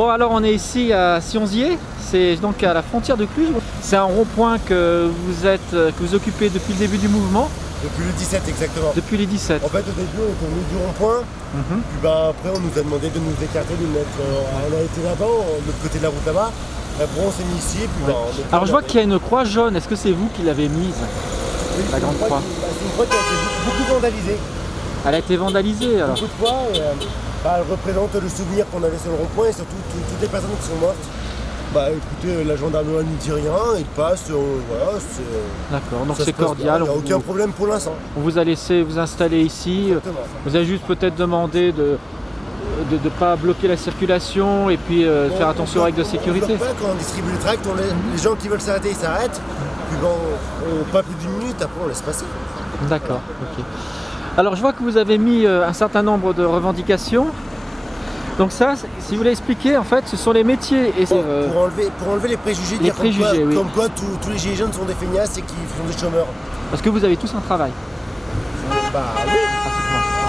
Bon, alors on est ici à Sionzier, c'est donc à la frontière de Cluse. C'est un rond-point que vous occupez depuis le début du mouvement. Depuis le 17 exactement. Depuis les 17. En fait au début on était venu du rond-point, puis après on nous a demandé de nous écarter, de nous mettre. On a été là-bas, de l'autre côté de la route là-bas. Après on s'est mis ici, puis Alors je vois qu'il y a une croix jaune, est-ce que c'est vous qui l'avez mise? Oui, la grande croix. C'est une croix qui a été beaucoup vandalisée. Elle a été vandalisée alors? Beaucoup de fois, elle représente le souvenir qu'on avait sur le rond-point et surtout toutes les personnes qui sont mortes. Bah écoutez, la gendarmerie ne dit rien, ils passent, voilà, c'est... D'accord, donc c'est cordial. Il n'y a aucun problème pour l'instant. On vous a laissé vous installer ici. Exactement. Vous avez juste peut-être demandé de ne pas bloquer la circulation et puis faire attention aux règles de sécurité. Quand on distribue le tract, les gens qui veulent s'arrêter, ils s'arrêtent. Puis bon, pas plus d'une minute, après on laisse passer. D'accord, ok. Alors je vois que vous avez mis un certain nombre de revendications. Donc ça, si vous voulez expliquer, en fait, ce sont les métiers. Et pour enlever les préjugés, les préjugés, comme quoi tous les gilets jaunes sont des feignasses et qui sont des chômeurs. Parce que vous avez tous un travail. Bah oui.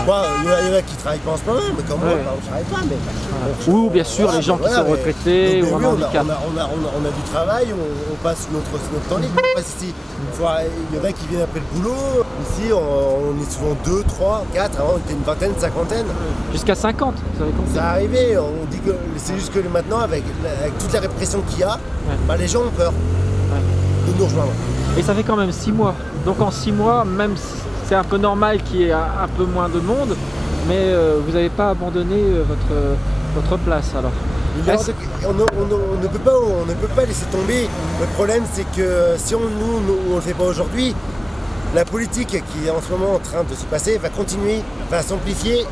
Bon, il y en a qui travaillent pas en ce moment, mais comme moi, on ne travaille pas. Mais... Ou bien sûr, les gens qui sont retraités ou en handicap. On a du travail, on passe notre temps libre. Ici. Il y en a qui viennent après le boulot. Ici, on est souvent 2, 3, 4, avant on était une vingtaine, cinquantaine. Jusqu'à 50, vous avez compris. Ça arrivé, on dit que c'est juste que maintenant, avec toute la répression qu'il y a, bah, les gens ont peur de nous rejoindre. Et ça fait quand même 6 mois. Donc en 6 mois, même si c'est un peu normal qu'il y ait un peu moins de monde, mais vous n'avez pas abandonné votre place alors. On ne peut pas laisser tomber. Le problème c'est que si on ne le fait pas aujourd'hui, la politique qui est en ce moment en train de se passer va continuer, va s'amplifier.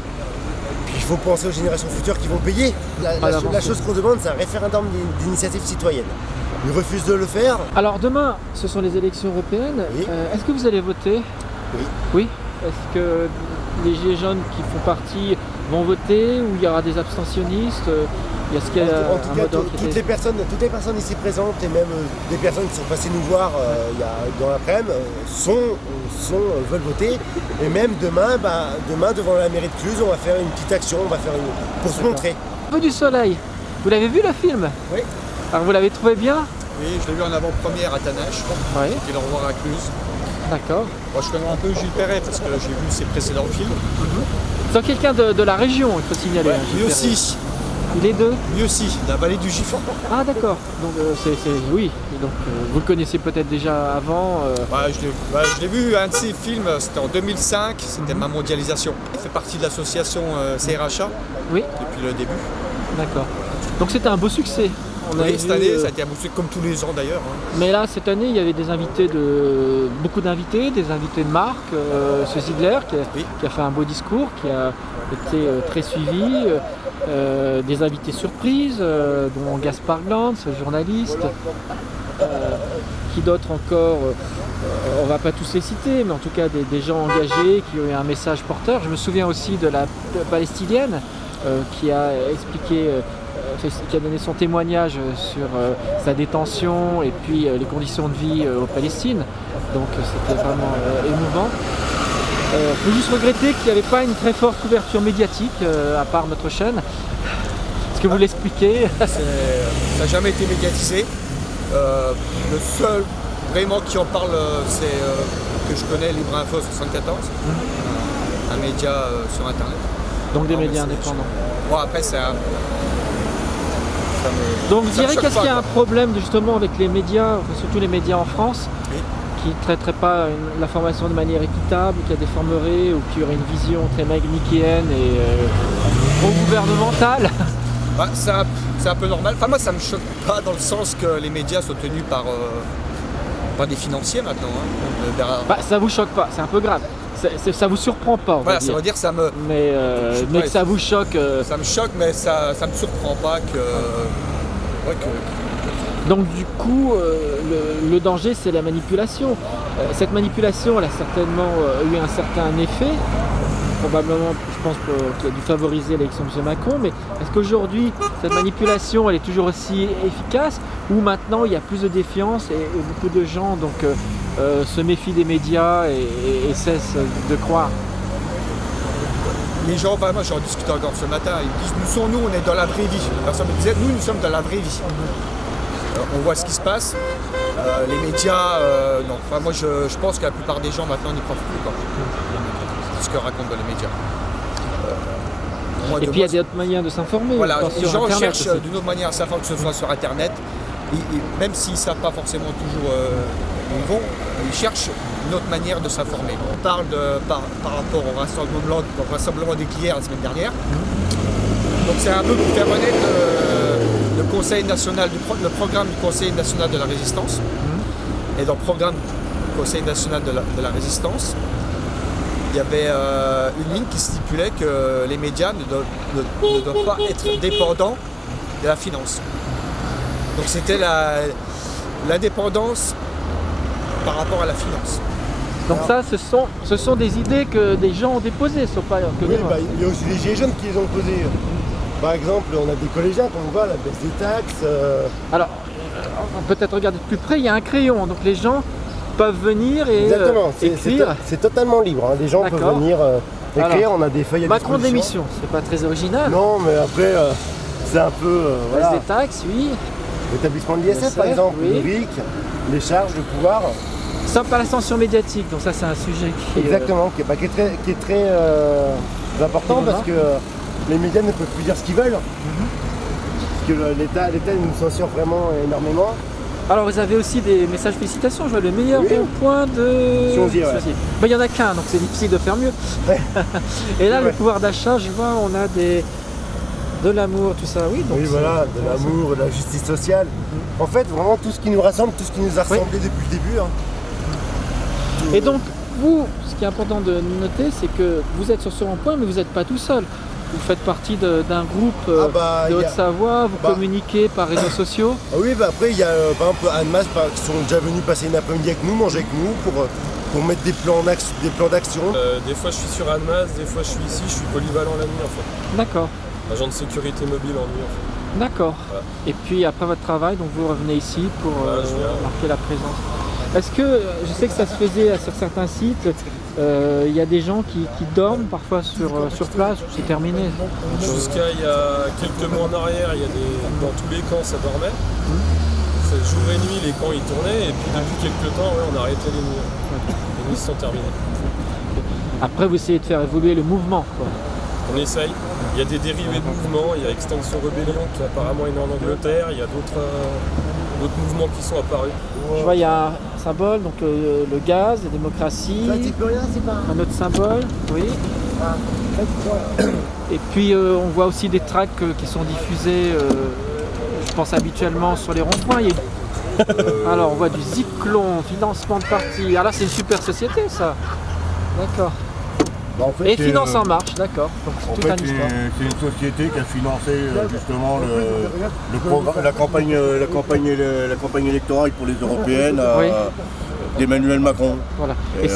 Puis il faut penser aux générations futures qui vont payer. La chose qu'on demande, c'est un référendum d'initiative citoyenne. Ils refusent de le faire. Alors demain, ce sont les élections européennes. Oui. Est-ce que vous allez voter? Oui. Oui. Est-ce que les gilets jaunes qui font partie vont voter ou il y aura des abstentionnistes? En tout cas, toutes les personnes ici présentes et même des personnes qui sont passées nous voir dans l'après-midi veulent voter. Et même demain, devant la mairie de Cluse, on va faire une petite action, pour se montrer. Un peu du soleil. Vous l'avez vu le film? Oui. Alors vous l'avez trouvé bien? Oui, je l'ai vu en avant-première à Tanache. Oui. Qui est le revoir à Cluse. D'accord. Moi, je connais un peu Gilles Perret parce que j'ai vu ses précédents films. C'est quelqu'un de la région, il faut signaler. Ouais, lui aussi. Les deux? Lui aussi, la vallée du Gifon. Ah d'accord. Donc oui. Donc vous le connaissez peut-être déjà avant. Je l'ai vu, un de ses films, c'était en 2005, c'était Ma mondialisation. Il fait partie de l'association CRHA depuis le début. D'accord. Donc c'était un beau succès. Cette année, ça a été un beau succès, comme tous les ans d'ailleurs. Mais là, cette année, il y avait beaucoup d'invités, des invités de marque. Ce Ziegler qui a fait un beau discours, qui a été très suivi. Des invités surprises, dont Gaspard Glantz, journaliste. Qui d'autres encore, on va pas tous les citer, mais en tout cas des gens engagés qui ont eu un message porteur. Je me souviens aussi de la palestinienne qui a expliqué, qui a donné son témoignage sur sa détention et puis les conditions de vie aux Palestine. Donc c'était vraiment émouvant. Il faut juste regretter qu'il n'y avait pas une très forte couverture médiatique à part notre chaîne. Est-ce que vous l'expliquez? Ça n'a jamais été médiatisé. Le seul vraiment qui en parle, c'est que je connais, Libre Info 74, un média sur internet. Donc des médias indépendants. Bon, après c'est un... Donc vous direz qu'est-ce qu'il y a un problème justement avec les médias, surtout les médias en France, qui ne traiteraient pas l'information de manière équitable, qui la déformerait ou qui aurait une vision très manichéenne et pro-gouvernementale? C'est un peu normal. Enfin, moi, ça me choque pas dans le sens que les médias sont tenus par des financiers maintenant. Ça vous choque pas, c'est un peu grave. Ça vous surprend pas, on va dire. Ça veut dire que ça me... Mais que ça vous choque... Ça me choque, mais ça me surprend pas que... Donc du coup, le danger, c'est la manipulation. Cette manipulation, elle a certainement eu un certain effet. Probablement, je pense qu'il a dû favoriser l'élection de M. Macron, mais est-ce qu'aujourd'hui, cette manipulation, elle est toujours aussi efficace, ou maintenant, il y a plus de défiance et beaucoup de gens se méfient des médias et cessent de croire? les gens, moi j'en discutais encore ce matin, ils me disent nous on est dans la vraie vie. La personne me disait nous sommes dans la vraie vie. On voit ce qui se passe. Les médias, non. Enfin, moi je pense que la plupart des gens maintenant n'y croient plus quoi. Ce que racontent dans les médias. Et puis il y a d'autres manières de s'informer. Voilà, les gens Internet cherchent aussi. d'une autre manière à s'informer, que ce soit sur Internet. Même s'ils ne savent pas forcément toujours où ils vont, ils cherchent une autre manière de s'informer. On parle par rapport au rassemblement des Glières la semaine dernière. Donc c'est un peu pour faire connaître le programme du Conseil national de la résistance. Et dans le programme du Conseil national de la résistance, il y avait une ligne qui stipulait que les médias ne doivent pas être dépendants de la finance. Donc c'était l'indépendance par rapport à la finance. Donc ça, ce sont des idées que des gens ont déposées, ce sont pas que Oui, des morts. il y a aussi des gilets jaunes qui les ont posés. Par exemple, on a des collégiens, comme on voit, la baisse des taxes. Alors, on peut peut-être regarder de plus près, il y a un crayon, donc les gens peuvent venir et Exactement, écrire. c'est totalement libre. Hein. Les gens peuvent D'accord. venir écrire, on a des feuilles à Macron disposition. d'émission, c'est pas très original. Non, mais après, c'est un peu... Baisse voilà. des taxes, oui. L'établissement de l'ISF, par l'ISF, exemple, oui. le RIC, les charges, le pouvoir. Sans pas l'ascension médiatique, donc ça c'est un sujet qui Exactement, qui est très important parce que les médias ne peuvent plus dire ce qu'ils veulent. Parce que l'État nous censure vraiment énormément. Alors vous avez aussi des messages de félicitations, je vois le meilleur rond-point de Sionzy, ouais. Ben, il n'y en a qu'un, donc c'est difficile de faire mieux. Ouais. Et là, Ouais. le pouvoir d'achat, je vois, on a de l'amour, tout ça, oui. Donc Oui, voilà, de l'amour, de la justice sociale. En fait, vraiment tout ce qui nous rassemble, tout ce qui nous a rassemblés depuis le début. Hein. Et donc, vous, ce qui est important de noter, c'est que vous êtes sur ce rond-point, mais vous n'êtes pas tout seul. Vous faites partie d'un groupe de Haute-Savoie, vous communiquez par réseaux sociaux. Ah oui, après, il y a par exemple Annemasse qui sont déjà venus passer une après-midi avec nous, manger avec nous pour mettre des plans d'action. Des fois je suis sur Annemasse, des fois je suis ici, je suis polyvalent la nuit en fait. D'accord, Agent de sécurité mobile en nuit en fait. d'accord. Voilà. Et puis après votre travail, donc vous revenez ici pour Voilà, je viens. marquer la présence. Est-ce que, je sais que ça se faisait sur certains sites, il y a des gens qui dorment parfois sur place ou c'est terminé? Jusqu'à il y a quelques mois en arrière, dans tous les camps ça dormait. C'est jour et nuit les camps ils tournaient et puis depuis quelques temps on a arrêté les nuits. Les nuits sont terminées. Après vous essayez de faire évoluer le mouvement, quoi. On essaye. Il y a des dérivés de mouvements, il y a Extinction Rebellion qui apparemment est né en Angleterre, il y a d'autres mouvements qui sont apparus. Je vois il y a un symbole, donc le gaz, la démocratie, Ça dit plus rien, c'est pas un autre symbole, oui. Et puis on voit aussi des tracts qui sont diffusés, je pense habituellement sur les ronds-points. Alors on voit du Zyklon, financement de parti. Ah là c'est une super société ça. D'accord. En fait, Et Finance en marche, d'accord. Donc En c'est fait, toute une histoire. c'est une société qui a financé justement la campagne électorale pour les européennes Oui. d'Emmanuel Macron. Voilà. Et, Et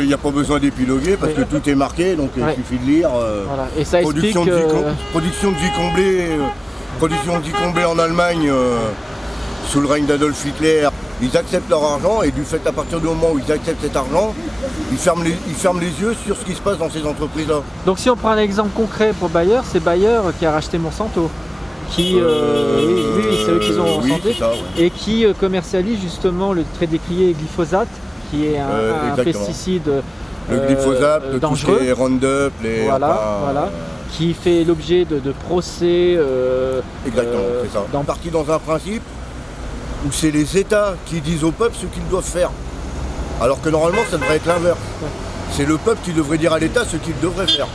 il n'y a pas besoin d'épiloguer parce que tout est marqué, donc Ouais. il suffit de lire. voilà. Et ça explique. Production de Zyklon en Allemagne sous le règne d'Adolf Hitler. Ils acceptent leur argent et du fait à partir du moment où ils acceptent cet argent, ils ferment les yeux sur ce qui se passe dans ces entreprises-là. Donc si on prend un exemple concret pour Bayer, c'est Bayer qui a racheté Monsanto. Oui, c'est eux qui ont oui, santé c'est ça, ouais. et qui commercialise justement le très décrié glyphosate, qui est un exactement. pesticide Le glyphosate, tout ce dangereux. qui est Roundup, Voilà, qui fait l'objet de procès. Exactement, c'est ça. Parti dans un principe où c'est les États qui disent au peuple ce qu'ils doivent faire. Alors que normalement, ça devrait être l'inverse. C'est le peuple qui devrait dire à l'État ce qu'il devrait faire.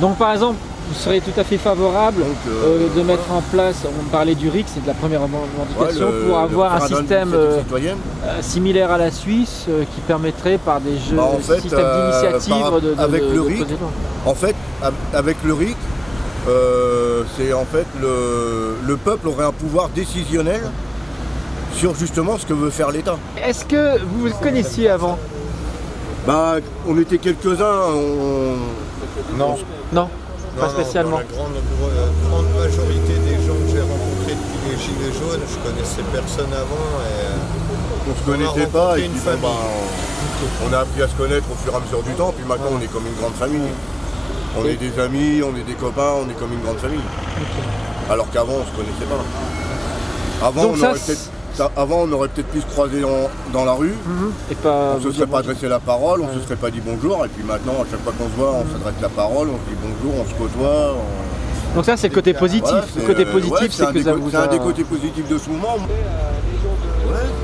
Donc par exemple, vous serez tout à fait favorable de mettre en place, on parlait du RIC, c'est de la première revendication, pour avoir un système similaire à la Suisse qui permettrait par des jeux, systèmes d'initiative avec le RIC, poser loin. en fait, avec le RIC, c'est en fait le peuple aurait un pouvoir décisionnel sur justement ce que veut faire l'État. Est-ce que vous le connaissiez avant? Bah, on était quelques-uns. Non, pas spécialement. Dans la grande majorité des gens que j'ai rencontrés depuis les Gilets jaunes, je connaissais personne avant et On se connaissait pas. Et une puis, famille. On a appris à se connaître au fur et à mesure du temps, puis maintenant on est comme une grande famille. On est des amis, on est des copains, on est comme une grande famille. Alors qu'avant on se connaissait pas. Avant on aurait peut-être pu se croiser dans la rue, Et pas on se serait pas adressé la parole, on se serait pas dit bonjour, et puis maintenant à chaque fois qu'on se voit on s'adresse la parole, on se dit bonjour, on se côtoie. Donc ça c'est le côté positif. Voilà, le côté positif c'est que ça vous c'est un des côtés positifs de ce moment.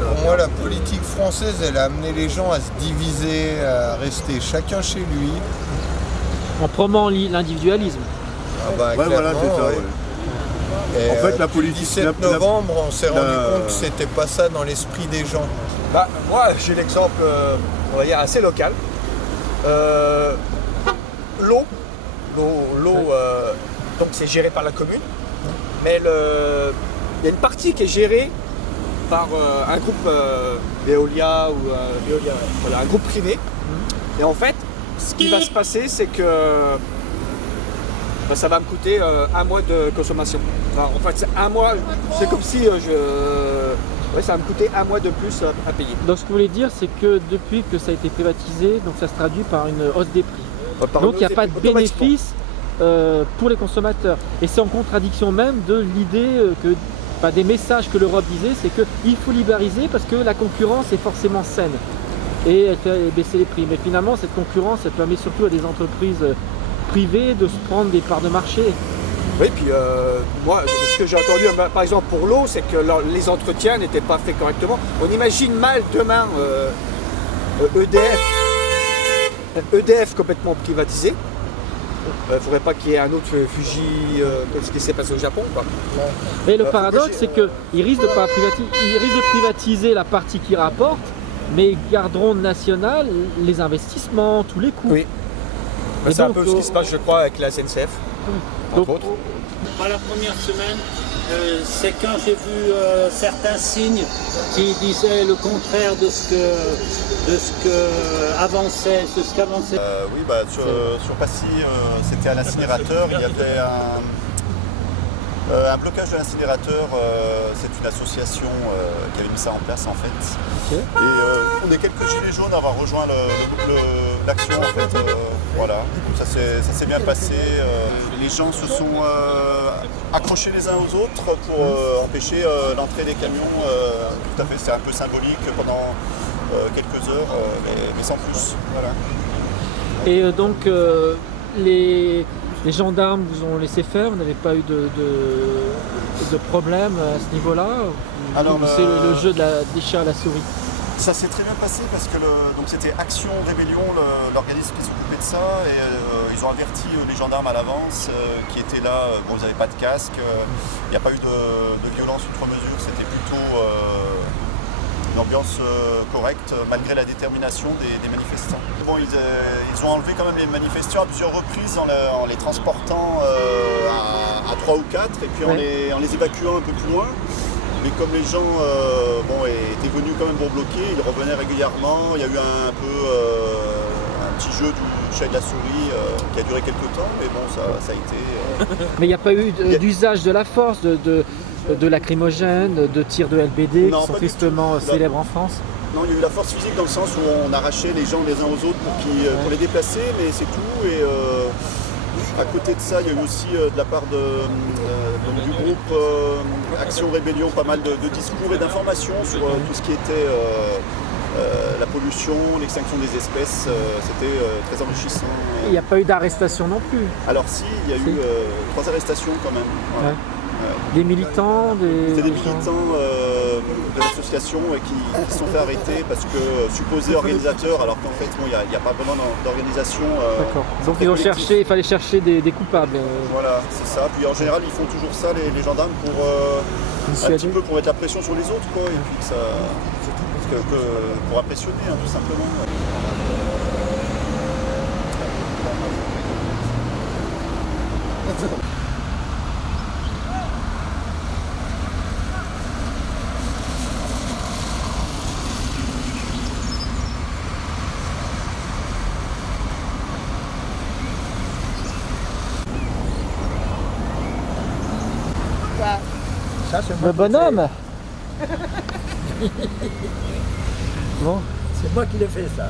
Pour moi, la politique française, elle a amené les gens à se diviser, à rester chacun chez lui. en promouvant l'individualisme. Ah bah, Ouais, voilà, c'est ça. ouais. Ouais. Et, En fait, la depuis le politique- 17 novembre, on s'est rendu compte que c'était pas ça dans l'esprit des gens. Bah, moi, j'ai l'exemple, on va dire, assez local. L'eau, donc c'est géré par la commune, mais il y a une partie qui est gérée par un groupe Veolia ou voilà, un groupe privé. Et en fait, ce qui va se passer, c'est que ça va me coûter un mois de consommation. Enfin, en fait, c'est un mois, c'est comme si ça va me coûter un mois de plus à payer. Donc ce que vous voulez dire c'est que depuis que ça a été privatisé, donc ça se traduit par une hausse des prix. Donc il n'y a pas de bénéfice pour les consommateurs. Et c'est en contradiction même de l'idée des messages que l'Europe disait, c'est qu'il faut libéraliser parce que la concurrence est forcément saine. Et elle fait baisser les prix. Mais finalement, cette concurrence, elle permet surtout à des entreprises privées de se prendre des parts de marché. Oui, puis moi, ce que j'ai entendu, par exemple pour l'eau, c'est que les entretiens n'étaient pas faits correctement. On imagine mal demain EDF complètement privatisé. Il ne faudrait pas qu'il y ait un autre Fuji comme ce qui s'est passé au Japon, quoi. Et le paradoxe, c'est qu'ils risquent de privatiser la partie qui rapporte, mais ils garderont national les investissements, tous les coûts. Oui. Et C'est un donc, peu ce qui se passe, je crois, avec la SNCF, entre autres. Pas la première semaine, c'est quand j'ai vu certains signes qui disaient le contraire de ce qu'avançait. Oui, sur Passy, c'était à l'incinérateur. Il y avait un blocage de l'incinérateur. C'est une association qui avait mis ça en place en fait. Ok. Et on est quelques gilets jaunes à avoir rejoint l'action en fait. Voilà, ça s'est bien passé. Les gens se sont accrochés les uns aux autres pour empêcher l'entrée des camions. Tout à fait, c'est un peu symbolique pendant quelques heures, mais sans plus. Voilà. Et donc, les gendarmes vous ont laissé faire, vous n'avez pas eu de problème à ce niveau-là? Alors, c'est le jeu des chats à la souris? Ça s'est très bien passé parce que donc c'était Action Rébellion, l'organisme qui s'occupait de ça, et ils ont averti les gendarmes à l'avance qui étaient là. Bon, ils n'avaient pas de casque, il n'y a pas eu de violence outre mesure, c'était plutôt une ambiance correcte malgré la détermination des manifestants. Bon, ils ont enlevé quand même les manifestants à plusieurs reprises en les transportant à 3 ou 4 et puis en les évacuant un peu plus loin. Mais comme les gens étaient venus quand même pour bloquer, ils revenaient régulièrement. Il y a eu un petit jeu du chat et de la souris qui a duré quelques temps, mais bon, ça a été... Mais il n'y a pas eu d'usage de la force, de lacrymogène, de tirs de LBD Non, qui sont pas du tristement tout. célèbres en France? Non, il y a eu la force physique dans le sens où on arrachait les gens les uns aux autres pour les déplacer, mais c'est tout. Et à côté de ça, il y a eu aussi de la part du groupe Action Rébellion pas mal de discours et d'informations sur tout ce qui était la pollution, l'extinction des espèces. C'était très enrichissant. Il n'y a pas eu d'arrestation non plus? Alors si, il y a eu 3 arrestations quand même. Voilà. Ouais. Des militants, C'est des militants de l'association qui se sont fait arrêter parce que supposés organisateurs, alors qu'en fait il n'y a pas vraiment d'organisation. D'accord. Donc il fallait chercher des coupables. Voilà, c'est ça. Puis en général ils font toujours ça les gendarmes pour un petit peu pour mettre la pression sur les autres quoi, et puis ça, pour impressionner tout simplement. Le bonhomme. Bon, C'est moi qui l'ai fait ça.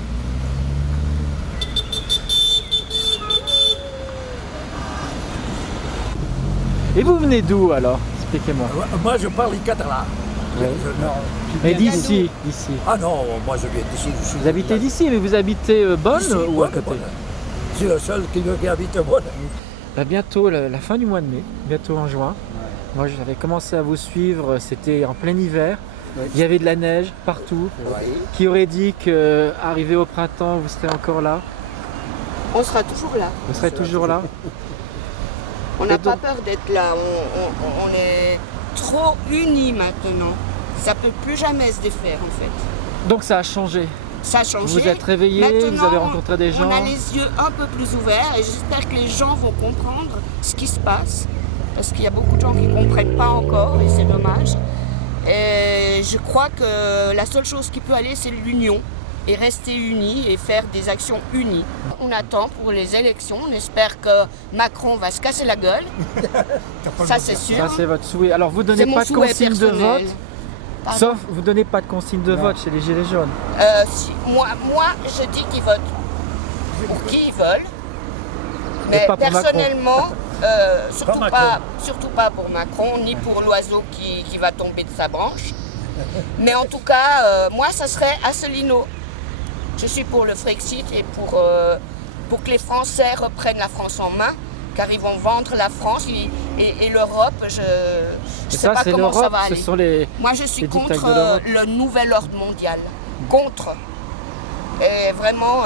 Et vous venez d'où alors? Expliquez-moi. Moi je parle catalan. Mais d'ici. Ah non, moi je viens d'ici. Vous habitez d'ici, mais vous habitez Bonn ou à côté? Bonn. C'est le seul qui habite Bonn. Bah, bientôt, la fin du mois de mai, bientôt en juin. Moi j'avais commencé à vous suivre, c'était en plein hiver. Il y avait de la neige partout. Qui aurait dit qu'arrivé au printemps, vous serez encore là? On sera toujours là. Vous serez toujours là? On n'a pas peur d'être là. On est trop unis maintenant. Ça ne peut plus jamais se défaire en fait. Donc ça a changé. Ça a changé. Vous vous êtes réveillé, vous avez rencontré des gens. On a les yeux un peu plus ouverts et j'espère que les gens vont comprendre ce qui se passe. Parce qu'il y a beaucoup de gens qui ne comprennent pas encore et c'est dommage. Et je crois que la seule chose qui peut aller, c'est l'union. Et rester unis et faire des actions unies. On attend pour les élections, on espère que Macron va se casser la gueule. Ça c'est sûr. Ça c'est votre souhait. Alors vous donnez pas de consigne de vote, sauf vous donnez pas de consigne de vote chez les Gilets jaunes. Moi je dis qu'ils votent pour qui ils veulent. Mais personnellement, surtout pas pour Macron, ni pour l'oiseau qui va tomber de sa branche. Mais en tout cas, moi ça serait Asselineau. Je suis pour le Frexit et pour que les Français reprennent la France en main, car ils vont vendre la France et l'Europe, je ne sais pas comment ça va aller. Moi je suis contre le nouvel ordre mondial, contre. Et vraiment,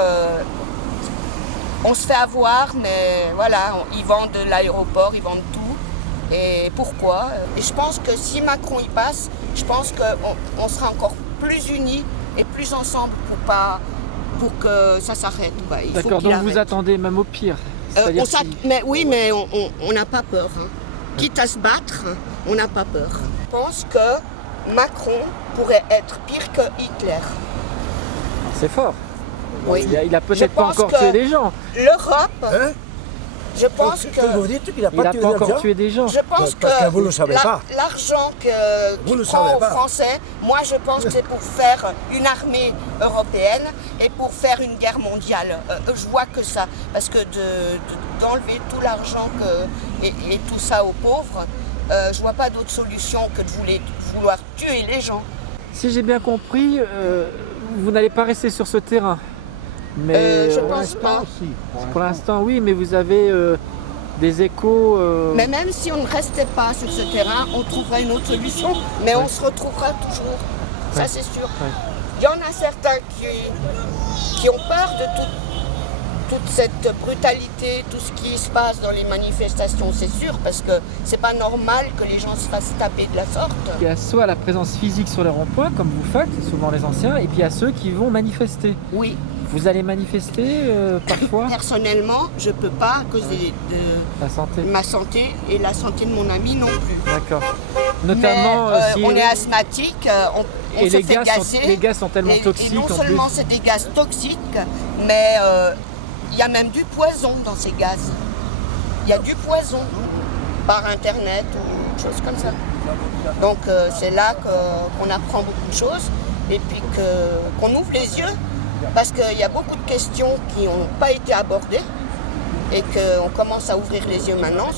on se fait avoir, mais voilà, ils vendent l'aéroport, ils vendent tout. Et pourquoi? Et je pense que si Macron y passe, je pense qu'on sera encore plus unis et plus ensemble pour que ça s'arrête. D'accord, donc vous attendez même au pire. Mais on n'a pas peur. Hein. Quitte à se battre, on n'a pas peur. Je pense que Macron pourrait être pire que Hitler. C'est fort. Oui. Il a peut-être pas encore tué des gens. L'Europe... Je pense que vous dites qu'il n'a pas encore tué des gens. Je pense que vous le savez pas. L'argent qu'il prend aux Français, moi je pense que c'est pour faire une armée européenne et pour faire une guerre mondiale. Je vois que ça, parce que d'enlever tout l'argent et tout ça aux pauvres, je vois pas d'autre solution que de vouloir tuer les gens. Si j'ai bien compris, vous n'allez pas rester sur ce terrain. Mais je pense pas. Pour l'instant, oui, mais vous avez des échos. Mais même si on ne restait pas sur ce terrain, on trouverait une autre solution. Mais on se retrouvera toujours. Ça, c'est sûr. Il y en a certains qui ont peur de toute cette brutalité, tout ce qui se passe dans les manifestations, c'est sûr, parce que c'est pas normal que les gens se fassent taper de la sorte. Il y a soit la présence physique sur les ronds-points, comme vous faites, souvent les anciens, et puis il y a ceux qui vont manifester. Oui. Vous allez manifester parfois? Personnellement, je ne peux pas à cause de ma santé et la santé de mon ami non plus. D'accord. Notamment si on est asthmatique, on se fait gazer. Les gaz sont tellement toxiques. Et non seulement c'est des gaz toxiques, mais il y a même du poison dans ces gaz. Il y a du poison par internet ou choses comme ça. Donc c'est là qu'on apprend beaucoup de choses et puis qu'on ouvre les yeux. Parce qu'il y a beaucoup de questions qui n'ont pas été abordées et qu'on commence à ouvrir les yeux maintenant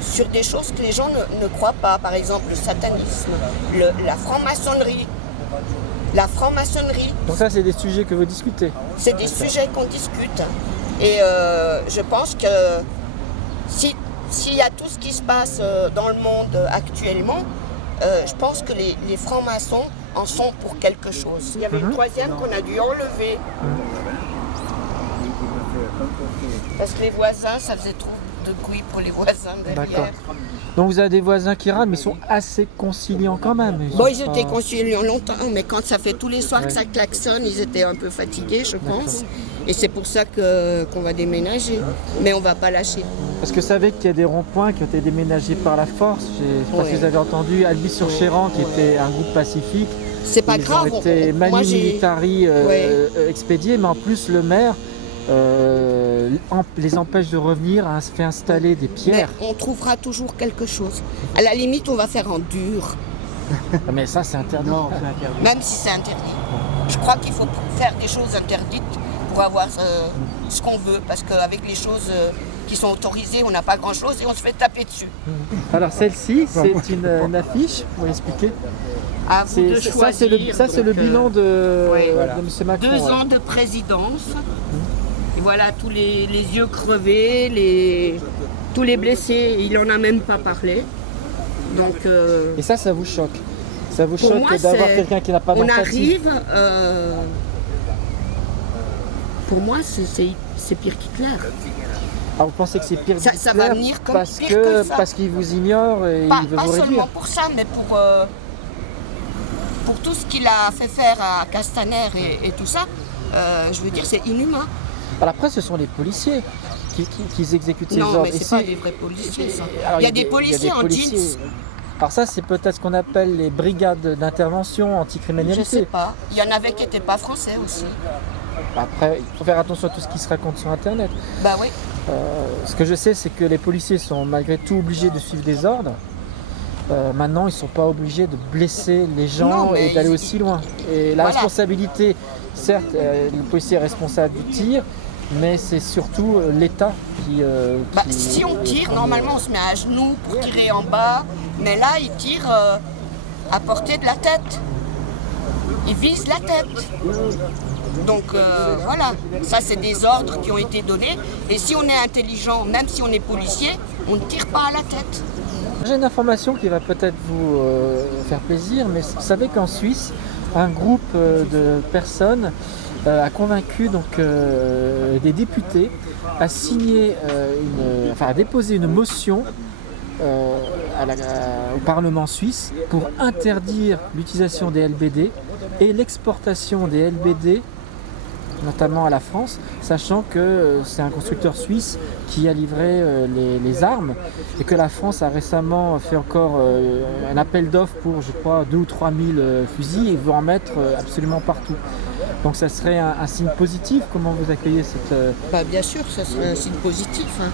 sur des choses que les gens ne croient pas. Par exemple, le satanisme, la franc-maçonnerie. La franc-maçonnerie. Donc ça, c'est des sujets que vous discutez? C'est des sujets qu'on discute. Et je pense que s'il y a tout ce qui se passe dans le monde actuellement, je pense que les francs-maçons en sont pour quelque chose. Il y avait une troisième qu'on a dû enlever. Parce que les voisins, ça faisait trop de bruit pour les voisins derrière. Donc vous avez des voisins qui râlent, mais ils sont assez conciliants quand même. Ils étaient conciliants longtemps, mais quand ça fait tous les soirs que ça klaxonne, ils étaient un peu fatigués, je pense. Et c'est pour ça qu'on va déménager. Mais on ne va pas lâcher. Parce que vous savez qu'il y a des ronds-points qui ont été déménagés par la force. Je ne sais pas si vous avez entendu Albi-sur-Chéran, qui était un groupe pacifique. C'est pas grave. Ils ont été manu militari expédiés, mais en plus le maire les empêche de revenir, fait installer des pierres. Mais on trouvera toujours quelque chose. À la limite, on va faire en dur. Mais ça, c'est interdit. Même si c'est interdit. Je crois qu'il faut faire des choses interdites pour avoir ce qu'on veut, parce qu'avec les choses qui sont autorisées, on n'a pas grand-chose et on se fait taper dessus. Alors celle-ci, c'est une affiche, pour expliquer. À vous de choisir. Ça, c'est le bilan de, oui, de M. Macron. 2 ans de présidence. Et voilà, tous les yeux crevés, tous les blessés, il n'en a même pas parlé. Donc, et ça vous choque? Ça vous choque d'avoir quelqu'un qui n'a pas d'empathie? On arrive... pour moi, c'est pire qu'Hitler. Ah, vous pensez que c'est pire qu'Hitler ça va venir comme pire que ça. Parce qu'il vous ignore et il veut vous réduire? Pas seulement pour ça, mais pour tout ce qu'il a fait faire à Castaner et tout ça, je veux dire, c'est inhumain. Alors après, ce sont les policiers qui exécutent ces ordres. Non, mais c'est pas des vrais policiers, ça. Alors, il y a des policiers en jeans. Alors ça, c'est peut-être ce qu'on appelle les brigades d'intervention anticriminalité. Je sais pas. Il y en avait qui n'étaient pas français aussi. Après, il faut faire attention à tout ce qui se raconte sur Internet. Bah oui. Ce que je sais, c'est que les policiers sont malgré tout obligés de suivre des ordres. Maintenant, ils ne sont pas obligés de blesser les gens et d'aller aussi loin. Et la responsabilité, certes, le policier est responsable du tir, mais c'est surtout l'État qui... Si on tire, normalement on se met à genoux pour tirer en bas, mais là il tire à portée de la tête. Il vise la tête. Donc voilà, ça c'est des ordres qui ont été donnés. Et si on est intelligent, même si on est policier, on ne tire pas à la tête. J'ai une information qui va peut-être vous faire plaisir, mais vous savez qu'en Suisse, un groupe de personnes a convaincu donc, des députés à signer, à déposer une motion au Parlement suisse pour interdire l'utilisation des LBD et l'exportation des LBD, notamment à la France, sachant que c'est un constructeur suisse qui a livré les armes et que la France a récemment fait encore un appel d'offres pour, je crois, 2 ou 3 000 fusils et veut en mettre absolument partout. Donc ça serait un signe positif. Comment vous accueillez cette... Bien sûr, ça serait un signe positif. Hein.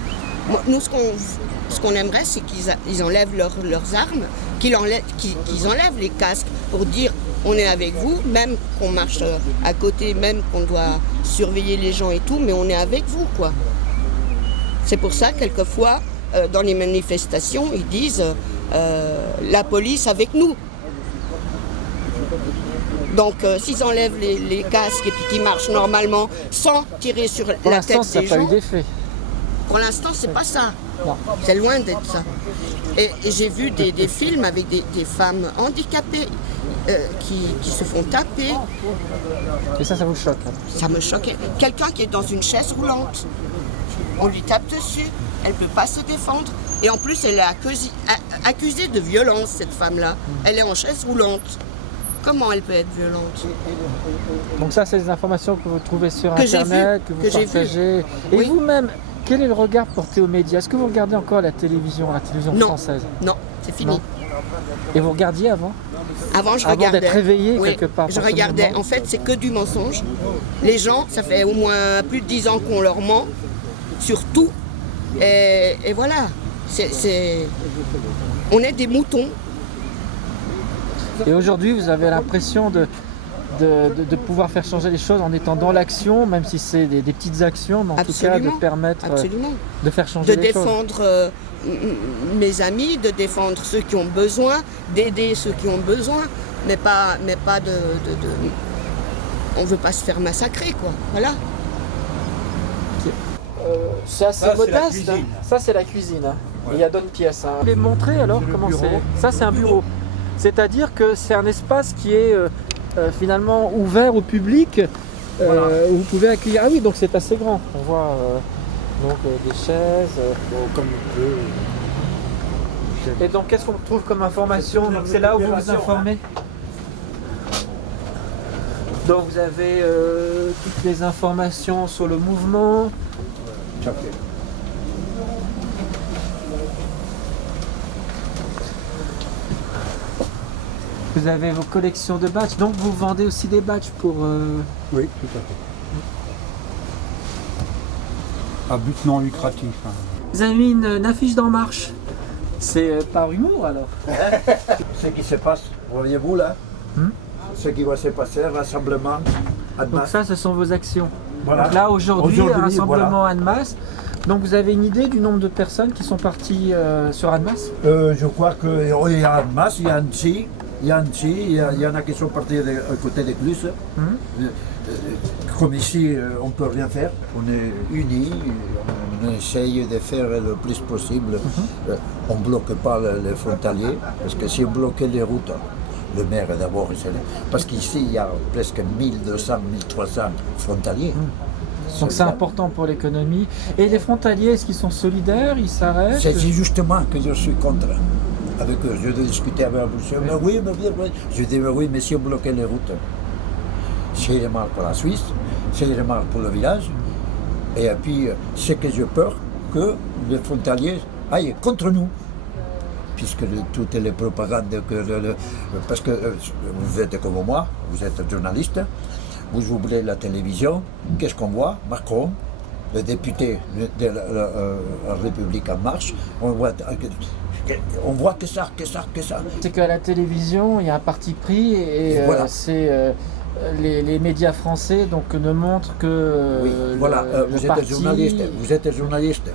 Nous, ce qu'on aimerait, c'est qu'ils enlèvent leurs armes, qu'ils enlèvent les casques pour dire on est avec vous, même qu'on marche à côté, même qu'on doit surveiller les gens et tout, mais on est avec vous, quoi. C'est pour ça, quelquefois, dans les manifestations, ils disent la police avec nous. Donc, s'ils enlèvent les casques et puis qu'ils marchent normalement sans tirer sur la tête des gens... Pour l'instant, ça n'a pas eu d'effet. Pour l'instant, c'est pas ça. C'est loin d'être ça. Et j'ai vu des films avec des femmes handicapées qui se font taper. Et ça vous choque? Ça me choque. Quelqu'un qui est dans une chaise roulante, on lui tape dessus, elle ne peut pas se défendre. Et en plus, elle est accusée de violence, cette femme-là. Elle est en chaise roulante. Comment elle peut être violente? Donc ça, c'est des informations que vous trouvez sur Internet, que vous partagez. Et oui. Vous-même, quel est le regard porté aux médias? Est-ce que vous regardez encore la télévision française? Non, c'est fini. Non. Et vous regardiez avant? Avant, je regardais. Avant d'être réveillé oui, quelque part? Je regardais. En fait, c'est que du mensonge. Les gens, ça fait au moins plus de 10 ans qu'on leur ment, sur tout. Et voilà. On est des moutons. Et aujourd'hui, vous avez l'impression de pouvoir faire changer les choses en étant dans l'action, même si c'est des petites actions, mais en Absolument. tout cas de permettre de faire changer les choses. De défendre mes amis, de défendre ceux qui ont besoin, d'aider ceux qui ont besoin, mais pas de... On ne veut pas se faire massacrer, quoi. Voilà. C'est assez modeste. Hein. Ça, c'est la cuisine. Hein. Ouais. Il y a d'autres pièces. Hein. Vous voulez me montrer alors comment c'est? Ça, c'est un bureau. C'est-à-dire que c'est un espace qui est finalement ouvert au public, voilà. Où vous pouvez accueillir. Ah oui, donc c'est assez grand. On voit des chaises. Comme deux. Et donc, qu'est-ce qu'on trouve comme information? Donc, c'est là où vous vous informez. Donc, vous avez toutes les informations sur le mouvement. Vous avez vos collections de badges, donc vous vendez aussi des badges pour... Oui, tout à fait. À but non lucratif. Hein. Vous avez mis une affiche d'En Marche. C'est par humour alors? Ce qui se passe, voyez-vous là, ce qui va se passer, rassemblement à Donc ça, ce sont vos actions. Voilà. Donc là, aujourd'hui, un rassemblement voilà. à Annemasse. Donc vous avez une idée du nombre de personnes qui sont parties sur Annemasse? Je crois qu'il y a Annemasse, il y a Annecy, il y en a qui sont partis à côté des Cluses. Comme ici, on ne peut rien faire. On est unis, on essaye de faire le plus possible. On ne bloque pas les frontaliers, parce que si on bloquait les routes, le maire d'abord, parce qu'ici, il y a presque 1200, 1300 frontaliers. Donc c'est important pour l'économie. Et les frontaliers, est-ce qu'ils sont solidaires? Ils s'arrêtent? C'est justement que je suis contre avec eux. Je dois discuter avec monsieur. Mais oui, je dis mais oui, mais si on bloquait les routes, c'est mal pour la Suisse, c'est mal pour le village. Et puis, c'est que j'ai peur que les frontaliers aillent contre nous. Puisque toutes les propagandes, parce que vous êtes comme moi, vous êtes journaliste, vous ouvrez la télévision, qu'est-ce qu'on voit? Macron, le député de la République en marche, on voit que ça. C'est qu'à la télévision, il y a un parti pris et voilà. C'est les médias français donc ne montrent que oui, voilà, vous êtes journaliste.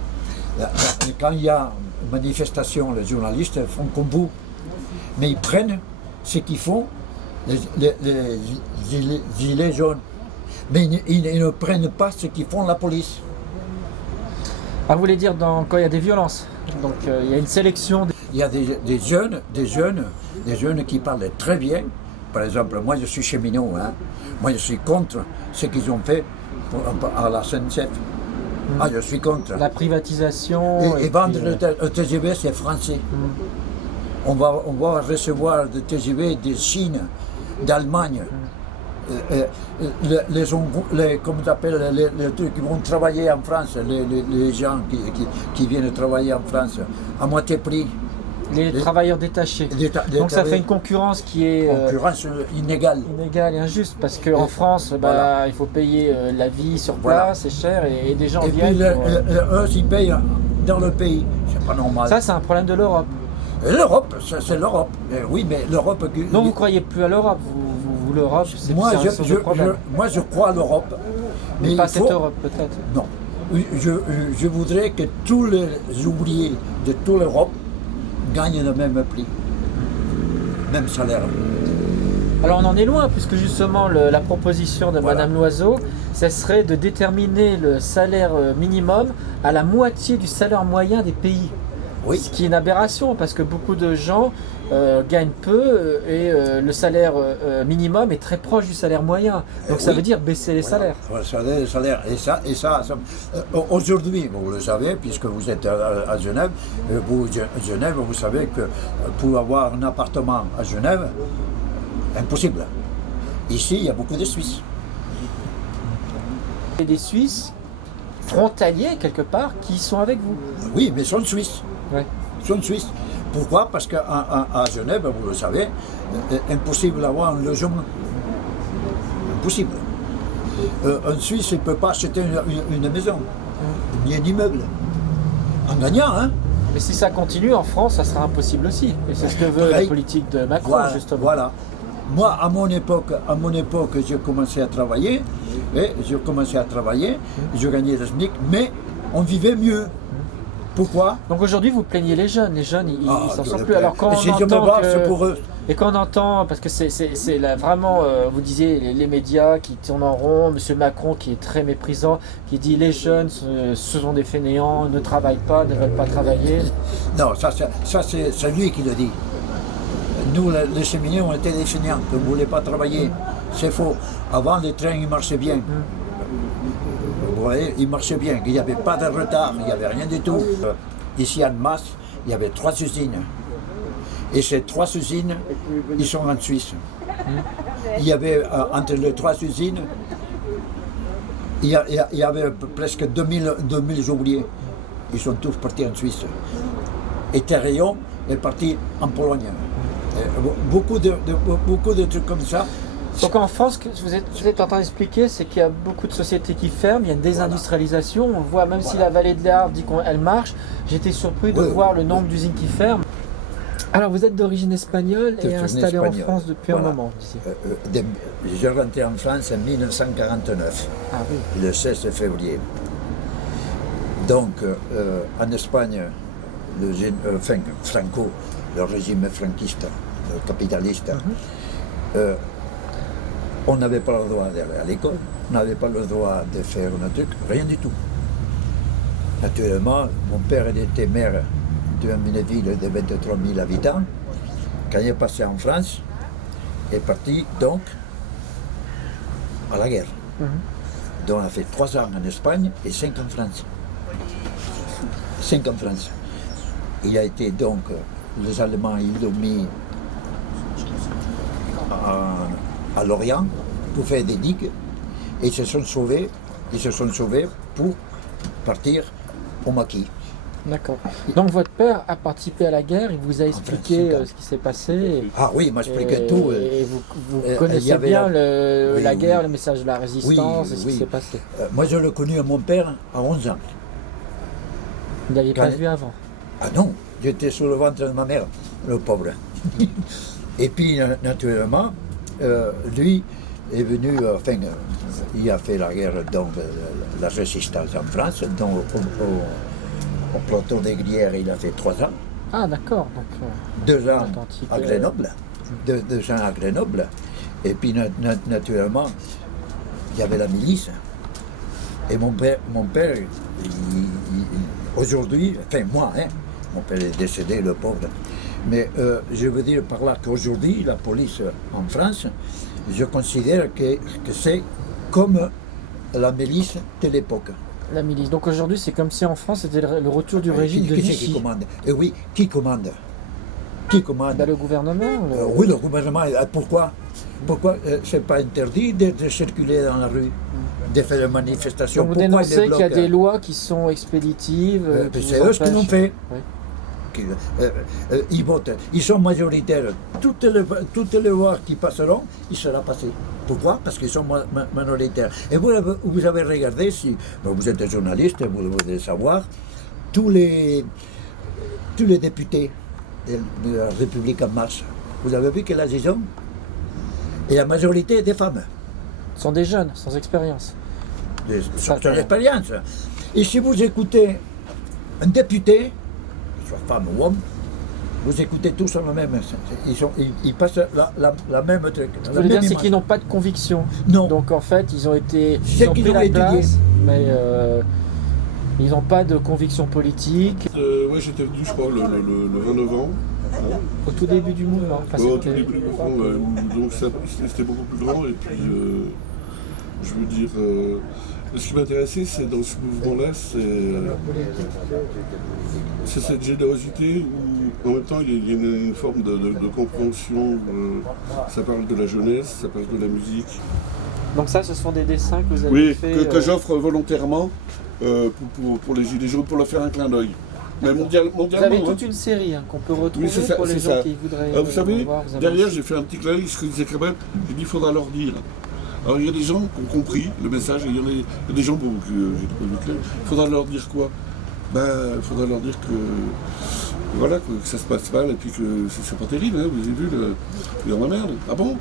Quand il y a une manifestation, les journalistes font comme vous, mais ils prennent ce qu'ils font, les gilets jaunes, mais ils ne prennent pas ce qu'ils font la police. Ah, vous voulez dire quand il y a des violences? Donc il y a une sélection. Il y a des jeunes qui parlent très bien. Par exemple, moi je suis cheminot, hein. Moi je suis contre ce qu'ils ont fait à la SNCF. Ah, je suis contre. La privatisation. Et vendre le TGV, c'est français. On va recevoir des TGV de Chine, d'Allemagne. Comment on appelle les trucs qui vont travailler en France, les gens qui viennent travailler en France, à moitié prix. Les travailleurs détachés. Donc ça fait une concurrence qui est inégale. Inégale et injuste, parce qu'en France, voilà. Il faut payer la vie sur place, c'est cher, et des gens viennent. Eux, ils payent dans le pays, c'est pas normal. Ça, c'est un problème de l'Europe. L'Europe, c'est l'Europe. Oui, mais l'Europe. Non, vous ne croyez plus à l'Europe. Vous l'Europe, c'est un problème. Moi, je crois à l'Europe. Mais pas cette Europe, peut-être. Non. Je voudrais que tous les ouvriers de toute l'Europe gagnent le même prix, même salaire. Alors on en est loin, puisque justement la proposition de Madame Loiseau, ce serait de déterminer le salaire minimum à la moitié du salaire moyen des pays. Oui. Ce qui est une aberration, parce que beaucoup de gens gagnent peu et le salaire minimum est très proche du salaire moyen. Donc ça veut dire baisser les salaires. Les salaires. Et ça aujourd'hui, vous le savez, puisque vous êtes à Genève, Genève, vous savez que pour avoir un appartement à Genève, impossible. Ici, il y a beaucoup de Suisses. Et des Suisses frontaliers, quelque part, qui sont avec vous. Oui, mais ils sont Suisses. Ouais. Ils sont Suisses. Pourquoi? Parce qu'à Genève, vous le savez, impossible d'avoir un logement. Impossible. Un Suisse ne peut pas acheter une maison, ni un immeuble. En gagnant, hein? Mais si ça continue, en France, ça sera impossible aussi. Et c'est ce que veut la politique de Macron, justement. Voilà. Moi, à mon époque, j'ai commencé à travailler, je gagnais le SMIC, mais on vivait mieux. Pourquoi? Donc aujourd'hui, vous plaignez les jeunes ils s'en sortent plus. Alors quand on entend pour eux. Et quand on entend, parce que c'est là, vraiment, vous disiez, les médias qui tournent en rond, M. Macron qui est très méprisant, qui dit les jeunes, ce sont des fainéants, ne travaillent pas, ne veulent pas travailler. Non, ça c'est lui qui le dit. Nous, les cheminots, on était des fainéants, on ne voulait pas travailler. C'est faux. Avant, les trains, ils marchaient bien. Vous voyez, il marchait bien, il n'y avait pas de retard, il n'y avait rien du tout. Ici à Annemasse, il y avait 3 usines. Et ces 3 usines, ils sont en Suisse. Il y avait, entre les 3 usines, il y avait presque 2000 ouvriers. Ils sont tous partis en Suisse. Et Thérion est parti en Pologne. Beaucoup de trucs comme ça. Donc en France, ce que vous êtes en train d'expliquer, c'est qu'il y a beaucoup de sociétés qui ferment, il y a une désindustrialisation. On voit, même si la vallée de l'Arve dit qu'elle marche, j'étais surpris de voir le nombre d'usines qui ferment. Alors vous êtes d'origine espagnole et installé en France depuis un moment. J'ai rentré en France en 1949, le 16 février. Donc en Espagne, Franco, le régime franquiste, capitaliste, on n'avait pas le droit d'aller à l'école, on n'avait pas le droit de faire un truc, rien du tout. Naturellement, mon père était maire d'une ville de 23 000 habitants. Quand il est passé en France, il est parti donc à la guerre. Donc il a fait 3 ans en Espagne et 5 en France. 5 en France. Il a été donc, les Allemands, ils l'ont mis à Lorient pour faire des digues et ils se sont sauvés pour partir au maquis. D'accord. Donc votre père a participé à la guerre, il vous a expliqué ce qui s'est passé. Ah oui, il m'a expliqué tout. Et vous connaissez bien la guerre, le message de la résistance, et ce qui s'est passé. Moi je l'ai connu à mon père à 11 ans. Vous ne l'aviez pas vu avant? Ah non, j'étais sur le ventre de ma mère, le pauvre. Et puis naturellement, lui est venu, il a fait la guerre, donc la résistance en France, donc au peloton des Glières, il a fait 3 ans. Ah d'accord. 2 ans à Grenoble. 2 ans à Grenoble. Et puis naturellement, il y avait la milice. Et mon père aujourd'hui, moi, mon père est décédé, le pauvre. Mais je veux dire par là qu'aujourd'hui, la police en France, je considère que c'est comme la milice de l'époque. La milice. Donc aujourd'hui, c'est comme si en France, c'était le retour du régime de Vichy. Qui commande? Et oui, qui commande? Qui commande? Le gouvernement Oui, le gouvernement. Pourquoi c'est pas interdit de circuler dans la rue, de faire des manifestations? Donc vous dénoncez qu'il y a des lois qui sont expéditives. C'est eux qui l'ont fait. Oui. Ils votent, ils sont majoritaires. Toutes les lois qui passeront, ils seront passées. Pourquoi? Parce qu'ils sont minoritaires. Et vous avez regardé, si vous êtes journaliste, vous devez savoir, tous les députés de la République en marche, vous avez vu quel âge ils ont? Et la majorité des femmes. Ce sont des jeunes, sans expérience. Sans expérience. Et si vous écoutez un député, soit femme ou homme, vous écoutez tous sur le même. Ils passent la même truc. Ce que je veux dire, c'est qu'ils n'ont pas de conviction. Non. Donc en fait, ils ont pris la place, mais ils n'ont pas de conviction politique. Oui, j'étais venu, je crois, le 20 novembre. Au tout début du mouvement. Au tout début du mouvement, donc c'était beaucoup plus grand. Et puis, je veux dire, ce qui m'intéressait, c'est dans ce mouvement-là, c'est cette générosité où, en même temps, il y a une forme de compréhension. Ça parle de la jeunesse, ça parle de la musique. Donc ça, ce sont des dessins que vous avez fait. Oui, que j'offre volontairement pour les Gilets jaunes, pour leur faire un clin d'œil. Mais mondialement, vous avez toute une série qu'on peut retrouver pour les gens qui voudraient vous savez, derrière, j'ai fait un petit clin d'œil, ce que disait quand même, j'ai dit, il faudra leur dire. Alors il y a des gens qui ont compris le message, et il y a des gens pour qui j'ai pas vu clair. Il faudra leur dire quoi? Il faudra leur dire que voilà, que ça se passe mal et puis que c'est pas terrible, vous avez vu il y en a merde. Ah bon?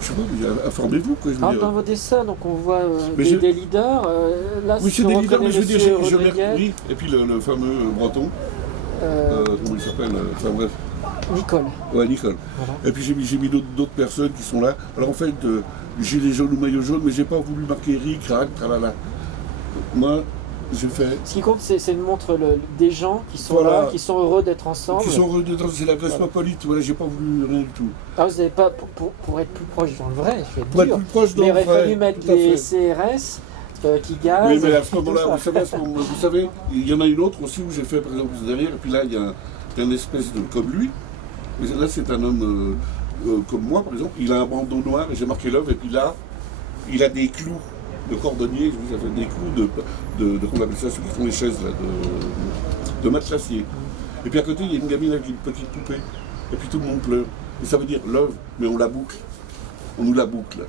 Je sais pas, informez-vous quoi. Dans vos dessins, donc on voit des leaders. Là, oui, c'est des leaders, mais je veux dire, je l'ai repris. Et puis le fameux breton, comment il s'appelle? Enfin bref. Nicole. Ouais, Nicole. Voilà. Et puis j'ai mis d'autres personnes qui sont là. Alors en fait, gilet jaune ou maillot jaune, mais j'ai pas voulu marquer ric, rac, tralala. Moi, j'ai fait. Ce qui compte, c'est de montrer des gens qui sont là, qui sont heureux d'être ensemble. Qui sont heureux d'être ensemble, c'est la cosmopolite, voilà, j'ai pas voulu rien du tout. Ah, vous n'avez pas, pour être plus proche dans le vrai, je vais pour être plus proche dans le vrai. Il aurait fallu mettre les CRS qui gazent. Oui, mais à ce moment-là, vous savez, il y en a une autre aussi où j'ai fait, par exemple, derrière, et puis là, il y a une espèce de comme lui. Là, c'est un homme comme moi, par exemple, il a un bandeau noir et j'ai marqué Love, et puis là, il a des clous de cordonnier, vous avez des clous comment on appelle ça, ceux qui font les chaises, là, de matelassier. Et puis à côté, il y a une gamine avec une petite poupée, et puis tout le monde pleure. Et ça veut dire Love, mais on la boucle, on nous la boucle.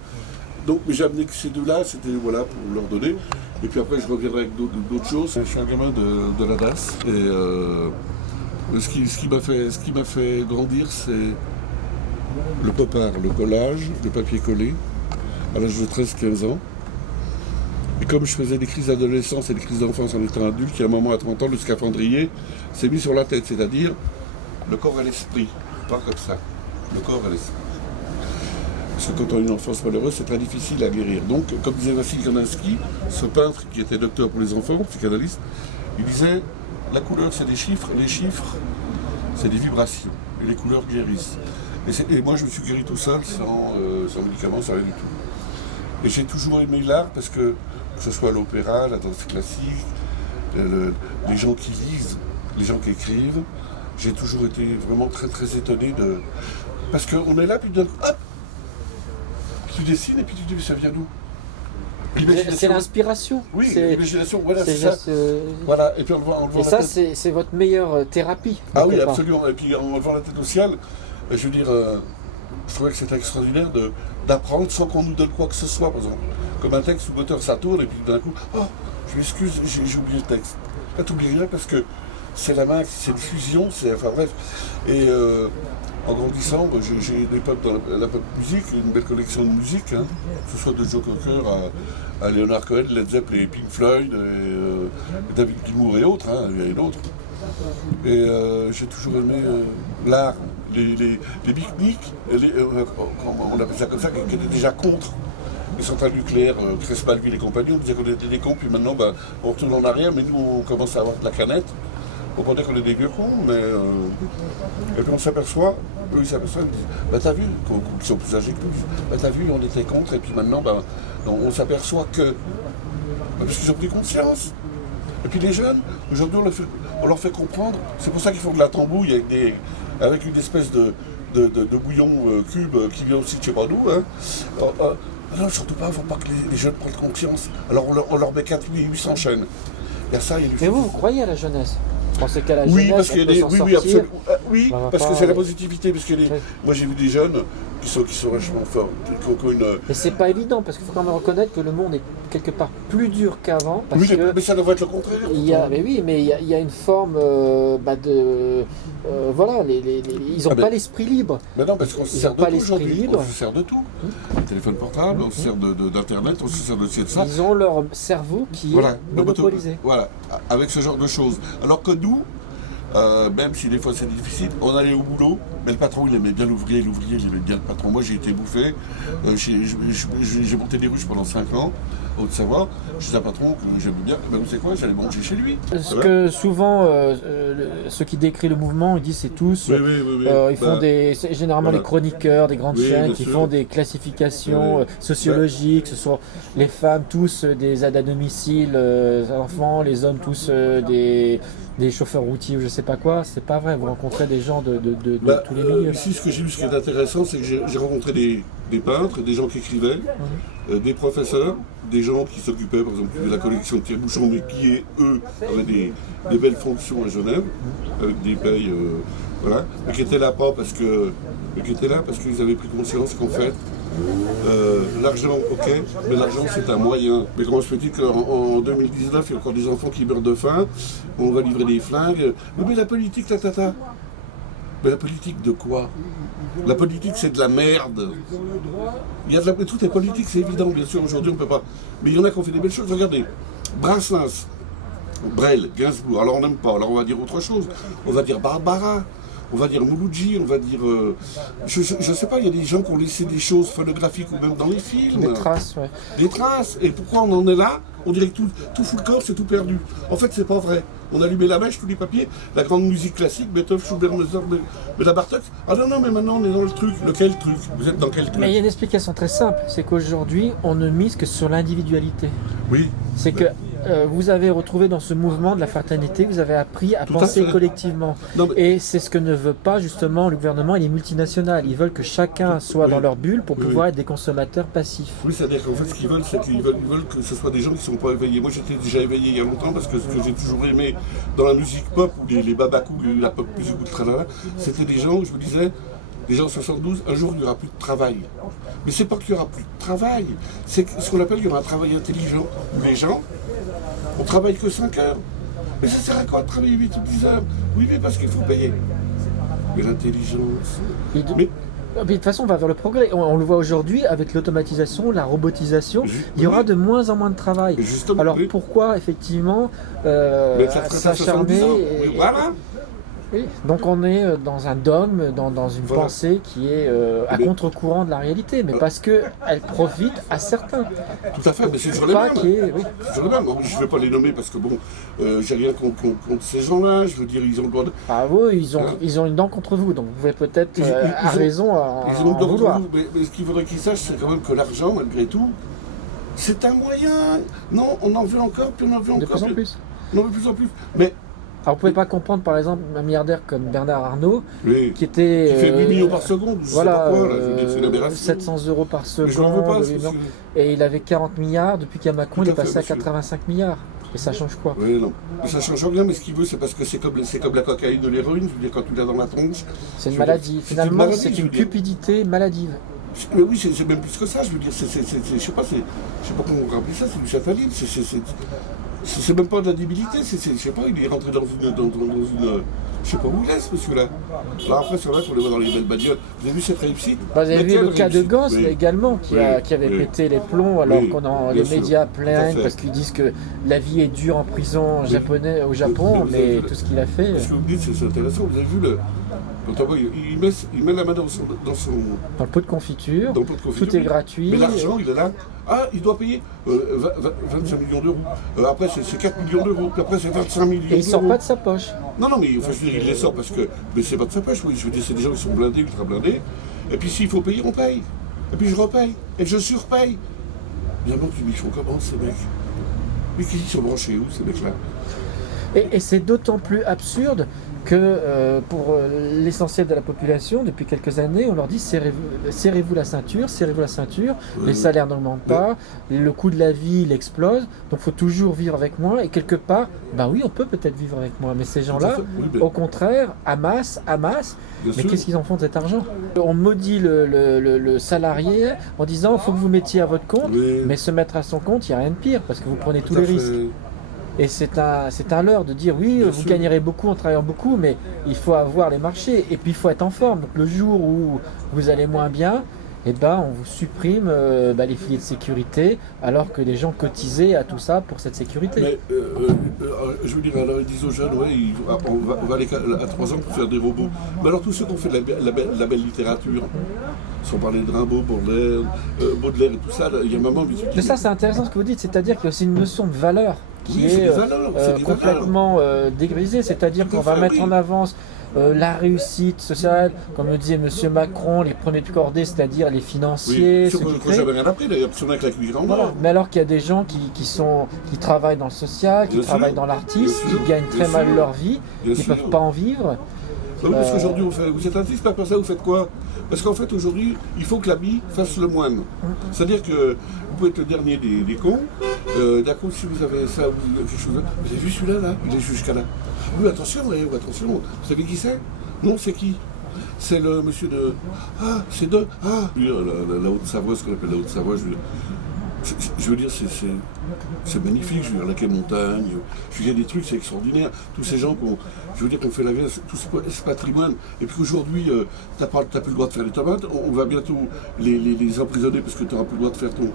Donc, mais j'ai amené que ces deux-là, c'était voilà, pour leur donner. Et puis après, je reviendrai avec d'autres choses. Je suis un gamin de la DAS, et Ce qui m'a fait grandir, c'est le pop art, le collage, le papier collé, à l'âge de 13-15 ans. Et comme je faisais des crises d'adolescence et des crises d'enfance en étant adulte, il y a un moment à 30 ans, le scaphandrier s'est mis sur la tête, c'est-à-dire le corps et l'esprit, pas comme ça, le corps et l'esprit. Parce que quand on a une enfance malheureuse, c'est très difficile à guérir. Donc, comme disait Vassili Kandinsky, ce peintre qui était docteur pour les enfants, psychanalyste, il disait « La couleur, c'est des chiffres, les chiffres, c'est des vibrations, et les couleurs guérissent. » Et moi, je me suis guéri tout seul, sans médicaments, sans rien du tout. Et j'ai toujours aimé l'art parce que ce soit l'opéra, la danse classique, les gens qui lisent, les gens qui écrivent, j'ai toujours été vraiment très très étonné de... Parce qu'on est là, puis d'un coup, hop, tu dessines et puis tu te dis, mais ça vient d'où? C'est l'inspiration. Oui, l'imagination, voilà, c'est ça. Voilà, et puis on le voit et ça, c'est votre meilleure thérapie. Ah oui, absolument. Et puis en levant la tête au ciel, je veux dire, je trouvais que c'était extraordinaire d'apprendre sans qu'on nous donne quoi que ce soit, par exemple. Comme un texte où l'auteur ça tourne et puis d'un coup, oh, je m'excuse, j'ai oublié le texte. Là, t'oublies rien parce que c'est la main, c'est une fusion, enfin bref. Et en grandissant, j'ai des potes dans la pop musique, une belle collection de musique, hein, que ce soit de Joe Cocker à Leonard Cohen, Led Zeppelin, Pink Floyd, et David Gilmour et autres, hein, il y a d'autres. Et j'ai toujours aimé l'art, les pique-niques, on appelle ça comme ça, qui étaient déjà contre les centrales nucléaires, Crespalville et compagnie, on disait qu'on était des cons, puis maintenant on retourne en arrière, mais nous on commence à avoir de la canette. On peut dire qu'on est des vieux cons, mais et puis on s'aperçoit, eux ils s'aperçoivent, ils disent, bah t'as vu, ils sont plus âgés que nous, bah t'as vu, on était contre, et puis maintenant on s'aperçoit que, parce qu'ils ont pris conscience. Et puis les jeunes, aujourd'hui on leur fait comprendre, c'est pour ça qu'ils font de la tambouille avec une espèce de bouillon cube qui vient aussi de je sais pas d'où. Hein. Non, surtout pas, il ne faut pas que les jeunes prennent conscience. Alors on leur met 800 chaînes. Il y a ça, il y a mais vous croyez à la jeunesse? Vous pensez qu'à la jeunesse, oui, parce qu'il y a des, oui, absolument. Oui, parce que c'est la positivité. Parce que oui. Moi j'ai vu des jeunes qui sont vachement forts. Mais c'est pas évident, parce qu'il faut quand même reconnaître que le monde est quelque part plus dur qu'avant. Oui, mais ça devrait être le contraire. Mais oui, mais il y a une forme de... voilà, ils n'ont pas l'esprit libre. Mais non, parce qu'on se sert de tout aujourd'hui. On se sert de tout. Téléphone portable, on se sert d'internet, on se sert de ça. Ils ont leur cerveau qui est monopolisé. Voilà, avec ce genre de choses. Alors que nous, même si des fois c'est difficile, on allait au boulot, mais le patron il aimait bien l'ouvrier il aimait bien le patron. Moi j'ai été bouffé, j'ai monté des ruches pendant 5 ans, Haute-Savoie, je suis un patron que j'aimais bien, ben, vous savez quoi, j'allais manger chez lui. Ce que souvent, ceux qui décrivent le mouvement, ils disent c'est tous, ils font généralement les chroniqueurs des grandes chaînes qui font des classifications sociologiques, ce sont les femmes tous des aides à domicile, enfants, les hommes tous des chauffeurs routiers ou je sais pas quoi, c'est pas vrai, vous rencontrez des gens de tous les milieux. Ici, ce que j'ai vu, ce qui est intéressant, c'est que j'ai rencontré des peintres, des gens qui écrivaient, des professeurs, des gens qui s'occupaient, par exemple, de la collection de tire-bouchons, mais qui, eux, avaient des belles fonctions à Genève, avec des payes, voilà, mais qui étaient là parce qu'ils avaient pris conscience qu'en fait, l'argent, ok, mais l'argent c'est un moyen. Mais comment se fait-il qu'en 2019, il y a encore des enfants qui meurent de faim, on va livrer des flingues, mais la politique, Mais la politique de quoi? La politique c'est de la merde. Tout est politique, c'est évident, bien sûr, aujourd'hui on ne peut pas. Mais il y en a qui ont fait des belles choses, regardez, Brassens, Brel, Gainsbourg, alors on n'aime pas, alors on va dire autre chose, on va dire Barbara. On va dire Mouloudji, on va dire... je sais pas, il y a des gens qui ont laissé des choses photographiques ou même dans les films. Des traces, ouais. Des traces. Et pourquoi on en est là? On dirait que tout fout le corps, c'est tout perdu. En fait, c'est pas vrai. On allumait la mèche, tous les papiers, la grande musique classique, Beethoven, Schubert, Mozart, Béla Bartok. Ah non, mais maintenant on est dans le truc. Lequel truc? Vous êtes dans quel truc? Mais il y a une explication très simple, c'est qu'aujourd'hui, on ne mise que sur l'individualité. Oui. C'est que vous avez retrouvé dans ce mouvement de la fraternité, vous avez appris à penser collectivement. Et c'est ce que ne veut pas justement le gouvernement et les multinationales. Ils veulent que chacun soit dans leur bulle pour pouvoir être des consommateurs passifs. Oui, c'est-à-dire qu'en fait ce qu'ils veulent, c'est qu'ils veulent que ce soit des gens qui ne sont pas éveillés. Moi j'étais déjà éveillé il y a longtemps parce que ce que j'ai toujours aimé dans la musique pop, ou les babacous, la pop musique ou le tralala, c'était des gens où je me disais, déjà en 72, un jour il n'y aura plus de travail. Mais c'est pas qu'il n'y aura plus de travail, c'est ce qu'on appelle qu'il y aura un travail intelligent. Les gens, on travaille que 5 heures. Mais ça sert à quoi de travailler 8 ou 10 heures? Oui, mais parce qu'il faut payer. Mais l'intelligence. Mais de toute façon, on va vers le progrès. On le voit aujourd'hui avec l'automatisation, la robotisation. Il y aura de moins en moins de travail. Alors pourquoi, effectivement, s'acharner Voilà. Oui. Donc on est dans un dogme, dans une pensée qui est à contre-courant de la réalité, mais parce qu'elle profite à certains. Tout à fait, mais c'est sur les mêmes. C'est sur les mêmes. Je ne vais pas les nommer parce que bon, j'ai rien contre ces gens-là. Je veux dire, ils ont le droit de... Ah oui, ils ont une dent contre vous, donc vous pouvez peut-être à raison ils ont une dent contre vous, mais ce qu'il faudrait qu'ils sachent, c'est quand même que l'argent, malgré tout, c'est un moyen. Non, on en veut encore, puis on en veut encore. De plus en plus. On en veut de plus en plus. Mais... Alors, vous ne pouvez pas comprendre, par exemple, un milliardaire comme Bernard Arnault, qui fait 8 millions par seconde, voilà, c'est une aberration. 700 € par seconde, je n'en veux pas, et il avait 40 milliards, depuis qu'il y a Macron, il est passé à 85 milliards. Et ça change quoi? Oui, non. Mais ça change rien, mais ce qu'il veut, c'est parce que c'est comme la cocaïne de l'héroïne, je veux dire, quand tu l'as dans la tronche. C'est une maladie. Finalement, c'est une cupidité maladive. Mais oui, c'est même plus que ça, je veux dire, je sais pas comment on rappeler ça, c'est du chataline, c'est même pas de la débilité, je sais pas, il est rentré dans une je sais pas où il est ce monsieur-là. Alors après, c'est vrai qu'on le voit dans les belles bagnoles. Vous avez vu cette réussite? Vous avez vu le cas de Gauss également, qui avait pété les plombs, alors qu'on les médias plaignent parce qu'ils disent que la vie est dure en prison au Japon, mais tout ce qu'il a fait... Ce que vous me dites, c'est intéressant, vous avez vu quand il met la main dans le pot de confiture, tout est gratuit. Mais l'argent, il est là. Ah, il doit payer 25 millions d'euros. Après, c'est 4 millions d'euros. Puis après, c'est 25 millions d'euros. Et il ne sort pas de sa poche. Non, mais enfin, je veux dire, il les sort parce que... Mais c'est pas de sa poche, oui. Je veux dire, c'est des gens qui sont blindés, ultra blindés. Et puis s'il faut payer, on paye. Et puis je repaye. Et je surpaye. Bien bon, tu dis, ils font comment, ces mecs? Mais qui sont branchés où, ces mecs-là? Et c'est d'autant plus absurde que pour l'essentiel de la population, depuis quelques années, on leur dit serrez-vous la ceinture, les salaires n'augmentent pas, le coût de la vie il explose, donc il faut toujours vivre avec moins, et quelque part, ben oui, on peut peut-être vivre avec moins, mais ces gens-là, au contraire, amassent, mais qu'est-ce qu'ils en font de cet argent? On maudit le salarié en disant il faut que vous mettiez à votre compte, mais se mettre à son compte, il n'y a rien de pire, parce que vous prenez tous les risques. Et c'est un leurre de dire oui, vous gagnerez beaucoup en travaillant beaucoup, mais il faut avoir les marchés et puis il faut être en forme. Donc le jour où vous allez moins bien, eh ben, on vous supprime les filets de sécurité alors que les gens cotisaient à tout ça pour cette sécurité. Mais je veux dire, alors ils disent aux jeunes, on va aller à 3 ans pour faire des robots. Mais alors tous ceux qui ont fait la belle littérature, sans parler de Rimbaud, Baudelaire et tout ça, il y a un moment... Mais ça c'est intéressant ce que vous dites, c'est-à-dire qu'il y a aussi une notion de valeur qui est complètement dégrisée, c'est-à-dire qu'on va mettre en avance la réussite sociale, comme le disait M. Macron, les premiers de cordée, c'est-à-dire les financiers. Oui, ceux qui j'avais rien appris d'ailleurs, parce qu'on a avec la cuillère en or. Mais alors qu'il y a des gens qui travaillent dans le social, qui travaillent dans l'artiste, qui gagnent très mal leur vie, qui ne peuvent pas en vivre. Oui, parce qu'aujourd'hui, vous êtes artiste, pas pour ça, vous faites quoi? Parce qu'en fait, aujourd'hui, il faut que l'habit fasse le moine. C'est-à-dire que vous pouvez être le dernier des cons. D'accord, si vous avez ça, quelque chose. Vous avez vu celui-là, là? Il est jusqu'à là. Oui, attention, attention. Vous savez qui c'est? Non, c'est qui? C'est le monsieur de... Ah, c'est de... Ah, la Haute-Savoie, ce qu'on appelle la Haute-Savoie, je veux dire, c'est magnifique, je veux dire, la montagne, je veux dire, des trucs, c'est extraordinaire. Tous ces gens je veux dire, qu'on fait la vie, tout ce patrimoine. Et puis aujourd'hui, t'as plus le droit de faire les tomates, on va bientôt les emprisonner parce que tu n'auras plus le droit de faire ton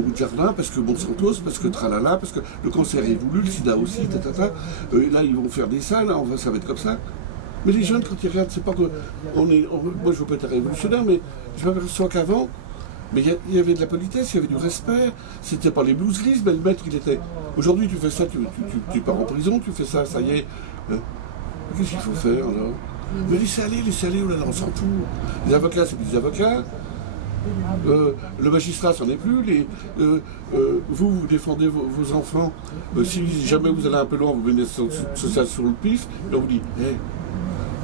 bout de jardin, parce que Monsantos, parce que tralala, parce que le cancer est voulu, le sida aussi, là, ils vont faire des salles, ça va être comme ça. Mais les jeunes, quand ils regardent, c'est pas que... moi, je veux pas être révolutionnaire, mais je m'aperçois qu'avant, mais il y avait de la politesse, il y avait du respect, c'était pas les blues grises, mais le maître il était... Aujourd'hui tu fais ça, tu pars en prison, tu fais ça, ça y est. Qu'est-ce qu'il faut faire alors? Mais laissez aller, oh là là, on s'en fout. Les avocats, c'est plus des avocats. Le magistrat, c'en est plus. Vous défendez vos enfants. Si jamais vous allez un peu loin, vous mettez social sur le pif, et on vous dit, hé,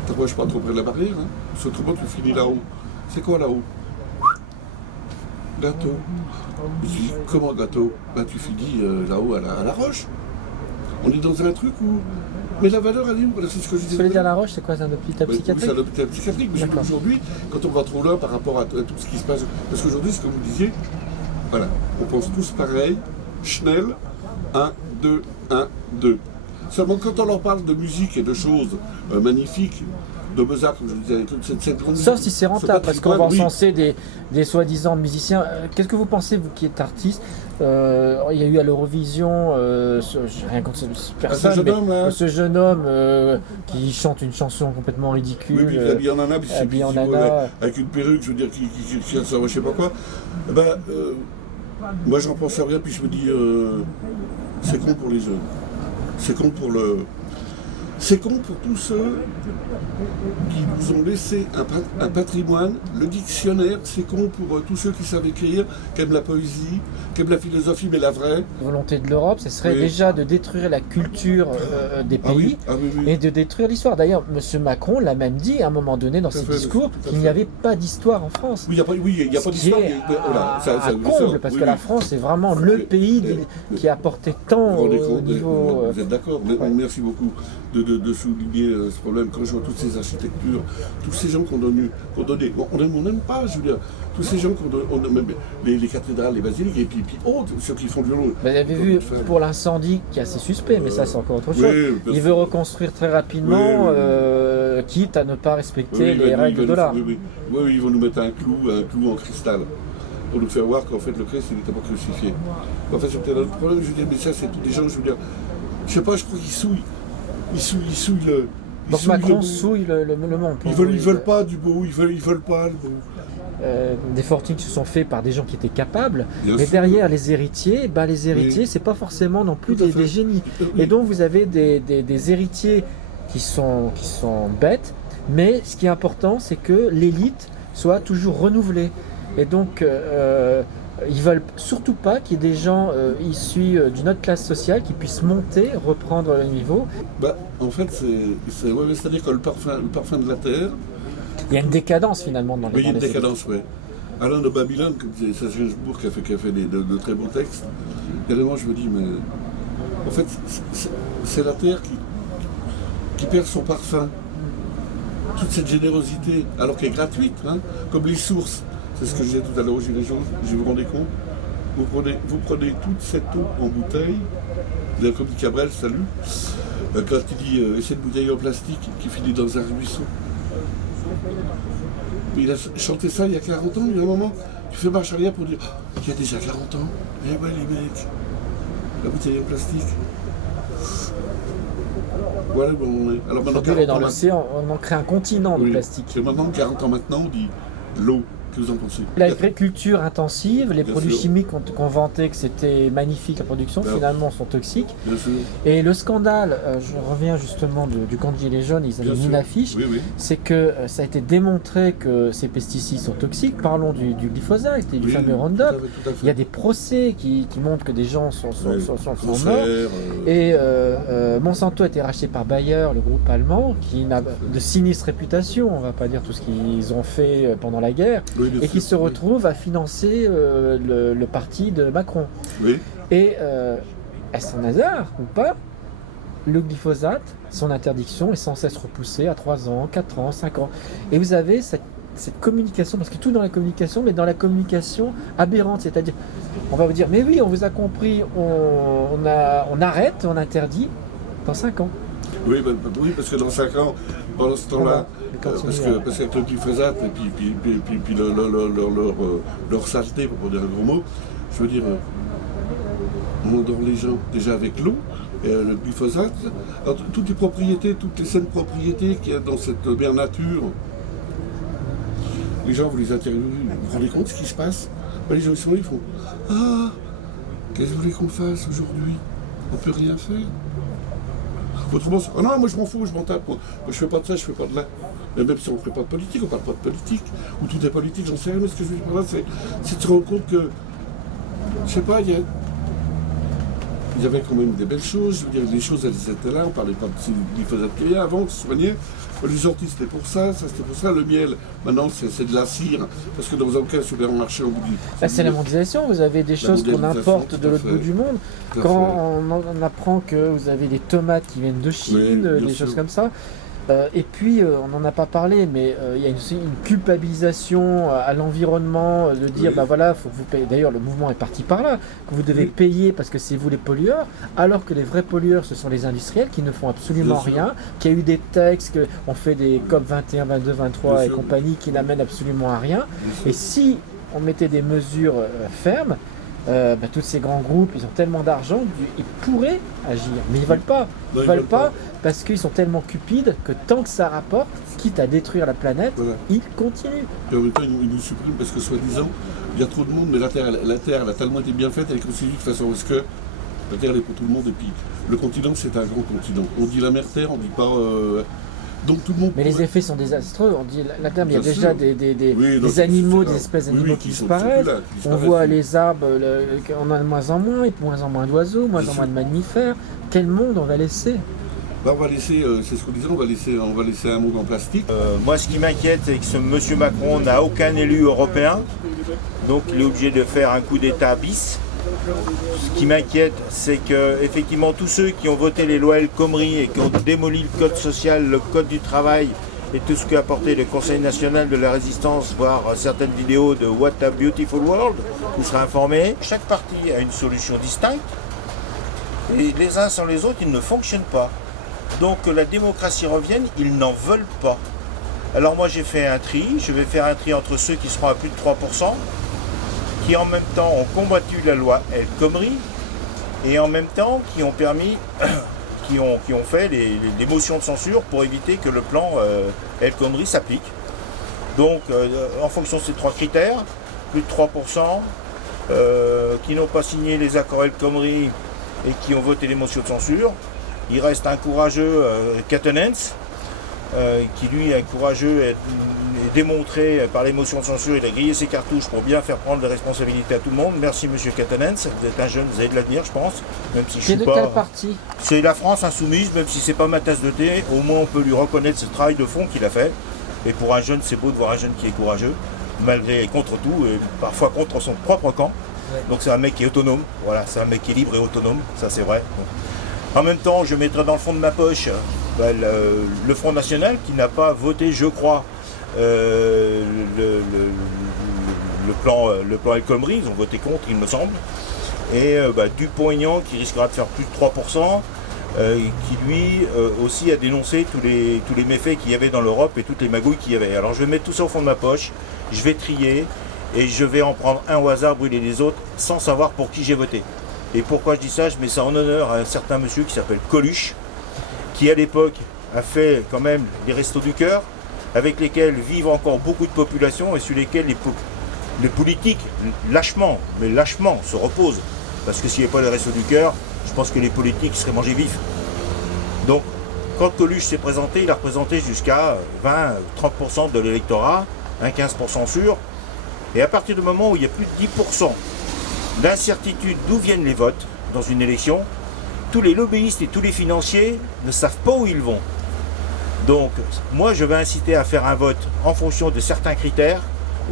t'approches pas trop près de la barrière, hein, parce que autrement tu finis là-haut. C'est quoi là-haut? Gâteau. Je dis, comment gâteau? Tu finis là-haut à la roche. On est dans un truc où... Mais la valeur, elle est où? C'est ce que je disais. Vous voulez dire la roche, c'est quoi? C'est un hôpital psychiatrique? C'est un hôpital psychiatrique, mais aujourd'hui, quand on va trop loin par rapport à tout ce qui se passe... Parce qu'aujourd'hui, ce que vous disiez, voilà, on pense tous pareil, Schnell, 1, 2, 1, 2. Seulement quand on leur parle de musique et de choses magnifiques, de Mozart, comme je disais, cette grande musique. Sauf si c'est rentable, parce qu'on va encenser des soi-disant musiciens. Qu'est-ce que vous pensez, vous qui êtes artiste? Il y a eu à l'Eurovision, rien contre cette personne, ce jeune homme qui chante une chanson complètement ridicule. Oui, habillé en nana, avec une perruque, je veux dire, qui a ça, je sais pas quoi. Moi, j'en pense à rien, puis je me dis, c'est con pour les jeunes. C'est con pour le. C'est con pour tous ceux qui nous ont laissé un patrimoine, le dictionnaire, c'est con pour tous ceux qui savent écrire, qui aiment la poésie, qui aiment la philosophie, mais la vraie. La volonté de l'Europe, ce serait déjà de détruire la culture des pays et de détruire l'histoire. D'ailleurs, M. Macron l'a même dit à un moment donné dans ses discours qu'il n'y avait pas d'histoire en France. Oui, il n'y a pas d'histoire. Un comble, parce que la France est vraiment le pays qui a apporté tant au niveau... Vous êtes d'accord, merci beaucoup de souligner ce problème. Quand je vois toutes ces architectures, tous ces gens qu'on donné, bon, on n'aime pas, je veux dire, tous ces gens qu'on donne, même les cathédrales, les basiliques, et puis ceux qui font du long. Vous avez vu pour l'incendie qui est assez suspect, mais ça c'est encore autre chose. Il veut reconstruire très rapidement, quitte à ne pas respecter les règles de l'art. Oui, ils vont nous mettre un clou en cristal, pour nous faire voir qu'en fait le Christ il n'était pas crucifié. Enfin, c'est peut-être un problème, je veux dire, mais ça c'est tous des gens, je veux dire, je sais pas, je crois qu'ils souillent. Ils souillent le. Donc Macron souille le monde. Ils veulent pas du beau, ils veulent pas le beau. Des fortunes qui se sont faites par des gens qui étaient capables, mais derrière les héritiers, c'est pas forcément non plus des génies. Et donc vous avez des héritiers qui sont bêtes, mais ce qui est important, c'est que l'élite soit toujours renouvelée. Et donc ils veulent surtout pas qu'il y ait des gens issus d'une autre classe sociale qui puissent monter, reprendre le niveau. En fait, c'est-à-dire que le parfum de la terre. Il y a une décadence finalement dans les. Oui, il y a une décadence, oui. Alain de Babylone, comme disait Serge Gainsbourg, qui a fait de très beaux textes. Également, je me dis, mais en fait, c'est la terre qui perd son parfum. Toute cette générosité, alors qu'elle est gratuite, comme les sources. C'est ce que je disais tout à l'heure aux Gilets jaunes, je vous rendez compte, vous prenez toute cette eau en bouteille, comme dit Cabrel, salut, quand il dit et cette bouteille en plastique qui finit dans un ruisseau. Mais il a chanté ça il y a 40 ans, il y a un moment, tu fais marche arrière pour dire il y a déjà 40 ans, eh ouais les mecs, la bouteille en plastique. Voilà où on est. Alors maintenant, aujourd'hui, dans l'océan, on en crée un continent de plastique. Et maintenant, 40 ans maintenant, on dit l'eau. Que vous en pensez? L'agriculture intensive, les produits chimiques qu'on vantait que c'était magnifique la production, finalement sont toxiques. Et le scandale, je reviens justement du camp de Gilets jaunes, ils avaient mis une affiche, c'est que ça a été démontré que ces pesticides sont toxiques. Parlons du glyphosate et du fameux Roundup. Il y a des procès qui montrent que des gens sont morts. Et Monsanto a été racheté par Bayer, le groupe allemand, qui n'a de sinistre réputation, on ne va pas dire tout ce qu'ils ont fait pendant la guerre. Et qui se retrouve à financer le parti de Macron. Et est-ce un hasard ou pas? Le glyphosate, son interdiction est sans cesse repoussée à 3 ans, 4 ans, 5 ans. Et vous avez cette communication, parce que tout dans la communication, mais dans la communication aberrante, c'est-à-dire, on va vous dire, mais oui, on vous a compris, on arrête, on interdit dans 5 ans. Oui, parce que dans 5 ans, pendant ce temps-là, parce qu'avec le glyphosate et puis leur saleté, pour dire un gros mot, je veux dire, on endort les gens déjà avec l'eau, et le glyphosate, alors, toutes les propriétés, toutes les saines propriétés qu'il y a dans cette mère nature, les gens, vous les interviewez, vous vous rendez compte de ce qui se passe? Les gens ils sont là, ils font « Ah, qu'est-ce que vous voulez qu'on fasse aujourd'hui? On peut rien faire ?» Autrement, oh non, moi je m'en fous, je m'en tape. Moi je fais pas de ça, je fais pas de là. Mais même si on ne fait pas de politique, on parle pas de politique. Ou tout est politique, j'en sais rien, mais ce que je veux dire par là, c'est de se rendre compte que, je sais pas, il y avait quand même des belles choses. Je veux dire, les choses, elles étaient là. On parlait pas de glyphosate qui rien avant, de se soigner. Les orties, c'était pour ça c'était pour ça. Le miel, maintenant, c'est de la cire. Parce que dans aucun supermarché, on vous dit. C'est la mondialisation. Vous avez des choses qu'on importe de l'autre bout du monde. Quand on apprend que vous avez des tomates qui viennent de Chine, des choses comme ça. Et puis, on n'en a pas parlé, mais il y a aussi une culpabilisation à l'environnement, de dire, bah voilà, faut que vous payez. D'ailleurs, le mouvement est parti par là, que vous devez payer parce que c'est vous les pollueurs, alors que les vrais pollueurs, ce sont les industriels qui ne font absolument rien, qu'il y a eu des textes, qu'on fait des COP 21, 22, 23 et compagnie qui n'amènent absolument à rien. Et si on mettait des mesures fermes, tous ces grands groupes, ils ont tellement d'argent, ils pourraient agir, mais ils ne veulent pas. Ils ne veulent pas parce qu'ils sont tellement cupides que tant que ça rapporte, quitte à détruire la planète, ils continuent. Et en même temps, ils nous suppriment parce que soi-disant, il y a trop de monde, mais la Terre elle a tellement été bien faite, elle est constituée de façon à ce que la Terre elle est pour tout le monde. Et puis, le continent, c'est un grand continent. On dit la mer Terre, on ne dit pas... Donc tout le monde. Mais les effets sont désastreux. On dit la Terre, il y a déjà des animaux, des espèces d'animaux qui disparaissent. On voit les arbres, on a de moins en moins d'oiseaux, moins en moins de mammifères. Quel monde on va laisser? On va laisser, c'est ce qu'on disait, on va laisser un monde en plastique. Moi, ce qui m'inquiète, c'est que ce monsieur Macron n'a aucun élu européen, donc il est obligé de faire un coup d'État bis. Ce qui m'inquiète, c'est que effectivement tous ceux qui ont voté les lois El Khomri et qui ont démoli le code social, le code du travail et tout ce qu'a apporté le Conseil national de la résistance, voire certaines vidéos de What a Beautiful World, vous serez informés. Chaque parti a une solution distincte et les uns sans les autres, ils ne fonctionnent pas. Donc que la démocratie revienne, ils n'en veulent pas. Alors moi j'ai fait un tri, je vais faire un tri entre ceux qui seront à plus de 3%, qui en même temps ont combattu la loi El Khomri et en même temps qui ont permis, qui ont fait les motions de censure pour éviter que le plan El Khomri s'applique. Donc en fonction de ces trois critères, plus de 3%, qui n'ont pas signé les accords El Khomri et qui ont voté les motions de censure. Il reste un courageux Catenens, qui lui est courageux et démontré par les motions de censure, il a grillé ses cartouches pour bien faire prendre les responsabilités à tout le monde. Merci monsieur Catenens, vous êtes un jeune, vous avez de l'avenir je pense, même si je suis pas... C'est de quel parti? C'est la France insoumise, même si c'est pas ma tasse de thé, au moins on peut lui reconnaître ce travail de fond qu'il a fait. Et pour un jeune, c'est beau de voir un jeune qui est courageux, malgré et contre tout, et parfois contre son propre camp. Donc c'est un mec qui est autonome, voilà, c'est un mec qui est libre et autonome, ça c'est vrai. En même temps, je mettrai dans le fond de ma poche le Front National qui n'a pas voté, je crois, le plan El Khomri, ils ont voté contre, il me semble. Et Dupont-Aignan qui risquera de faire plus de 3%, qui lui aussi a dénoncé tous les méfaits qu'il y avait dans l'Europe et toutes les magouilles qu'il y avait. Alors je vais mettre tout ça au fond de ma poche, je vais trier et je vais en prendre un au hasard, brûler les autres, sans savoir pour qui j'ai voté. Et pourquoi je dis ça? Je mets ça en honneur à un certain monsieur qui s'appelle Coluche, qui à l'époque a fait quand même les Restos du Cœur, avec lesquels vivent encore beaucoup de populations et sur lesquels les politiques lâchement se reposent. Parce que s'il n'y avait pas les Restos du Cœur, je pense que les politiques seraient mangés vifs. Donc quand Coluche s'est présenté, il a représenté jusqu'à 20-30% de l'électorat, 15% sûr. Et à partir du moment où il y a plus de 10% d'incertitude d'où viennent les votes dans une élection, tous les lobbyistes et tous les financiers ne savent pas où ils vont. Donc moi je vais inciter à faire un vote en fonction de certains critères,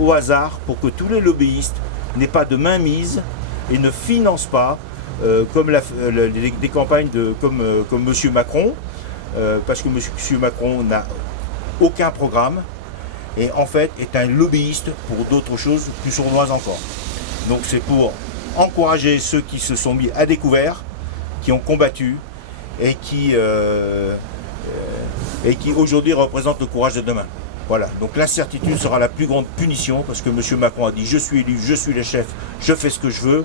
au hasard, pour que tous les lobbyistes n'aient pas de mainmise et ne financent pas comme des campagnes comme M. Macron, parce que M. Macron n'a aucun programme et en fait est un lobbyiste pour d'autres choses plus sournoises encore. Donc c'est pour encourager ceux qui se sont mis à découvert, qui ont combattu et qui aujourd'hui représentent le courage de demain. Voilà, donc l'incertitude sera la plus grande punition parce que M. Macron a dit je suis élu, je suis le chef, je fais ce que je veux,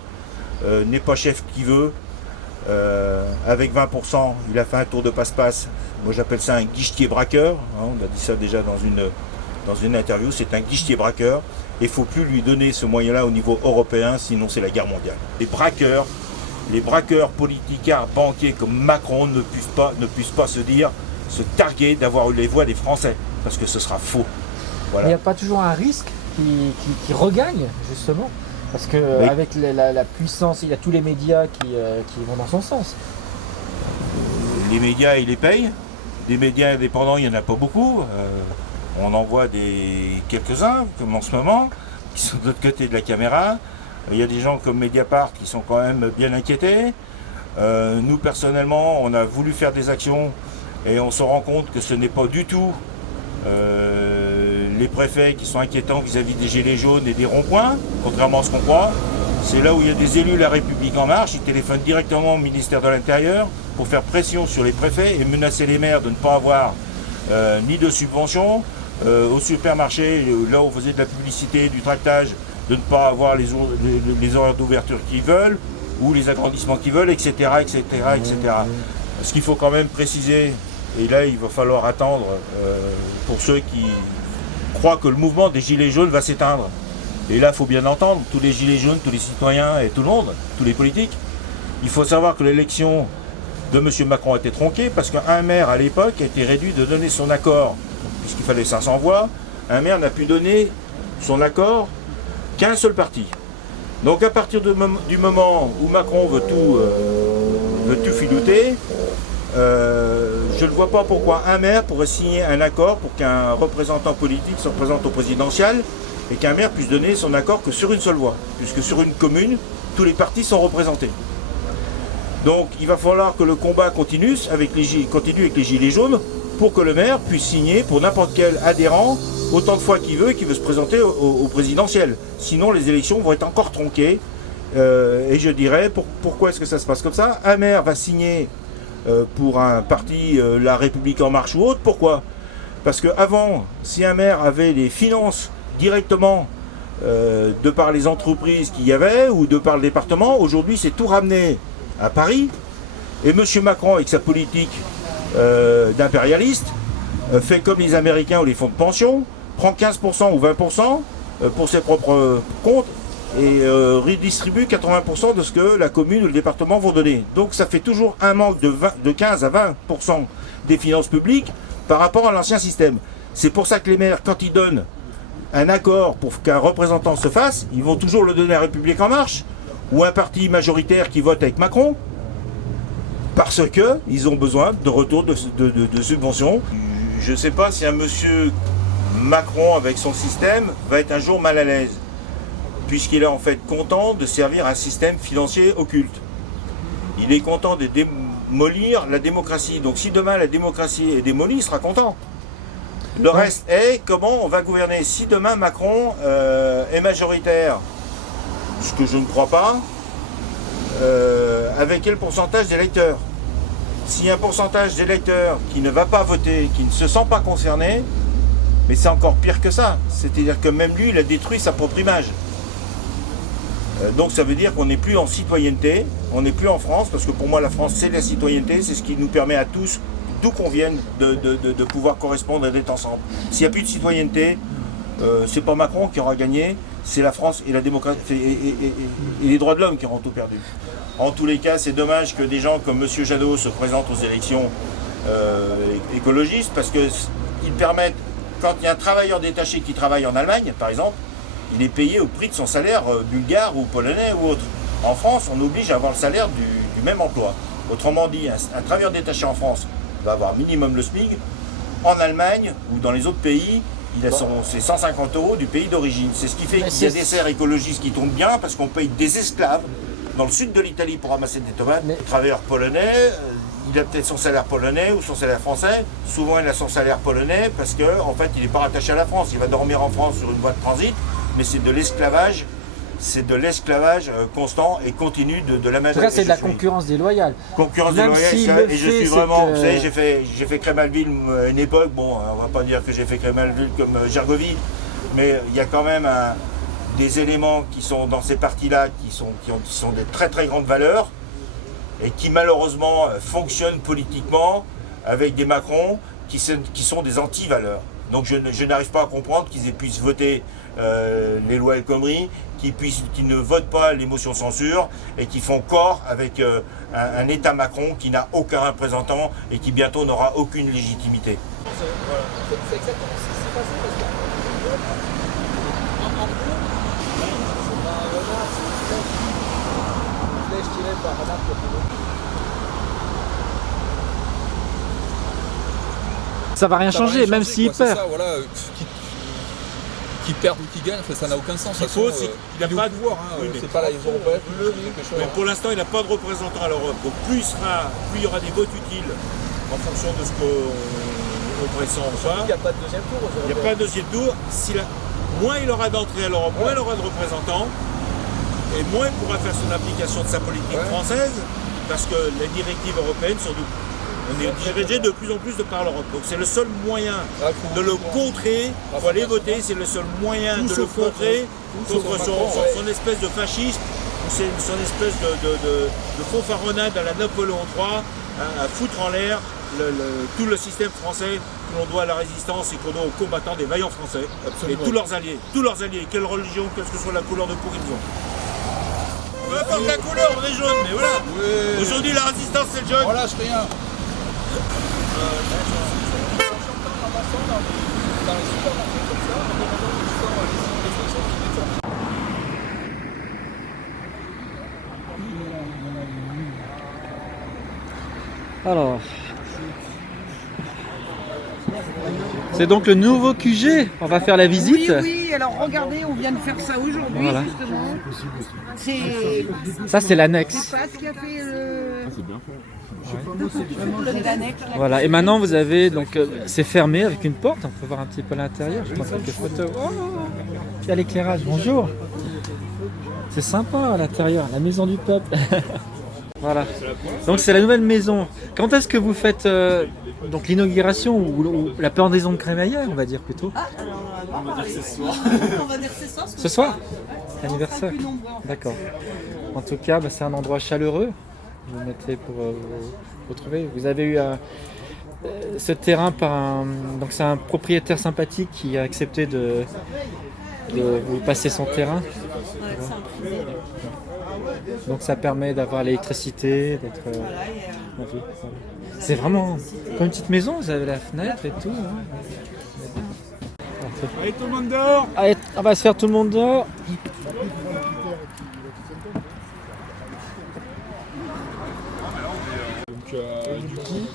n'est pas chef qui veut. Avec 20%, il a fait un tour de passe-passe, moi j'appelle ça un guichetier braqueur, hein, on a dit ça déjà dans une interview, c'est un guichetier braqueur. Il ne faut plus lui donner ce moyen-là au niveau européen, sinon c'est la guerre mondiale. Les braqueurs politicards, banquiers comme Macron ne puissent pas se targuer d'avoir eu les voix des Français, parce que ce sera faux. Voilà. Il n'y a pas toujours un risque qui regagne, justement, parce qu'avec la puissance, il y a tous les médias qui vont dans son sens. Les médias, ils les payent. Des médias indépendants, il n'y en a pas beaucoup. On en voit quelques-uns, comme en ce moment, qui sont de l'autre côté de la caméra. Il y a des gens comme Mediapart qui sont quand même bien inquiétés. Nous, personnellement, on a voulu faire des actions Et on se rend compte que ce n'est pas du tout les préfets qui sont inquiétants vis-à-vis des gilets jaunes et des ronds-points, contrairement à ce qu'on croit. C'est là où il y a des élus de La République En Marche, ils téléphonent directement au ministère de l'Intérieur pour faire pression sur les préfets et menacer les maires de ne pas avoir ni de subventions, au supermarché, là où on faisait de la publicité, du tractage, de ne pas avoir les horaires d'ouverture qu'ils veulent, ou les agrandissements qu'ils veulent, etc., etc., etc. Ce qu'il faut quand même préciser, et là il va falloir attendre pour ceux qui croient que le mouvement des Gilets jaunes va s'éteindre. Et là il faut bien entendre, tous les Gilets jaunes, tous les citoyens et tout le monde, tous les politiques. Il faut savoir que l'élection de M. Macron a été tronquée parce qu'un maire à l'époque a été réduit de donner son accord, puisqu'il fallait 500 voix, un maire n'a pu donner son accord qu'un seul parti. Donc à partir du moment où Macron veut tout filouter, je ne vois pas pourquoi un maire pourrait signer un accord pour qu'un représentant politique se représente au présidentiel et qu'un maire puisse donner son accord que sur une seule voix, puisque sur une commune, tous les partis sont représentés. Donc il va falloir que le combat continue avec les Gilets jaunes pour que le maire puisse signer pour n'importe quel adhérent autant de fois qu'il veut et qui veut se présenter au présidentiel. Sinon les élections vont être encore tronquées. Et je dirais, pourquoi est-ce que ça se passe comme ça? Un maire va signer pour un parti, La République En Marche ou autre. Pourquoi? Parce qu'avant, si un maire avait les finances directement de par les entreprises qu'il y avait ou de par le département, aujourd'hui c'est tout ramené à Paris. Et M. Macron, avec sa politique d'impérialiste, fait comme les Américains ou les fonds de pension, prend 15% ou 20% pour ses propres comptes et redistribue 80% de ce que la commune ou le département vont donner. Donc ça fait toujours un manque de 15 à 20% des finances publiques par rapport à l'ancien système. C'est pour ça que les maires, quand ils donnent un accord pour qu'un représentant se fasse, ils vont toujours le donner à République En Marche ou un parti majoritaire qui vote avec Macron, parce qu'ils ont besoin de retour de subventions. Je ne sais pas si un monsieur Macron, avec son système, va être un jour mal à l'aise, puisqu'il est en fait content de servir un système financier occulte. Il est content de démolir la démocratie. Donc si demain la démocratie est démolie, il sera content. Le reste est comment on va gouverner. Si demain Macron est majoritaire, ce que je ne crois pas, avec quel pourcentage d'électeurs? S'il y a un pourcentage d'électeurs qui ne va pas voter, qui ne se sent pas concerné, mais c'est encore pire que ça. C'est-à-dire que même lui, il a détruit sa propre image. Donc ça veut dire qu'on n'est plus en citoyenneté, on n'est plus en France, parce que pour moi la France c'est la citoyenneté, c'est ce qui nous permet à tous, d'où qu'on vienne, de pouvoir correspondre et d'être ensemble. S'il n'y a plus de citoyenneté, c'est pas Macron qui aura gagné, c'est la France et la démocratie et les droits de l'homme qui auront tout perdu. En tous les cas, c'est dommage que des gens comme M. Jadot se présentent aux élections écologistes, parce qu'ils permettent, quand il y a un travailleur détaché qui travaille en Allemagne, par exemple, il est payé au prix de son salaire bulgare ou polonais ou autre. En France, on oblige à avoir le salaire du même emploi. Autrement dit, un travailleur détaché en France va avoir minimum le SMIC. En Allemagne ou dans les autres pays, il a ses 150 € du pays d'origine. C'est ce qui fait qu'il y a des serres écologistes qui tombent bien, parce qu'on paye des esclaves dans le sud de l'Italie pour ramasser des tomates. Le travailleur polonais, il a peut-être son salaire polonais ou son salaire français. Souvent, il a son salaire polonais parce qu'en fait, il n'est pas rattaché à la France. Il va dormir en France sur une voie de transit, mais c'est de l'esclavage. C'est de l'esclavage constant et continu de la main d'œuvre. C'est de la concurrence déloyale. Concurrence déloyale, et je suis vraiment... Vous savez, j'ai fait Crémalville une époque, bon, on va pas dire que j'ai fait Crémalville comme Gergovie, mais il y a quand même des éléments qui sont dans ces partis-là qui sont de très très grandes valeurs et qui malheureusement fonctionnent politiquement avec des Macron qui sont des anti-valeurs. Donc je n'arrive pas à comprendre qu'ils puissent voter les lois El Khomri, qui ne votent pas les motions de censure et qui font corps avec un État Macron qui n'a aucun représentant et qui bientôt n'aura aucune légitimité. Voilà. C'est exactement ce qui s'est passé parce que en gros, c'est pas un renard, c'est une flèche tirée par un arc. Ça va rien changer, même s'il perd. Voilà, qui perdent ou qui gagnent, ça n'a aucun sens. Il faut, il n'a pas de pouvoir. C'est pas là, ils ont pas mais pour l'instant, il n'a pas de représentant à l'Europe. Donc plus il y aura des votes utiles en fonction de ce qu'on pressent ou pas. Il n'y a pas de deuxième tour. Il n'y a pas de deuxième tour. Moins il aura d'entrée à l'Europe, moins il aura de représentants, et moins il pourra faire son application de sa politique française, parce que les directives européennes sont on est dirigé de plus en plus de par l'Europe. Donc c'est le seul moyen de le contrer. Il faut aller voter, c'est le seul moyen de le contrer contre son espèce de fascisme, c'est son espèce de fanfaronnade à la Napoléon III, à foutre en l'air tout le système français que l'on doit à la résistance et qu'on doit aux combattants des vaillants français. Absolument. Et tous leurs alliés, quelle religion, quelle que soit la couleur de peau qu'ils ont. Peu importe la couleur, on est jaune, mais voilà. Oui. Aujourd'hui, la résistance, c'est le jaune. Voilà, je rien. Alors, c'est donc le nouveau QG. On va faire la visite. Oui, alors regardez, on vient de faire ça aujourd'hui, voilà. Justement. Ça, c'est l'annexe. C'est pas ce qui a fait le... c'est bien fait. Voilà, et maintenant vous avez donc c'est fermé avec une porte, on peut voir un petit peu l'intérieur, je prends quelques photos. Oh, il y a l'éclairage, bonjour. C'est sympa à l'intérieur, la maison du peuple. Voilà, donc c'est la nouvelle maison. Quand est-ce que vous faites donc l'inauguration ou la pendaison de crémaillère, on va dire plutôt? On va dire ce soir. On va dire ce soir. Ce soir? L'anniversaire? D'accord. En tout cas, c'est un endroit chaleureux. Vous mettez pour vous trouver. Vous avez eu ce terrain par donc c'est un propriétaire sympathique qui a accepté de vous passer son terrain. Donc ça permet d'avoir l'électricité, d'être. C'est vraiment comme une petite maison. Vous avez la fenêtre et tout. Hein. Allez tout le monde dehors. Allez, on va se faire tout le monde dehors. Du coup,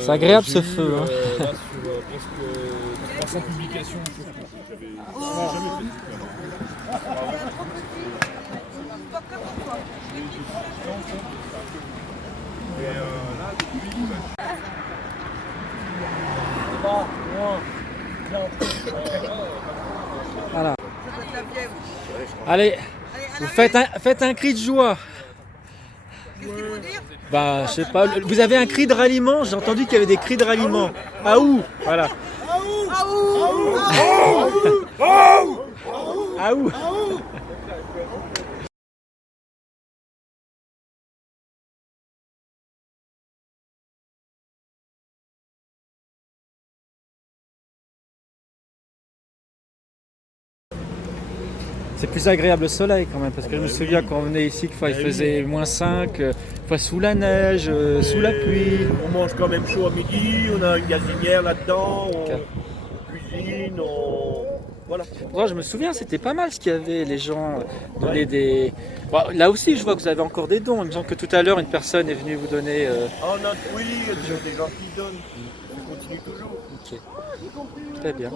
c'est agréable ce feu. Hein. Là, sur presque 300 publications. Voilà. Allez, vous faites un cri de joie. Bah, je sais pas. Vous avez un cri de ralliement? J'ai entendu qu'il y avait des cris de ralliement. Ah ouh, voilà. Ah ouh. C'est plus agréable le soleil quand même, parce que je me souviens quand on venait ici, qu'il il faisait -5, fois sous la neige, sous la pluie. On mange quand même chaud à midi, on a une gazinière là-dedans, on cuisine, voilà. Moi, je me souviens, c'était pas mal ce qu'il y avait, les gens donnaient des... Bon, là aussi, je vois que vous avez encore des dons. Il me semble que tout à l'heure, une personne est venue vous donner... Oui, il y a déjà des gens qui donnent, on continue toujours. Ok. Très bien.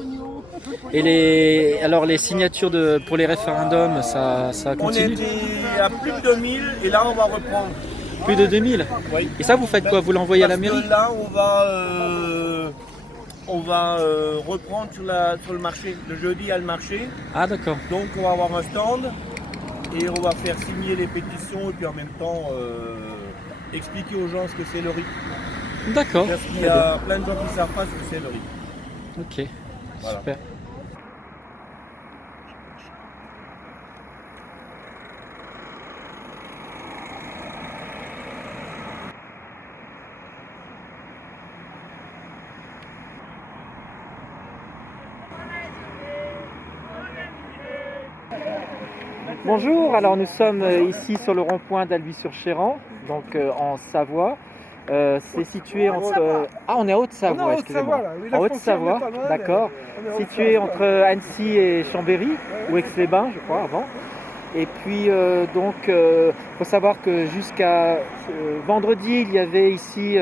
Et alors les signatures pour les référendums, ça continue? On était à plus de 2000 et là on va reprendre. Plus de 2000? Oui. Et ça vous faites quoi? Vous l'envoyez à la mairie? Là on va reprendre sur le marché. Le jeudi il y a le marché. Ah d'accord. Donc on va avoir un stand et on va faire signer les pétitions et puis en même temps expliquer aux gens ce que c'est le riz. D'accord. Parce qu'il y a plein de gens qui ne savent pas ce que c'est le riz. Ok, voilà. Super. Bonjour, alors nous sommes ici sur le rond-point d'Albi-sur-Chéran, donc en Savoie. C'est situé entre... Ah, on est à Haute-Savoie, excusez-moi. En Haute-Savoie, d'accord. Situé entre Annecy et Chambéry, ou Aix-les-Bains, je crois, avant. Et puis, donc, faut savoir que jusqu'à vendredi, il y avait ici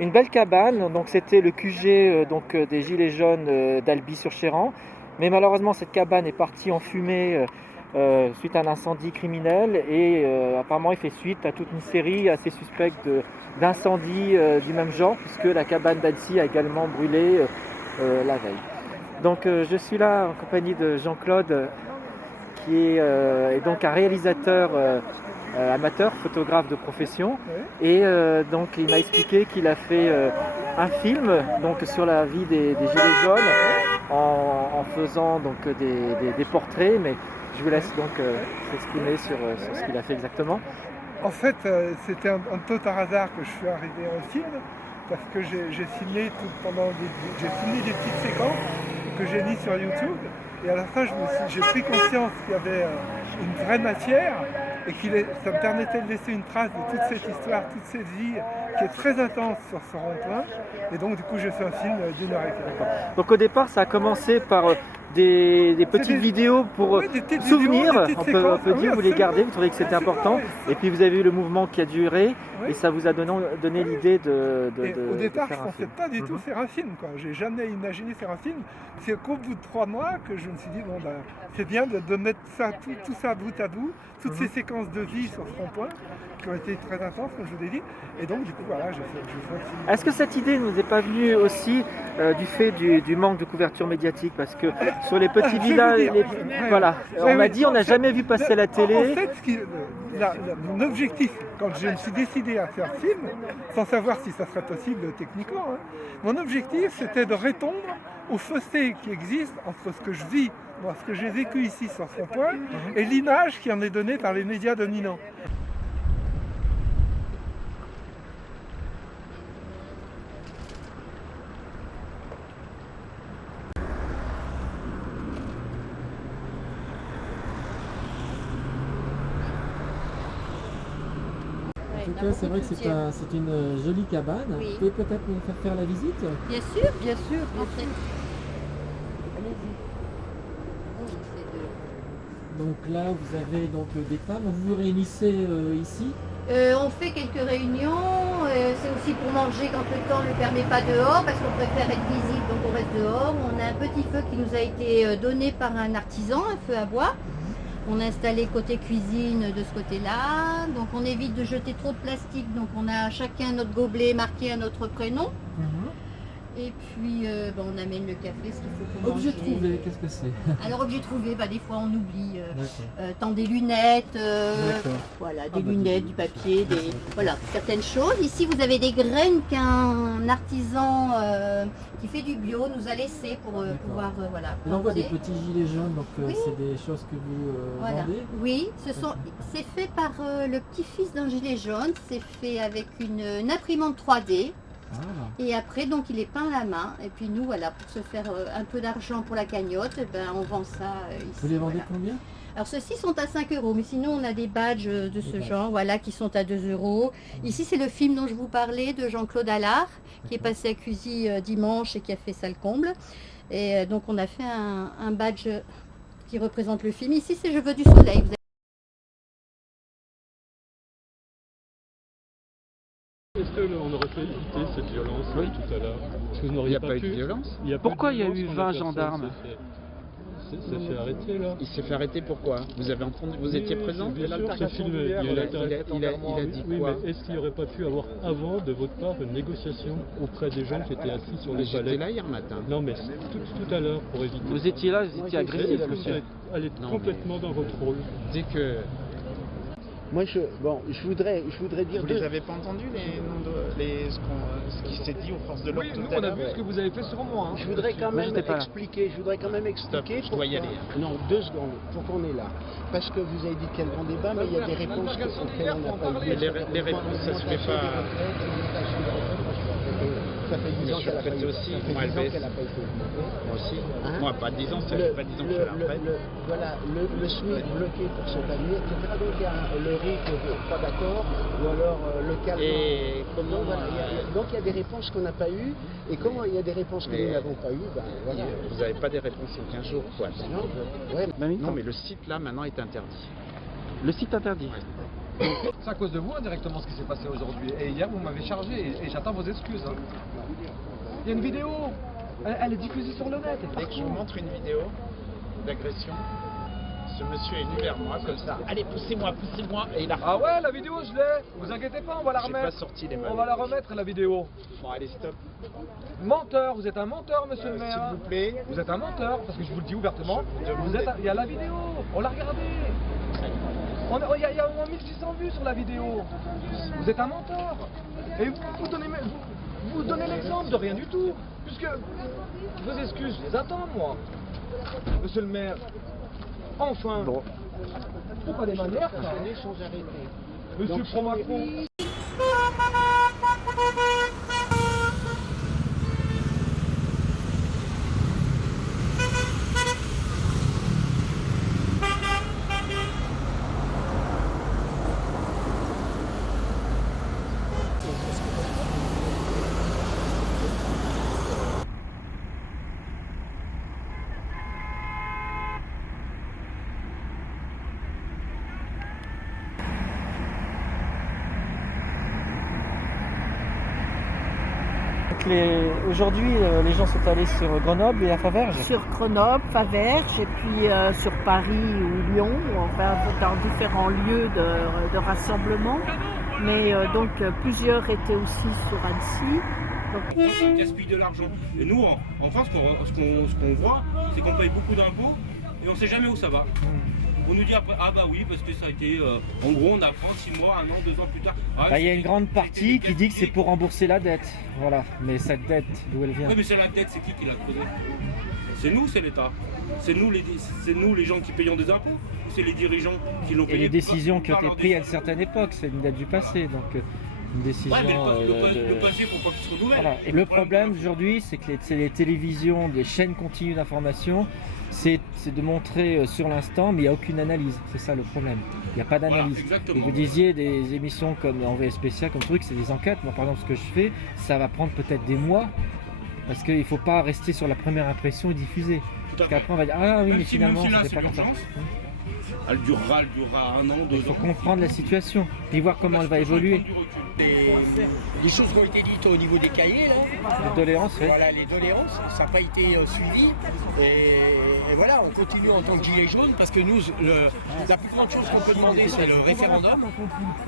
une belle cabane. Donc, c'était le QG donc, des Gilets jaunes d'Albi-sur-Chéran. Mais malheureusement, cette cabane est partie en fumée suite à un incendie criminel et apparemment il fait suite à toute une série assez suspecte d'incendies du même genre puisque la cabane d'Annecy a également brûlé la veille. Donc je suis là en compagnie de Jean-Claude qui est donc un réalisateur amateur, photographe de profession et donc il m'a expliqué qu'il a fait un film donc sur la vie des Gilets jaunes en faisant donc des portraits, mais je vous laisse donc s'exprimer sur ce qu'il a fait exactement. En fait, c'était un peu par hasard que je suis arrivé au film, parce que j'ai filmé j'ai filmé des petites séquences que j'ai mises sur YouTube, et à la fin j'ai pris conscience qu'il y avait une vraie matière, et ça me permettait de laisser une trace de toute cette histoire, toute cette vie qui est très intense sur ce rond-point, et donc du coup j'ai fait un film d'1 heure et quart. Donc au départ ça a commencé par des petites vidéos pour souvenirs, on peut dire, vous les gardez, vous trouvez que c'était important, et puis vous avez eu le mouvement qui a duré, et ça vous a donné l'idée de au départ, faire je ne pensais pas du tout faire un film, quoi. J'ai jamais imaginé faire un film. C'est qu'au bout de 3 mois que je me suis dit, bon, ben, c'est bien de mettre ça, tout ça bout à bout, toutes ces séquences de vie sur ce rond-point, qui ont été très intenses, comme je vous l'ai dit, et donc du coup, voilà, j'ai fait un film. Est-ce que cette idée ne nous est pas venue aussi du fait du manque de couverture médiatique? Parce que sur les petits villages, voilà, on m'a dit on n'a jamais vu passer la télé. En fait, mon objectif, quand je me suis décidé à faire film, sans savoir si ça serait possible techniquement, mon objectif c'était de répondre au fossé qui existe entre ce que je vis, ce que j'ai vécu ici sur ce rond-point, et l'image qui en est donnée par les médias dominants. En tout cas, c'est vrai que c'est une jolie cabane. Oui. Vous pouvez peut-être nous faire la visite? Bien sûr, entrez. Donc là, vous avez donc des femmes, vous vous réunissez ici? On fait quelques réunions, c'est aussi pour manger quand le temps ne le permet pas dehors, parce qu'on préfère être visible, donc on reste dehors. On a un petit feu qui nous a été donné par un artisan, un feu à bois. On a installé côté cuisine de ce côté-là, donc on évite de jeter trop de plastique, donc on a chacun notre gobelet marqué à notre prénom. Et puis on amène le café, ce qu'il faut pour manger. Objet trouvé, qu'est-ce que c'est? Alors objet trouvé, des fois on oublie tant des lunettes, voilà, des lunettes, du papier, voilà, certaines choses. Ici vous avez des graines qu'un artisan qui fait du bio nous a laissé pour pouvoir voilà. Là on voit des petits gilets jaunes, donc c'est des choses que vous vendez? Oui, c'est fait par le petit-fils d'un gilet jaune, c'est fait avec une imprimante 3D. Et après, donc, il est peint à la main. Et puis nous, voilà, pour se faire un peu d'argent pour la cagnotte, on vend ça ici. Vous les vendez combien? Alors, ceux-ci sont à 5 €, mais sinon, on a des badges de ce genre, voilà, qui sont à 2 €. Ici, c'est le film dont je vous parlais, de Jean-Claude Allard, qui est passé à Cuisy dimanche et qui a fait ça le comble. Et donc, on a fait un badge qui représente le film. Ici, c'est Je veux du soleil. Est-ce qu'on aurait pu éviter cette violence tout à l'heure? Il n'y a pas eu de violence. Pourquoi il y a eu 20 gendarmes? s'est fait arrêter là. Il s'est fait arrêter pourquoi? Vous avez entendu, vous étiez présent? Bien sûr, c'est filmé. Il a dit quoi? Mais est-ce qu'il n'y aurait pas pu avoir avant de votre part une négociation auprès des gens qui étaient assis sur les palais? J'étais là hier matin. Non mais tout à l'heure pour éviter. Vous étiez là, vous étiez agressif, monsieur. Allez complètement dans votre rôle. Dès que... Moi, je voudrais dire... Vous les avez pas entendus, ce qui s'est dit aux forces de l'ordre tout à l'heure? Oui, nous on a vu ce que vous avez fait sur moi. Hein. Je voudrais quand même expliquer. Stop, je dois y aller. Non, 2 secondes, pourquoi on est là. Parce que vous avez dit qu'il y a le grand débat, mais il y a des réponses auxquelles on n'a pas eu. Les réponses, ça se fait pas... Ça fait 10 ans qu'elle a pas été aussi. Moi aussi. Hein? Moi, pas 10 ans, ça fait pas 10 ans que je suis à la retraite. Voilà, le SMIC bloqué pour son panier, etc. Donc il y a le RIC pas d'accord, ou alors le calme. Et comment... Donc il y a des réponses qu'on n'a pas eues, et comment il y a des réponses que nous n'avons pas eues, voilà. Vous n'avez pas des réponses il y a 15 jours, quoi. Non, mais le site là maintenant est interdit. Le site interdit? C'est à cause de vous indirectement ce qui s'est passé aujourd'hui. Et hier vous m'avez chargé et j'attends vos excuses. Hein. Il y a une vidéo, elle est diffusée sur le net. Dès que je vous montre une vidéo d'agression ce monsieur est venu vers moi comme ça. Allez, poussez-moi, et il a... Ah ouais, la vidéo je l'ai. Vous inquiétez pas, on va la J'ai remettre. pas sorti les mains. On va la remettre la vidéo. Bon, allez, stop. Menteur, vous êtes un menteur, monsieur le maire. S'il vous plaît. Vous êtes un menteur, parce que je vous le dis ouvertement. Il y a la vidéo, on l'a regardée. Il y a au moins 1600 vues sur la vidéo. Vous êtes un menteur. Et vous donnez l'exemple de rien du tout. Puisque vos excuses, je les attends, moi. Monsieur le maire. Enfin. Bon. Pourquoi des manières, ça ? Monsieur Pro-Macron. Aujourd'hui, les gens sont allés sur Grenoble et à Faverges. Sur Grenoble, Faverges, et puis sur Paris ou Lyon, enfin dans différents lieux de rassemblement. Mais donc plusieurs étaient aussi sur Annecy. On gaspille de l'argent. Et nous, en France, ce qu'on voit, c'est qu'on paye beaucoup d'impôts et on ne sait jamais où ça va. On nous dit après, ah bah oui, parce que ça a été, en gros, on apprend 6 mois, 1 an, 2 ans plus tard. Ah, Il y a une grande partie qui dit que c'est pour rembourser la dette. Voilà, mais cette dette, d'où elle vient? Oui, mais c'est la dette, c'est qui l'a creusée? C'est nous, c'est l'État. C'est nous les gens qui payons des impôts. Ou c'est les dirigeants qui l'ont payé? Et les décisions qui ont été prises à une certaine époque, c'est une dette du passé. Donc une décision. Ouais, mais le passé, faut pas qu'il se renouvelle. Voilà. Et le problème aujourd'hui, c'est que les télévisions, les chaînes continues d'information, c'est de montrer sur l'instant, mais il n'y a aucune analyse. C'est ça le problème. Il n'y a pas d'analyse. Voilà, et vous disiez des émissions comme Envoyé spécial, comme truc, c'est des enquêtes. Moi, par exemple, ce que je fais, ça va prendre peut-être des mois, parce qu'il ne faut pas rester sur la première impression et diffuser. Parce qu'après, on va dire, ah oui, mais finalement, c'était pas comme ça. Elle durera 1 an, 2 ans. Il faut comprendre la situation, puis voir comment elle va évoluer. Les choses qui ont été dites au niveau des cahiers, là. Les doléances, oui. Voilà, les doléances, ça n'a pas été suivi. Et voilà, on continue en tant que gilet jaune parce que nous, la plus grande chose qu'on peut demander, c'est le référendum.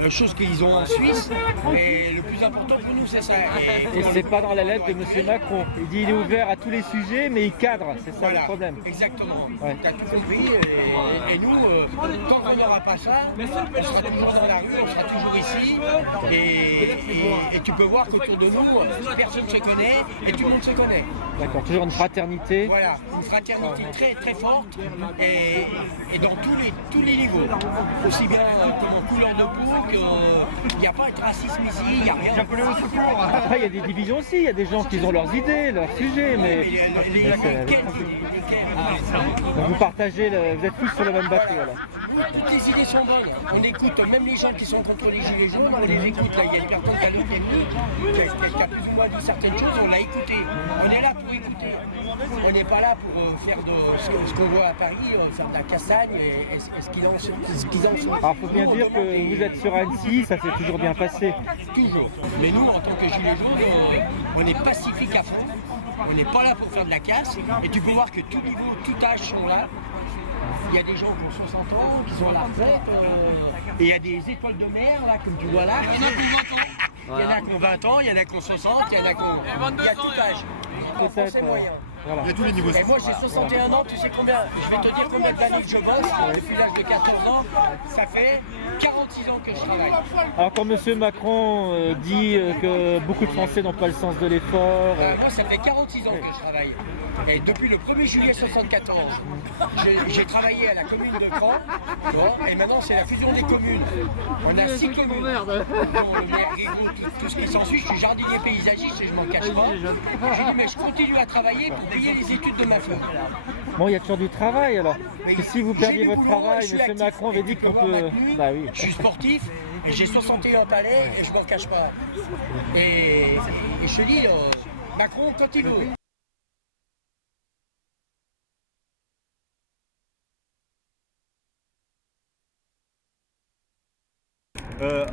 Chose qu'ils ont en Suisse. Et le plus important pour nous, c'est ça. Et c'est pas dans la lettre de M. Macron. Il dit qu'il est ouvert à tous les sujets, mais il cadre. C'est ça le problème. Exactement. Ouais. Tu as tout compris. Et nous, tant qu'on n'aura pas ça, on sera toujours dans la rue, on sera toujours ici. Et tu peux voir qu'autour de nous, personne ne se connaît et tout le monde se connaît. D'accord, toujours une fraternité. Voilà, une fraternité très très forte et dans tous les niveaux. Aussi bien comme couleur de peau qu'il n'y a pas de racisme ici, il n'y a rien. Après, il y a des divisions aussi, il y a des gens qui ont leurs idées, leurs sujets, mais donc vous partagez, vous êtes tous sur le même bateau alors. Toutes les idées sont bonnes. On écoute même les gens qui sont contre les gilets jaunes, on les écoute. Là, il y a une personne qui a qui a plus ou moins dit certaines choses, on l'a écouté. On est là pour écouter. On n'est pas là pour faire ce qu'on voit à Paris, faire de la castagne et ce qu'ils en sont. Alors, il faut bien dire que vous êtes sur Annecy, ça s'est toujours bien passé. Toujours. Mais nous, en tant que gilets jaunes, on est pacifique à fond. On n'est pas là pour faire de la casse. Et tu peux voir que tout niveau, tout âge sont là. Il y a des gens qui ont 60 ans, qui sont à la retraite, et il y a des étoiles de mer, là, comme tu vois là. Il y en a qui ont 20 ans. Il y en a qui ont 20 ans, il y en a qui ont 60, il y en a qui ont... Il y a tout âge. C'est moyen. Voilà. Il y a tous les niveaux. Et moi j'ai 61 ans, tu sais combien? Je vais te dire combien d'années que je bosse, depuis l'âge de 14 ans, ça fait 46 ans que je travaille. Alors quand M. Macron dit que beaucoup de Français n'ont pas le sens de l'effort... Moi ça fait 46 ans que je travaille. Et depuis le 1er juillet 1974, j'ai travaillé à la commune de Caen, et maintenant c'est la fusion des communes. On a 6 communes. Le maire Rigaud, tout ce qui s'ensuit, je suis jardinier paysagiste et je m'en cache pas. J'ai dit mais je continue à travailler pour payer les études de ma fille. Bon, il y a toujours du travail alors. Parce que si vous perdiez votre travail, M. Macron avait dit qu'on peut... Bah oui. Je suis sportif, et j'ai 61 palais et je m'en cache pas. Et je te dis, Macron quand il veut.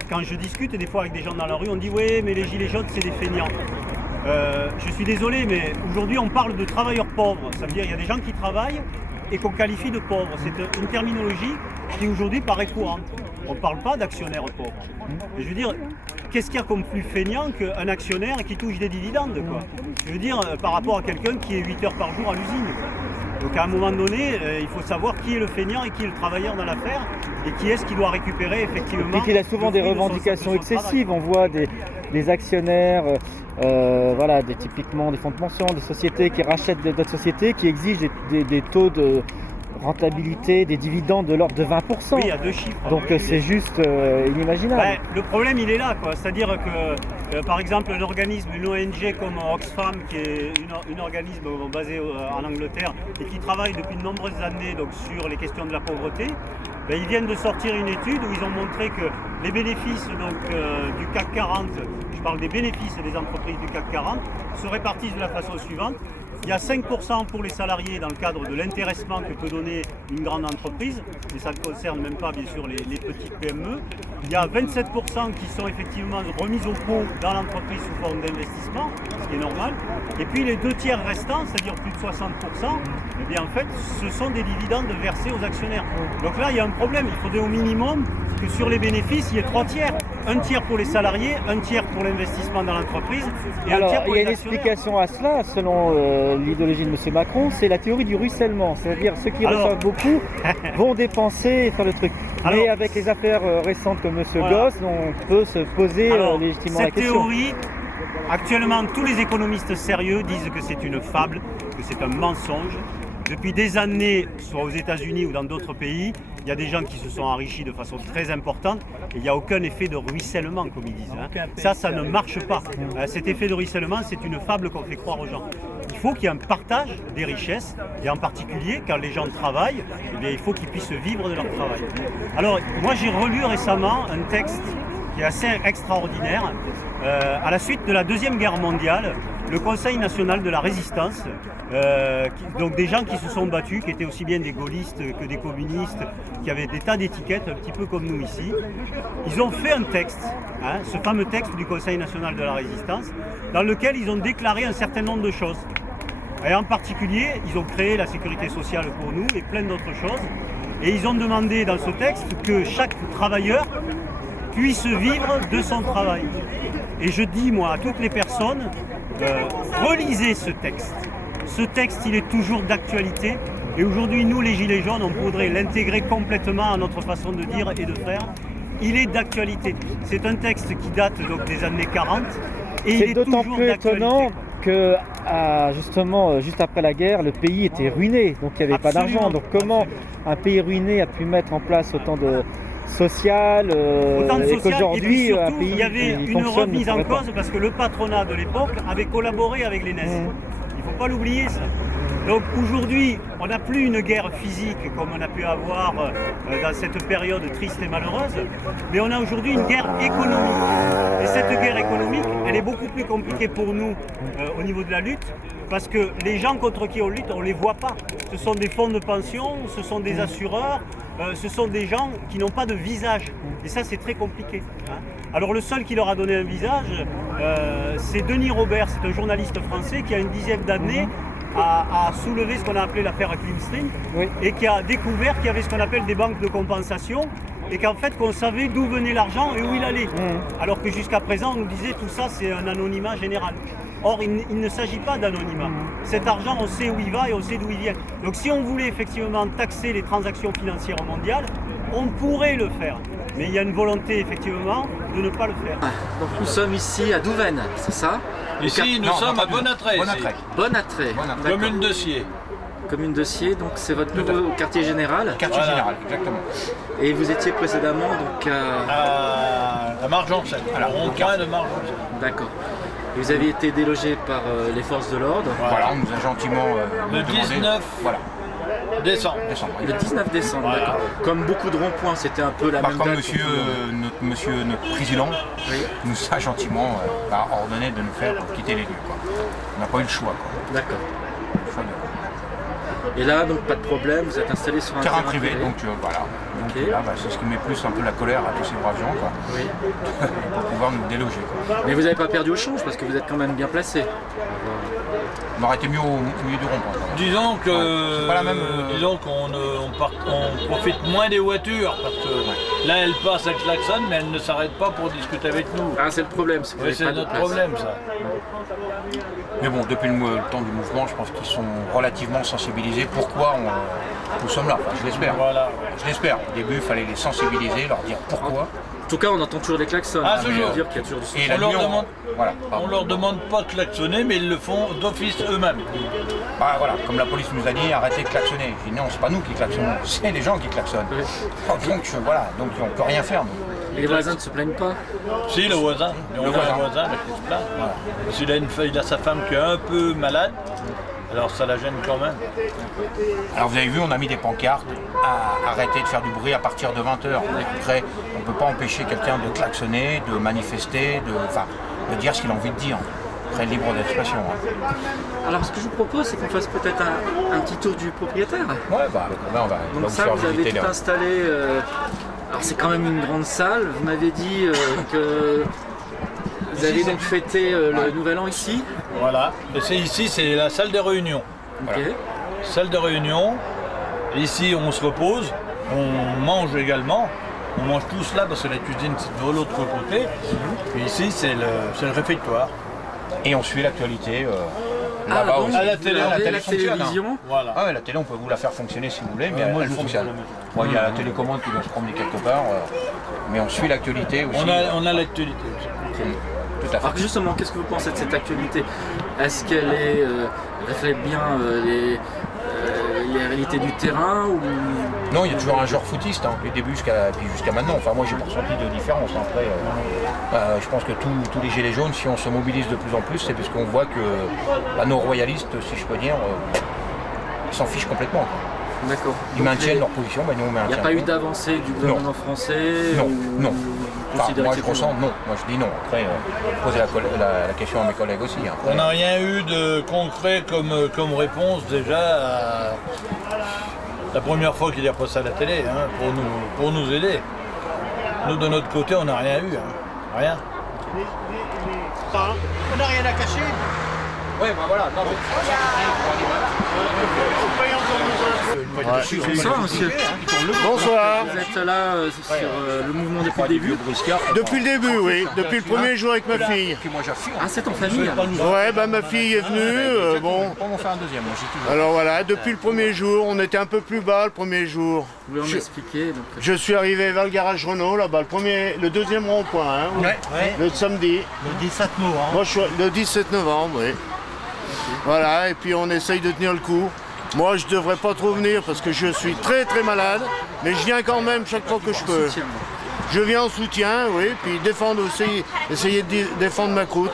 Quand je discute des fois avec des gens dans la rue, on dit oui mais les gilets jaunes c'est des feignants. Je suis désolé mais aujourd'hui on parle de travailleurs pauvres, ça veut dire il y a des gens qui travaillent et qu'on qualifie de pauvres. C'est une terminologie qui aujourd'hui paraît courante. On ne parle pas d'actionnaires pauvres. Et je veux dire, qu'est-ce qu'il y a comme plus feignant qu'un actionnaire qui touche des dividendes, quoi? Je veux dire, par rapport à quelqu'un qui est 8 heures par jour à l'usine. Donc à un moment donné, il faut savoir qui est le feignant et qui est le travailleur dans l'affaire et qui est-ce qui doit récupérer effectivement. Et qu'il a souvent des revendications excessives. On voit des actionnaires, voilà, typiquement des fonds de pension, des sociétés qui rachètent d'autres sociétés, qui exigent des taux de rentabilité, des dividendes de l'ordre de 20%. Oui, il y a 2 chiffres. Donc c'est juste inimaginable. Le problème, il est là, quoi. C'est-à-dire que, par exemple, un organisme, une ONG comme Oxfam, qui est un organisme basé en Angleterre et qui travaille depuis de nombreuses années donc, sur les questions de la pauvreté, ils viennent de sortir une étude où ils ont montré que les bénéfices du CAC 40, je parle des bénéfices des entreprises du CAC 40, se répartissent de la façon suivante. Il y a 5% pour les salariés dans le cadre de l'intéressement que peut donner une grande entreprise, mais ça ne concerne même pas bien sûr les petites PME. Il y a 27% qui sont effectivement remis au pot dans l'entreprise sous forme d'investissement, ce qui est normal. Et puis les 2 tiers restants, c'est-à-dire plus de 60%, eh bien en fait ce sont des dividendes versés aux actionnaires. Donc là il y a un problème, il faudrait au minimum que sur les bénéfices il y ait 3 tiers. Un tiers pour les salariés, un tiers pour l'investissement dans l'entreprise et un tiers pour les actionnaires. Il y a une explication à cela, selon l'idéologie de M. Macron, c'est la théorie du ruissellement. C'est-à-dire ceux qui reçoivent beaucoup vont dépenser et faire le truc. Mais avec les affaires récentes comme M. Gosse, on peut se poser légitimement la question. Cette théorie, actuellement, tous les économistes sérieux disent que c'est une fable, que c'est un mensonge. Depuis des années, soit aux États-Unis ou dans d'autres pays, il y a des gens qui se sont enrichis de façon très importante et il n'y a aucun effet de ruissellement, comme ils disent. Ça ne marche pas. Cet effet de ruissellement, c'est une fable qu'on fait croire aux gens. Il faut qu'il y ait un partage des richesses et en particulier, quand les gens travaillent, eh bien, il faut qu'ils puissent vivre de leur travail. Alors, moi, j'ai relu récemment un texte qui est assez extraordinaire. À la suite de la Deuxième Guerre mondiale, le Conseil national de la résistance, donc des gens qui se sont battus, qui étaient aussi bien des gaullistes que des communistes, qui avaient des tas d'étiquettes, un petit peu comme nous ici, ils ont fait un texte, ce fameux texte du Conseil national de la résistance, dans lequel ils ont déclaré un certain nombre de choses. Et en particulier, ils ont créé la sécurité sociale pour nous et plein d'autres choses. Et ils ont demandé dans ce texte que chaque travailleur puisse vivre de son travail. Et je dis, moi, à toutes les personnes, relisez ce texte. Ce texte, il est toujours d'actualité. Et aujourd'hui, nous, les Gilets jaunes, on pourrait l'intégrer complètement à notre façon de dire et de faire. Il est d'actualité. C'est un texte qui date donc des années 40. Et il est d'autant plus étonnant que, justement, juste après la guerre, le pays était ruiné. Donc il n'y avait pas d'argent. Donc comment un pays ruiné a pu mettre en place autant de social, et qu'aujourd'hui un pays il y avait une remise en cause parce que le patronat de l'époque avait collaboré avec les nazis. Il ne faut pas l'oublier ça. Donc aujourd'hui, on n'a plus une guerre physique comme on a pu avoir dans cette période triste et malheureuse, mais on a aujourd'hui une guerre économique. Et cette guerre économique, elle est beaucoup plus compliquée pour nous au niveau de la lutte, parce que les gens contre qui on lutte, on ne les voit pas. Ce sont des fonds de pension, ce sont des assureurs, ce sont des gens qui n'ont pas de visage. Et ça, c'est très compliqué. Alors le seul qui leur a donné un visage, c'est Denis Robert, c'est un journaliste français qui a une dizaine d'années a soulevé ce qu'on a appelé l'affaire Cleanstream et qui a découvert qu'il y avait ce qu'on appelle des banques de compensation et qu'en fait qu'on savait d'où venait l'argent et où il allait. Alors que jusqu'à présent on nous disait tout ça c'est un anonymat général. Or il ne s'agit pas d'anonymat. Cet argent on sait où il va et on sait d'où il vient. Donc si on voulait effectivement taxer les transactions financières mondiales, on pourrait le faire. Mais il y a une volonté effectivement de ne pas le faire. Donc nous sommes ici à Douvaine, c'est ça? Ici nous sommes à Bonatré. Bonatré. Commune de Sier. Commune de Sier, donc c'est votre nouveau quartier général? Quartier général, exactement. Et vous étiez précédemment donc à Margenset, alors au coin de Margenset. D'accord. Et vous avez été délogé par les forces de l'ordre? Voilà, on nous a gentiment le 19 décembre. Le 19 décembre, voilà. D'accord. Comme beaucoup de ronds-points, c'était un peu la même date. Notre président nous a gentiment ordonné de nous faire quitter les lieux. On n'a pas eu le choix. D'accord. Et là, donc pas de problème, vous êtes installé sur un terrain privé, donc voilà. Donc là, c'est ce qui met plus un peu la colère à tous ces braves gens, quoi. Oui. Pour pouvoir nous déloger, quoi. Mais vous n'avez pas perdu au change parce que vous êtes quand même bien placé. On aurait été mieux au milieu du rond-point. Disons que c'est pas la même, disons qu'on profite moins des voitures parce que là elles passent, elles klaxonnent, mais elles ne s'arrêtent pas pour discuter avec nous. Ah, c'est le problème. C'est notre problème, ça. Mais bon, depuis le temps du mouvement, je pense qu'ils sont relativement sensibilisés. Pourquoi nous sommes là, enfin, je l'espère. Voilà. Je l'espère. Au début, il fallait les sensibiliser, leur dire pourquoi. En tout cas, on entend toujours des klaxons. Ah, toujours. Dire qu'il y a toujours du Et on leur demande pas de klaxonner, mais ils le font d'office eux-mêmes. Bah, voilà, comme la police nous a dit, arrêtez de klaxonner. Je dis non, c'est pas nous qui klaxonnons, c'est les gens qui klaxonnent. Donc voilà, donc on peut rien faire. Et les voisins ne se plaignent pas? Si, le voisin. Le voisin qui se plaint. Voilà. Parce qu'il a sa femme qui est un peu malade. Alors ça la gêne quand même. Alors vous avez vu, on a mis des pancartes à arrêter de faire du bruit à partir de 20h. Après, on ne peut pas empêcher quelqu'un de klaxonner, de manifester, de dire ce qu'il a envie de dire. Très libre d'expression. Alors ce que je vous propose, c'est qu'on fasse peut-être un petit tour du propriétaire. Ouais, bah là on va donc ça, vous avez tout installé. Alors c'est quand même une grande salle. Vous m'avez dit que vous avez donc fêté le Nouvel An ici. Voilà, et ici c'est la salle de réunion. Ok. Salle de réunion, ici on se repose, on mange également, on mange tous là parce que la cuisine c'est de l'autre côté, et ici c'est le réfectoire. Et on suit l'actualité là-bas aussi. À la télé, la télévision. Voilà. Ah ouais, la télé on peut vous la faire fonctionner si vous voulez, mais elle fonctionne. Bon, il y a la télécommande qui doit se promener quelque part, mais on suit l'actualité aussi. On a l'actualité aussi. Tout à fait. Alors justement, qu'est-ce que vous pensez de cette actualité? Est-ce qu'elle reflète bien les réalités du terrain ou... Non, il y a toujours un genre footiste, hein, du début jusqu'à maintenant. Enfin, moi, j'ai pas ressenti de différence. Après, je pense que tous les gilets jaunes, si on se mobilise de plus en plus, c'est parce qu'on voit que nos royalistes, si je peux dire, ils s'en fichent complètement. D'accord. Ils maintiennent leur position, nous on maintient. Il n'y a pas eu d'avancée du gouvernement français? Non. Enfin, moi je ressens non. Moi je dis non. Après, poser la question à mes collègues aussi. Hein. On n'a rien eu de concret comme réponse déjà à la première fois qu'il est repassé à la télé, hein, pour nous aider. Nous de notre côté on n'a rien eu. Hein. Rien. On n'a rien à cacher. Oui, bah voilà. Non, Bonsoir monsieur. Bonsoir. Vous êtes là sur le mouvement depuis le début? Depuis le début, oui. Depuis le premier jour avec ma fille. Ah, c'est en famille? Ouais, bah ma fille est venue. Bon. On fait un deuxième, moi j'ai toujours. Alors voilà, depuis le premier jour, on était un peu plus bas le premier jour. Vous voulez en expliquer? Je suis arrivé vers le garage Renault, là-bas, le deuxième rond-point, hein, le samedi. Le 17 novembre. Moi, je suis le 17 novembre, oui. Voilà, et puis on essaye de tenir le coup. Moi, je devrais pas trop venir parce que je suis très très malade, mais je viens quand même chaque fois que je peux. Je viens en soutien, oui, puis défendre aussi, essayer de défendre ma croûte.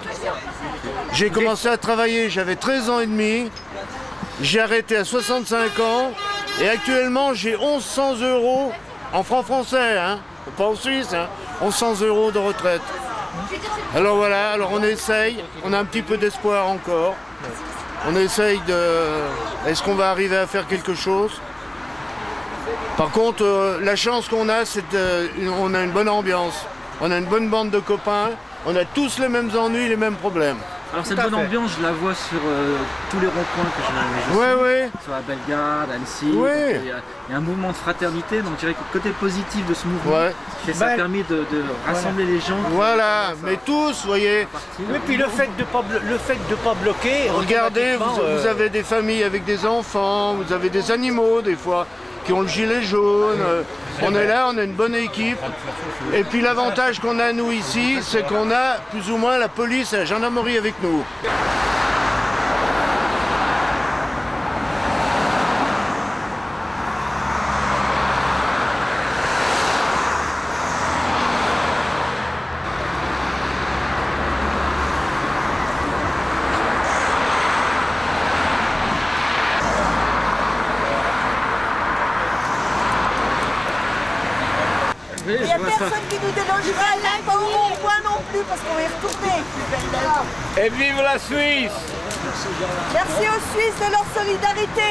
J'ai commencé à travailler, j'avais 13 ans et demi, j'ai arrêté à 65 ans, et actuellement j'ai 1100 € en francs français, hein, pas en Suisse, hein, 1100 € de retraite. Alors voilà, alors on essaye, on a un petit peu d'espoir encore. On essaye de... Est-ce qu'on va arriver à faire quelque chose? Par contre, la chance qu'on a, c'est qu'on a une bonne ambiance. On a une bonne bande de copains. On a tous les mêmes ennuis, les mêmes problèmes. Alors cette bonne ambiance, je la vois sur tous les ronds-points que je ouais. Sur la Bellegarde, Annecy. Ouais. Il y a un mouvement de fraternité, donc je dirais que le côté positif de ce mouvement, c'est que ça a permis de rassembler les gens. Voilà, mais tous, vous voyez. Oui, puis le fait de pas bloquer. Regardez, vous avez des familles avec des enfants, vous avez des animaux des fois qui ont le gilet jaune. On est là, on a une bonne équipe. Et puis l'avantage qu'on a nous ici, c'est qu'on a plus ou moins la police et la gendarmerie avec nous. Il n'y a personne qui nous délogera, pas au rond-point non plus, parce qu'on va y retourner. Et vive la Suisse! Merci aux Suisses de leur solidarité.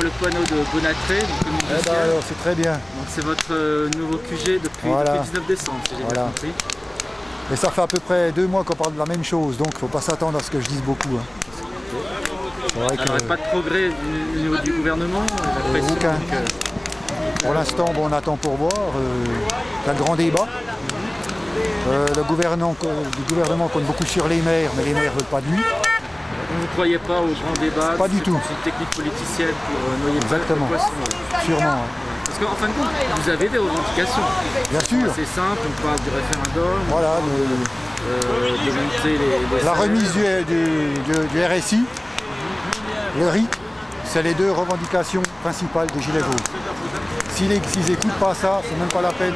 Le panneau de Bonatré, alors c'est très bien. Donc c'est votre nouveau QG depuis le 19 décembre, si j'ai bien compris. Et ça fait à peu près 2 mois qu'on parle de la même chose, donc il ne faut pas s'attendre à ce que je dise beaucoup. Alors il n'y a pas de progrès au niveau du gouvernement, aucun. Pour l'instant, bon, on attend pour voir. Il y a un grand débat. Le gouvernement compte beaucoup sur les maires, mais les maires ne veulent pas de lui. Vous ne croyez pas au grand débat? Pas du tout. C'est une technique politicienne pour noyer Exactement. le poisson. Sûrement. Parce qu'en fin de compte, vous avez des revendications. Bien sûr. C'est simple, on parle du référendum, voilà, de monter les la remise du RSI, le RIC, c'est les 2 revendications principales des Gilets jaunes. S'ils n'écoutent pas ça, c'est même pas la peine.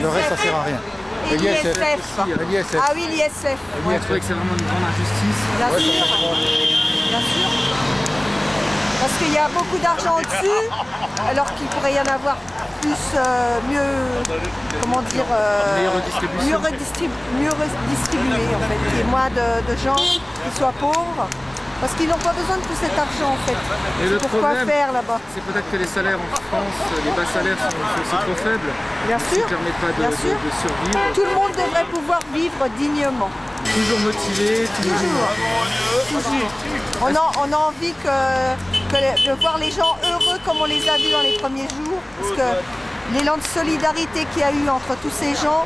Le reste, ça sert à rien. Et l'ISF. Ah oui, l'ISF. Moi, je trouvais que c'est vraiment une grande injustice. Bien sûr. Bien sûr. Parce qu'il y a beaucoup d'argent au-dessus, alors qu'il pourrait y en avoir plus, mieux redistribué en fait. Il y ait moins de gens qui soient pauvres. Parce qu'ils n'ont pas besoin de tout cet argent en fait. Et le pourquoi problème, faire là-bas? C'est peut-être que les salaires en France, les bas salaires sont trop faibles. Bien sûr. Ça ne permet pas de survivre. Tout le monde devrait pouvoir vivre dignement. Toujours motivé, toujours. On a envie de voir les gens heureux comme on les a vus dans les premiers jours. Parce que l'élan de solidarité qu'il y a eu entre tous ces gens,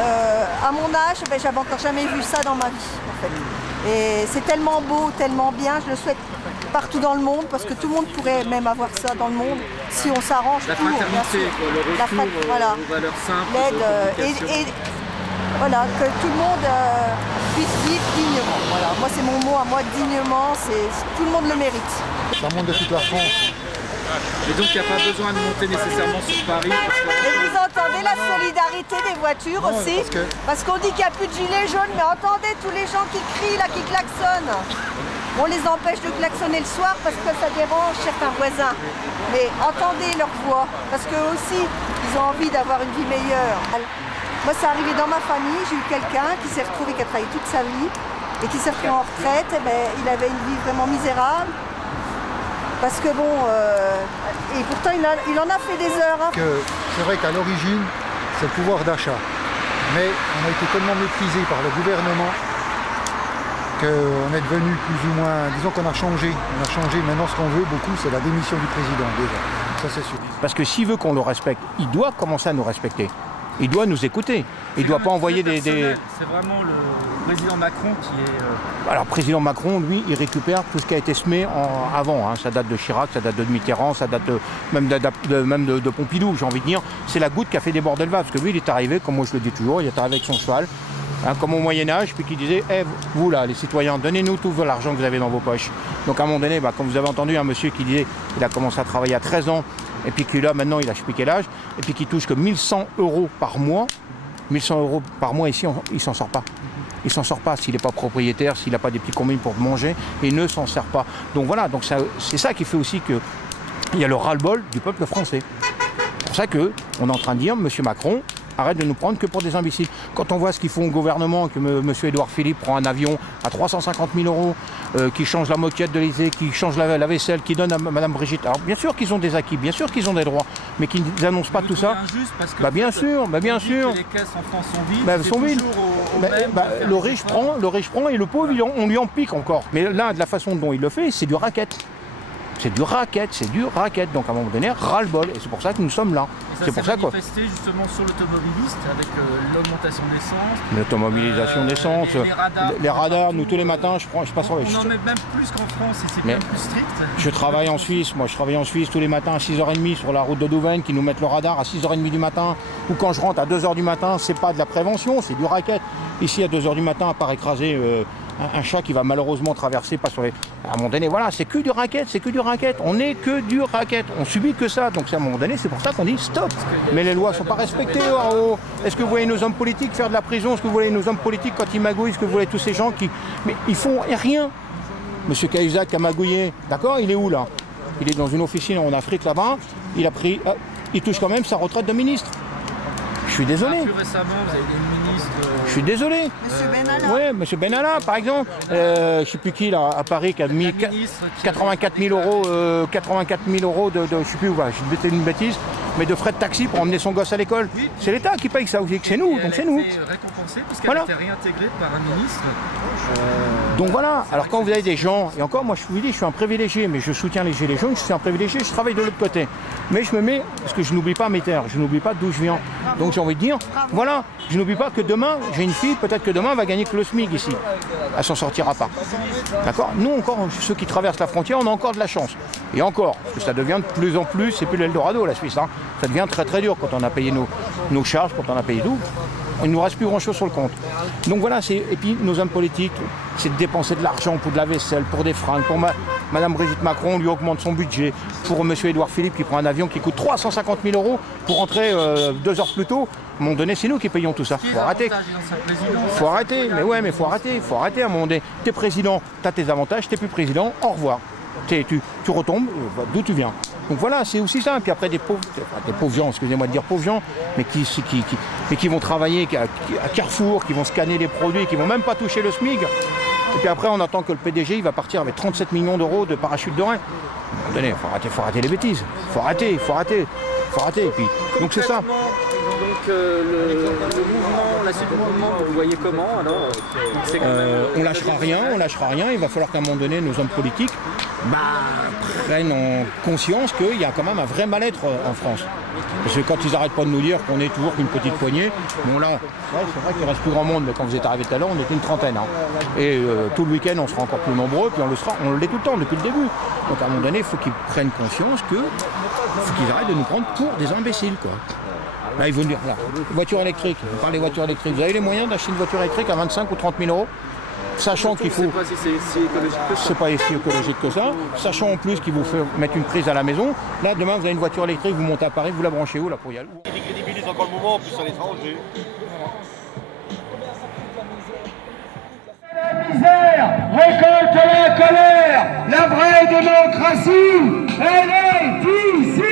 à mon âge, j'avais encore jamais vu ça dans ma vie en fait. Et c'est tellement beau, tellement bien, je le souhaite partout dans le monde, parce que tout le monde pourrait même avoir ça dans le monde, si on s'arrange la pour, fraternité, bien sûr. le retour voilà. aux valeurs simples, l'aide, et voilà, que tout le monde puisse vivre dignement. Voilà. Moi c'est mon mot à moi, dignement, tout le monde le mérite. Ça monte de toute la France. Et donc il n'y a pas besoin de monter nécessairement sur Paris. Et vous entendez la solidarité des voitures aussi, parce qu'on dit qu'il n'y a plus de gilets jaunes, mais entendez tous les gens qui crient là, qui klaxonnent. On les empêche de klaxonner le soir parce que ça dérange certains voisins. Mais entendez leur voix, parce qu'eux aussi, ils ont envie d'avoir une vie meilleure. Moi, c'est arrivé dans ma famille, j'ai eu quelqu'un qui s'est retrouvé, qui a travaillé toute sa vie, et qui s'est retrouvé en retraite, et il avait une vie vraiment misérable. Parce que bon, et pourtant il en a fait des heures. Hein. C'est vrai qu'à l'origine, c'est le pouvoir d'achat. Mais on a été tellement méprisé par le gouvernement qu'on est devenu plus ou moins, disons qu'on a changé. On a changé, maintenant ce qu'on veut beaucoup, c'est la démission du président déjà. Ça c'est sûr. Parce que s'il veut qu'on le respecte, il doit commencer à nous respecter. Il doit nous écouter. Il ne doit pas envoyer des... C'est vraiment le président Macron qui est... Alors, président Macron, lui, il récupère tout ce qui a été semé avant. Hein. Ça date de Chirac, ça date de Mitterrand, ça date même de Pompidou, j'ai envie de dire. C'est la goutte qui a fait déborder le vase. Parce que lui, il est arrivé, comme moi je le dis toujours, il est arrivé avec son cheval, hein, comme au Moyen-Âge, puis qui disait vous là, les citoyens, donnez-nous tout l'argent que vous avez dans vos poches. Donc à un moment donné, comme vous avez entendu un monsieur qui disait qu'il a commencé à travailler à 13 ans, et puis que là, maintenant, il a je sais plus quel âge, et puis qui touche que 1100 € par mois. 1100 € par mois ici, il ne s'en sort pas. Il ne s'en sort pas s'il n'est pas propriétaire, s'il n'a pas des petits combines pour manger, et il ne s'en sert pas. Donc voilà, c'est ça qui fait aussi qu'il y a le ras-le-bol du peuple français. C'est pour ça qu'on est en train de dire, M. Macron, arrête de nous prendre que pour des imbéciles. Quand on voit ce qu'ils font au gouvernement, que M. Édouard Philippe prend un avion à 350 000 €, qui change la moquette de l'Élysée, qui change la vaisselle, qui donne à Mme Brigitte. Alors bien sûr qu'ils ont des acquis, bien sûr qu'ils ont des droits, mais qu'ils n'annoncent pas tout ça. Bien sûr. Les caisses en France sont vides. Le riche prend et le pauvre, on lui en pique encore. Mais là, de la façon dont il le fait, c'est du racket. C'est du racket. Donc à un moment donné, ras-le-bol. Et c'est pour ça que nous sommes là. Et ça s'est manifesté justement sur l'automobiliste avec l'augmentation d'essence. L'automobilisation d'essence, les radars, nous tous les matins, je passe sur les... On en met même plus qu'en France et c'est même plus strict. Je travaille en Suisse, tous les matins à 6h30 sur la route de Douvaine qui nous mettent le radar à 6h30 du matin. Ou quand je rentre à 2h du matin, c'est pas de la prévention, c'est du racket. Ici à 2h du matin, à part écraser un chat qui va malheureusement traverser, pas sur les... À un moment donné, voilà, c'est que du racket, c'est que du racket. On n'est que du racket, on subit que ça. Donc à un moment donné, c'est pour ça qu'on dit stop. Mais les lois ne sont pas respectées en haut. Est-ce que vous voyez nos hommes politiques faire de la prison? Est-ce que vous voyez nos hommes politiques quand ils magouillent? Est-ce que vous voyez tous ces gens qui... Mais ils font rien. Monsieur Cahuzac a magouillé, d'accord? Il est où là? Il est dans une officine en Afrique là-bas. Il a pris... il touche quand même sa retraite de ministre. Je suis désolé. Plus récemment, vous avez des ministres... Je suis désolé. Monsieur Benalla. Oui, monsieur Benalla, par exemple. Je ne sais plus qui, là, à Paris, qui a mis 84 000 euros, de je ne sais plus où, je vais une bêtise, mais de frais de taxi pour emmener son gosse à l'école. Oui. C'est l'État qui paye ça, vous dites que c'est nous, donc c'est nous. Elle a été récompensée parce qu'elle a été réintégrée par un ministre. Donc voilà, alors quand vous avez des gens, et encore moi je vous dis, je suis un privilégié, mais je soutiens les gilets jaunes, je suis un privilégié, je travaille de l'autre côté. Mais je me mets, parce que je n'oublie pas mes terres, je n'oublie pas d'où je viens. Donc j'ai envie de dire, voilà, je n'oublie pas que demain, j'ai une fille, peut-être que demain elle va gagner que le SMIC ici. Elle s'en sortira pas. D'accord? Nous encore, ceux qui traversent la frontière, on a encore de la chance. Et encore, parce que ça devient de plus en plus, c'est plus l'Eldorado la Suisse, hein. Ça devient très très dur quand on a payé nos charges, quand on a payé tout. Il ne nous reste plus grand-chose sur le compte. Donc voilà, et puis nos hommes politiques, c'est de dépenser de l'argent pour de la vaisselle, pour des fringues, pour Madame Brigitte Macron, on lui augmente son budget, pour Monsieur Édouard Philippe qui prend un avion qui coûte 350 000 euros pour rentrer 2 heures plus tôt. À un moment donné, c'est nous qui payons tout ça. Faut arrêter. Faut arrêter, mais ouais, mais faut arrêter à un moment donné. T'es président, t'as tes avantages, t'es plus président, au revoir. Tu retombes d'où tu viens. Donc voilà, c'est aussi ça. Puis après des pauvres gens, excusez-moi de dire pauvres gens, mais qui vont travailler à Carrefour, qui vont scanner les produits, qui vont même pas toucher le SMIC. Et puis après, on attend que le PDG il va partir avec 37 millions d'euros de parachute de rein. À un moment donné, faut arrêter les bêtises. Faut arrêter. Et puis, donc c'est ça. Donc le mouvement, la suite du mouvement, vous voyez comment alors on lâchera rien. Il va falloir qu'à un moment donné, nos hommes politiques prennent en conscience qu'il y a quand même un vrai mal-être en France. Parce que quand ils n'arrêtent pas de nous dire qu'on est toujours qu'une petite poignée, bon là, c'est vrai qu'il reste plus grand monde, mais quand vous êtes arrivé tout à l'heure, on était une trentaine. Hein. Et tout le week-end, on sera encore plus nombreux, puis on l'est tout le temps, depuis le début. Donc à un moment donné, il faut qu'ils prennent conscience qu'ils arrêtent de nous prendre pour des imbéciles, quoi. Là, ils vont dire, là, voiture électrique, on parle des voitures électriques. Vous avez les moyens d'acheter une voiture électrique à 25 ou 30 000 euros, sachant qu'il faut... Je sais pas si c'est si écologique que ça. C'est pas si écologique que ça, sachant en plus qu'il vous fait mettre une prise à la maison. Là, demain, vous avez une voiture électrique, vous montez à Paris, vous la branchez où, là, pour y aller? Il décrédibilise encore le mouvement, en plus à l'étranger. La misère récolte la colère. La vraie démocratie, elle est ici.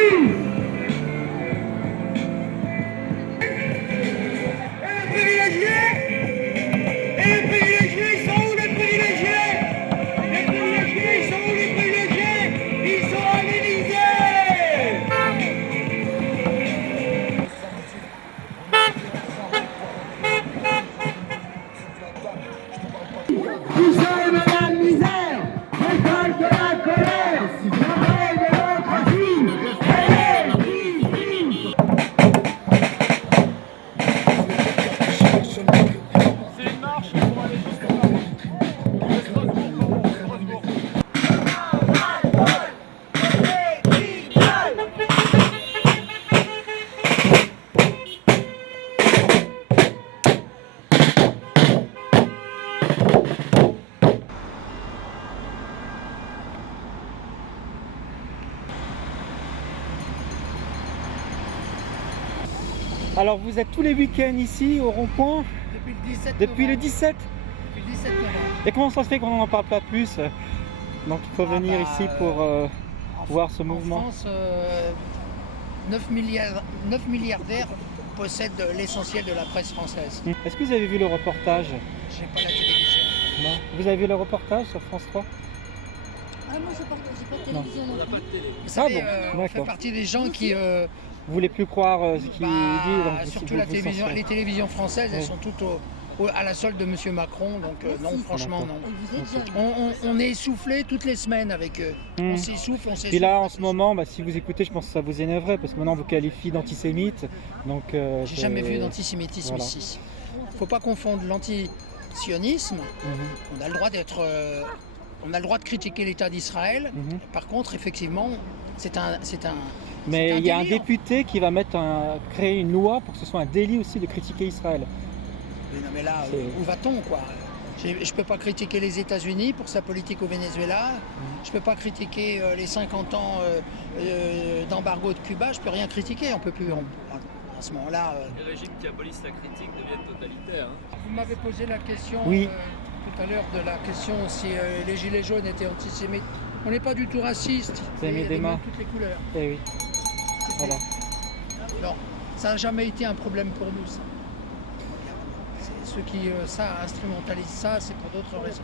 Alors vous êtes tous les week-ends ici au rond-point Depuis le 17 Depuis le 17 Depuis le 17 novembre. Et comment ça se fait qu'on n'en parle pas plus? Donc il faut venir ici pour voir ce mouvement. En France, 9 milliardaires possèdent l'essentiel de la presse française. Est-ce que vous avez vu le reportage? Je n'ai pas la télévision. Non. Vous avez vu le reportage sur France 3? Ah non, j'ai pas de télévision. On n'a pas de télé. Vous Ah savez, bon, on fait partie des gens qui... Vous voulez plus croire ce qu'il dit, donc surtout la télévision, les télévisions françaises, elles sont toutes à la solde de M. Macron, donc non, franchement non. On est essoufflé toutes les semaines avec eux. On s'essouffle, on s'essouffle. Puis là, en ce moment, si vous écoutez, je pense que ça vous énerverait, parce que maintenant on vous qualifie d'antisémite. J'ai jamais vu d'antisémitisme ici. Il ne faut pas confondre l'antisionisme. On a le droit on a le droit de critiquer l'État d'Israël. Par contre, effectivement, c'est un Mais il y a un député qui va créer une loi pour que ce soit un délit aussi de critiquer Israël. Oui, non, mais là, où va-t-on, quoi? Je ne peux pas critiquer les États-Unis pour sa politique au Venezuela. Je ne peux pas critiquer les 50 ans d'embargo de Cuba. Je ne peux rien critiquer. On peut plus. À ce moment-là. Les régimes qui abolissent la critique deviennent totalitaires. Vous m'avez posé la question Oui. Tout à l'heure de la question si les gilets jaunes étaient antisémites. On n'est pas du tout raciste. Vous avez mis des mains. Toutes les couleurs. Eh oui. Voilà. Non, ça n'a jamais été un problème pour nous. Ça. Ceux qui instrumentalisent ça, c'est pour d'autres raisons.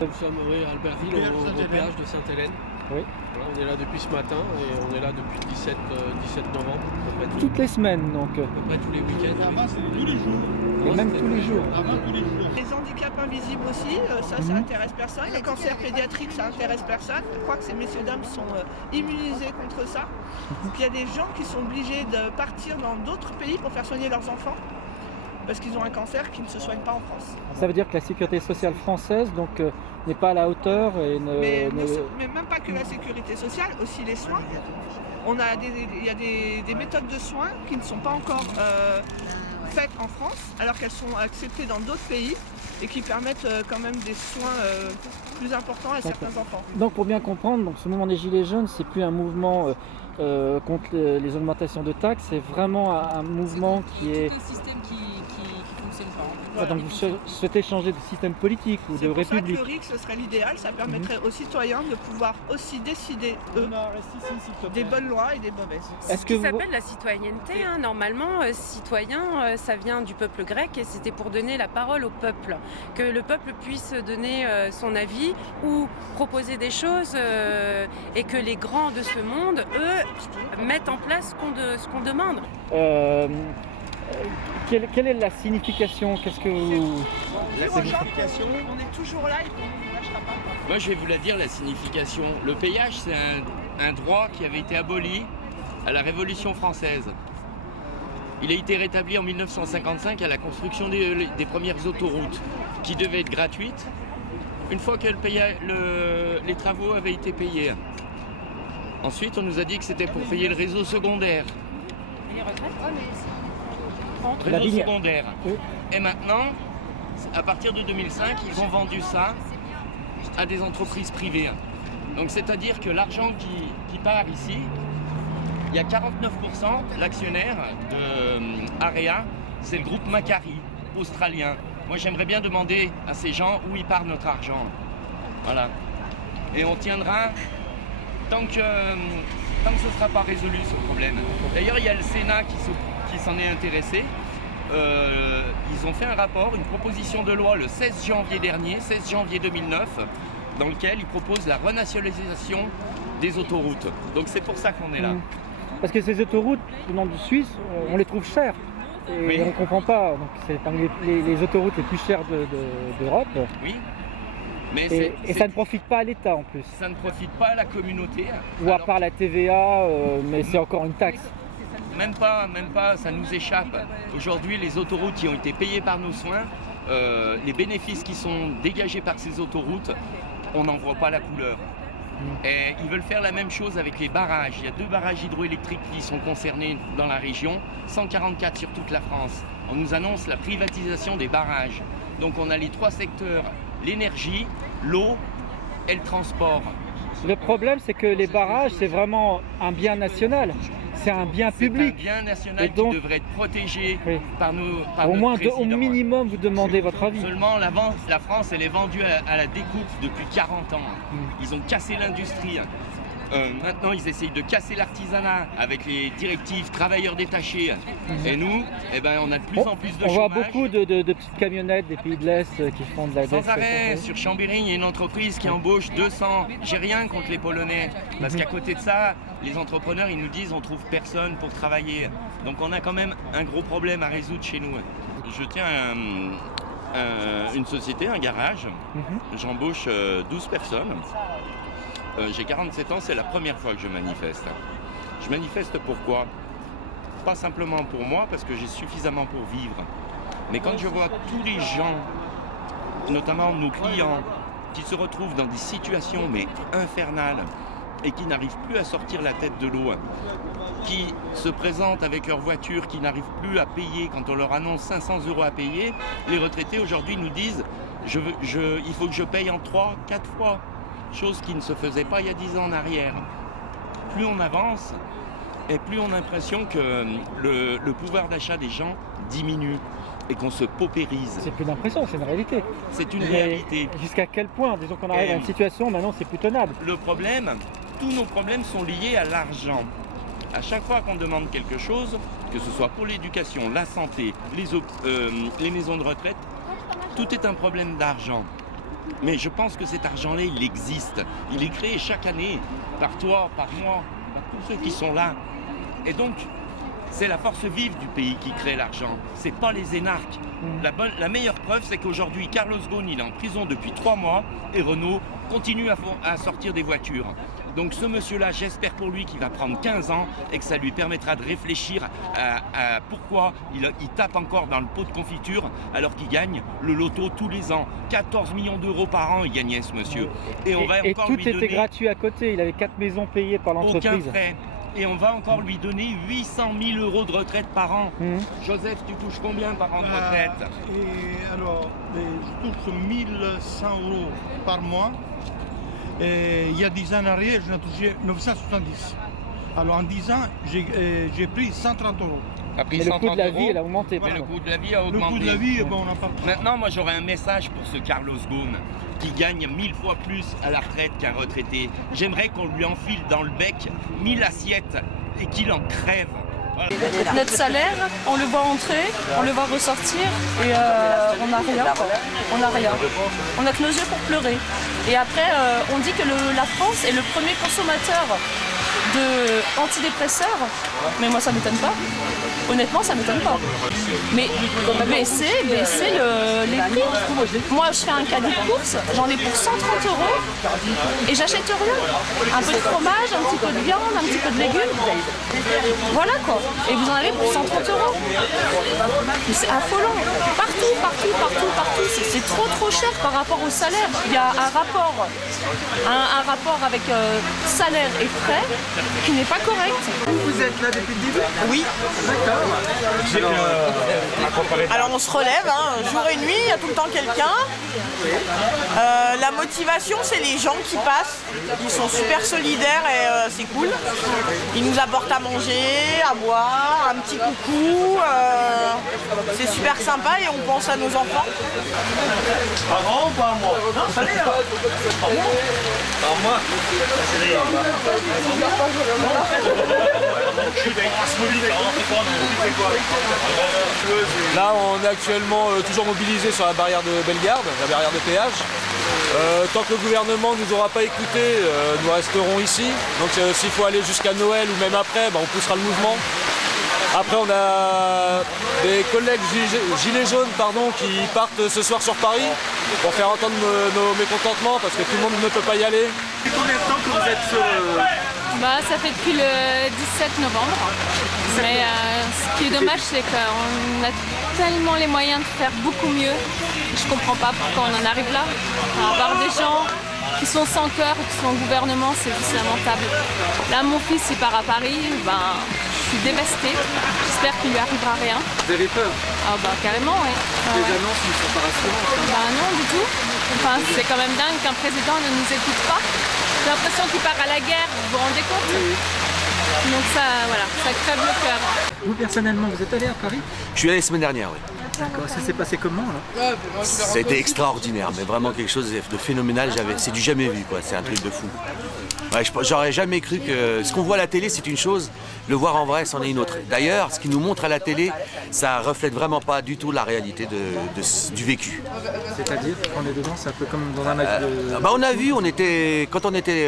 Nous sommes à Albertville, au péage de Sainte-Hélène. Oui. Voilà, on est là depuis ce matin et on est là depuis 17 novembre. À peu près Toutes les semaines, donc. À peu près tous les week-ends. Avant, c'était tous les jours. Et même tous les jours. Avant, tous les jours. Les handicaps invisibles aussi, ça intéresse personne. Les cancers pédiatriques, ça intéresse personne. Je crois que ces messieurs dames sont immunisés contre ça. Puis il y a des gens qui sont obligés de partir dans d'autres pays pour faire soigner leurs enfants parce qu'ils ont un cancer qui ne se soigne pas en France. Ça veut dire que la sécurité sociale française donc n'est pas à la hauteur et mais même pas que la sécurité sociale, aussi les soins. Il y a des méthodes de soins qui ne sont pas encore faites en France, alors qu'elles sont acceptées dans d'autres pays et qui permettent quand même des soins plus importants à certains enfants. Donc pour bien comprendre, donc, ce mouvement des Gilets jaunes, c'est plus un mouvement contre les augmentations de taxes, c'est vraiment un mouvement qui est... Voilà, donc vous souhaitez changer de système politique ou de république? C'est pour ça que le RIC, ce serait l'idéal, ça permettrait aux citoyens de pouvoir aussi décider, eux, des bonnes lois et des mauvaises. C'est ce qui s'appelle la citoyenneté. Hein. Normalement, citoyen, ça vient du peuple grec et c'était pour donner la parole au peuple. Que le peuple puisse donner son avis ou proposer des choses et que les grands de ce monde, eux, mettent en place ce qu'on demande. Quelle est la signification? Qu'est-ce que vous... La signification, on est toujours là et on ne lâchera pas. Moi, je vais vous la dire, la signification. Le péage, c'est un droit qui avait été aboli à la Révolution française. Il a été rétabli en 1955 à la construction des premières autoroutes qui devaient être gratuites une fois que les travaux avaient été payés. Ensuite, on nous a dit que c'était pour payer le réseau secondaire. Et les retraites? Réseau secondaire. Oui. Et maintenant, à partir de 2005, ils ont vendu ça à des entreprises privées. Donc c'est-à-dire que l'argent qui part ici, il y a 49%, l'actionnaire de Area, c'est le groupe Macquarie, australien. Moi j'aimerais bien demander à ces gens où il part notre argent. Voilà. Et on tiendra tant que ce ne sera pas résolu ce problème. D'ailleurs il y a le Sénat qui s'en est intéressé. Ils ont fait un rapport, une proposition de loi le 16 janvier dernier, 16 janvier 2009, dans lequel ils proposent la renationalisation des autoroutes. Donc c'est pour ça qu'on est là. Parce que ces autoroutes, venant de Suisse, on les trouve chères. Et oui. On ne comprend pas. Donc c'est parmi les autoroutes les plus chères d'Europe. Oui. Mais et ça ne profite pas à l'État en plus. Ça ne profite pas à la communauté. Ou à part la TVA, mais c'est encore une taxe. Même pas, ça nous échappe. Aujourd'hui, les autoroutes qui ont été payées par nos soins, les bénéfices qui sont dégagés par ces autoroutes, on n'en voit pas la couleur. Et ils veulent faire la même chose avec les barrages. Il y a 2 barrages hydroélectriques qui sont concernés dans la région, 144 sur toute la France. On nous annonce la privatisation des barrages. Donc on a les 3 secteurs, l'énergie, l'eau et le transport. Le problème, c'est que les barrages, c'est vraiment un bien national. C'est un bien public. C'est un bien national donc, qui devrait être protégé par nous. Au moins, au minimum, vous demandez votre avis. Seulement, la France, elle est vendue à la découpe depuis 40 ans. Ils ont cassé l'industrie. Maintenant, ils essayent de casser l'artisanat avec les directives travailleurs détachés. Et nous, on a de plus en plus de chômage. On voit beaucoup de petites camionnettes des pays de l'Est qui font de la Sans arrêt, sur Chambéry, il y a une entreprise qui embauche 200. J'ai rien contre les Polonais. Parce qu'à côté de ça, les entrepreneurs, ils nous disent on trouve personne pour travailler. Donc on a quand même un gros problème à résoudre chez nous. Je tiens une société, un garage. J'embauche 12 personnes. J'ai 47 ans, c'est la première fois que je manifeste. Je manifeste pourquoi? Pas simplement pour moi, parce que j'ai suffisamment pour vivre. Mais quand je vois tous les gens, notamment nos clients, qui se retrouvent dans des situations mais infernales, et qui n'arrivent plus à sortir la tête de l'eau, qui se présentent avec leur voiture, qui n'arrivent plus à payer quand on leur annonce 500 € à payer, les retraités aujourd'hui nous disent il faut que je paye en 3, 4 fois, chose qui ne se faisait pas il y a 10 ans en arrière. Plus on avance, et plus on a l'impression que le pouvoir d'achat des gens diminue et qu'on se paupérise. C'est plus d'impression, c'est une réalité. C'est une réalité. Jusqu'à quel point, disons qu'on arrive à une situation, maintenant c'est plus tenable. Le problème, tous nos problèmes sont liés à l'argent. À chaque fois qu'on demande quelque chose, que ce soit pour l'éducation, la santé, les maisons de retraite, tout est un problème d'argent. Mais je pense que cet argent-là, il existe. Il est créé chaque année par toi, par moi, par tous ceux qui sont là. Et donc, c'est la force vive du pays qui crée l'argent. C'est pas les énarques. La meilleure preuve, c'est qu'aujourd'hui, Carlos Ghosn, il est en prison depuis 3 mois et Renault continue à sortir des voitures. Donc ce monsieur-là, j'espère pour lui qu'il va prendre 15 ans et que ça lui permettra de réfléchir à pourquoi il tape encore dans le pot de confiture alors qu'il gagne le loto tous les ans. 14 millions d'euros par an, il gagnait ce monsieur. Et on va encore tout lui donner... était gratuit à côté, il avait 4 maisons payées par l'entreprise. Aucun frais. Et on va encore lui donner 800 000 € de retraite par an. Joseph, tu touches combien par an de retraite? Je touche 1100 € par mois. Et il y a 10 ans en arrière, j'en ai touché 970. Alors en 10 ans, j'ai pris 130 €. Mais le coût de la vie, il a augmenté. Mais le coût de la vie a augmenté. Le coût de la vie, bon, on en parle. Maintenant, moi j'aurais un message pour ce Carlos Ghosn qui gagne 1000 fois plus à la retraite qu'un retraité. J'aimerais qu'on lui enfile dans le bec 1000 assiettes et qu'il en crève. Voilà. Notre salaire, on le voit entrer, on le voit ressortir et on n'a rien. On n'a rien. On n'a que nos yeux pour pleurer. Et après, on dit que la France est le premier consommateur d'antidépresseurs. Mais moi, ça ne m'étonne pas. Honnêtement, ça ne m'étonne pas. Mais baisser les prix. Moi, je fais un caddie de course, j'en ai pour 130 € et j'achète rien. Un peu de fromage, un petit peu de viande, un petit peu de légumes. Voilà quoi. Et vous en avez pour 130 €. C'est affolant. Partout. C'est trop cher par rapport au salaire. Il y a un rapport avec salaire et frais qui n'est pas correct. Vous êtes là depuis le début? Oui. D'accord. Alors on se relève, jour et nuit, il y a tout le temps quelqu'un. La motivation, c'est les gens qui passent. Ils sont super solidaires et c'est cool. Ils nous apportent à manger, à boire, un petit coucou. C'est super sympa et on pense à nos enfants. Pas grand ou pas à moi? Non, ça l'est. Par moi. Là, on est actuellement toujours mobilisé sur la barrière de Bellegarde, la barrière de péage. Tant que le gouvernement ne nous aura pas écoutés, nous resterons ici. Donc s'il faut aller jusqu'à Noël ou même après, on poussera le mouvement. Après, on a des collègues gilets jaunes qui partent ce soir sur Paris pour faire entendre nos mécontentements parce que tout le monde ne peut pas y aller. Depuis combien de temps que vous êtes sur... Ça fait depuis le 17 novembre. Mais ce qui est dommage, c'est qu'on a tellement les moyens de faire beaucoup mieux. Je comprends pas pourquoi on en arrive là. À part des gens qui sont sans cœur, qui sont au gouvernement, c'est juste lamentable. Là, mon fils, il part à Paris, je suis dévastée. J'espère qu'il lui arrivera rien. Vous avez peur? Carrément, oui. Les annonces ne sont pas rassurantes. Non, du tout. C'est quand même dingue qu'un président ne nous écoute pas. J'ai l'impression qu'il part à la guerre, vous vous rendez compte? Oui. Donc ça crève le cœur. Vous personnellement, vous êtes allé à Paris? Je suis allé la semaine dernière, oui. D'accord, ça s'est passé comment là? C'était extraordinaire, mais vraiment quelque chose de phénoménal. C'est du jamais vu, quoi. C'est un truc de fou. Ouais, j'aurais jamais cru que ce qu'on voit à la télé, c'est une chose, le voir en vrai, c'en est une autre. D'ailleurs, ce qu'ils nous montrent à la télé, ça reflète vraiment pas du tout la réalité du vécu. C'est-à-dire qu'on est dedans, c'est un peu comme dans un match de... On a vu,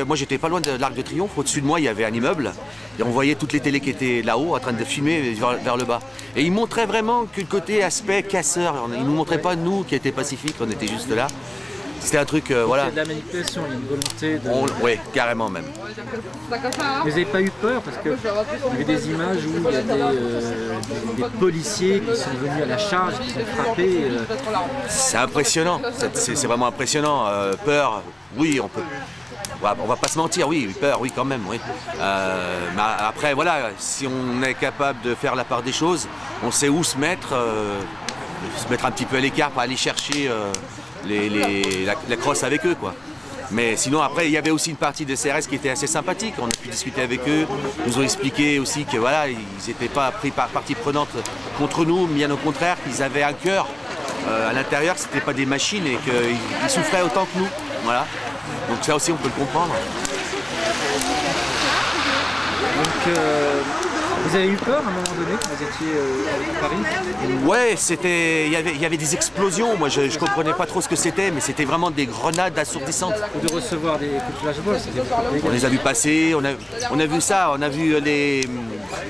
moi j'étais pas loin de l'Arc de Triomphe, au-dessus de moi il y avait un immeuble, et on voyait toutes les télés qui étaient là-haut en train de filmer vers le bas. Et ils montraient vraiment que le côté aspect casseur, ils nous montraient pas nous qui étaient pacifiques, on était juste là. C'était un truc, voilà. Il y a de la manipulation, il y a une volonté de... Oui, carrément même. Mais vous n'avez pas eu peur parce qu'il y avait des images où il y a des policiers qui sont venus à la charge, qui sont frappés. C'est impressionnant, c'est vraiment impressionnant. Peur, oui, on peut. on va pas se mentir, oui, peur, oui quand même, oui. Mais après, voilà, si on est capable de faire la part des choses, on sait où se mettre un petit peu à l'écart pour aller chercher la crosse avec eux, quoi. Mais sinon, après, il y avait aussi une partie de CRS qui était assez sympathique. On a pu discuter avec eux. Ils nous ont expliqué aussi que voilà, ils n'étaient pas pris par partie prenante contre nous, mais bien au contraire, qu'ils avaient un cœur à l'intérieur, que ce n'étaient pas des machines et qu'ils souffraient autant que nous. Voilà. Donc ça aussi, on peut le comprendre. Donc, vous avez eu peur à un moment donné quand vous étiez à Paris? Ouais, il y avait des explosions. Moi, je comprenais pas trop ce que c'était, mais c'était vraiment des grenades assourdissantes. Ou de recevoir des coups de flashball, c'était on les a vus passer, on a vu ça, on a vu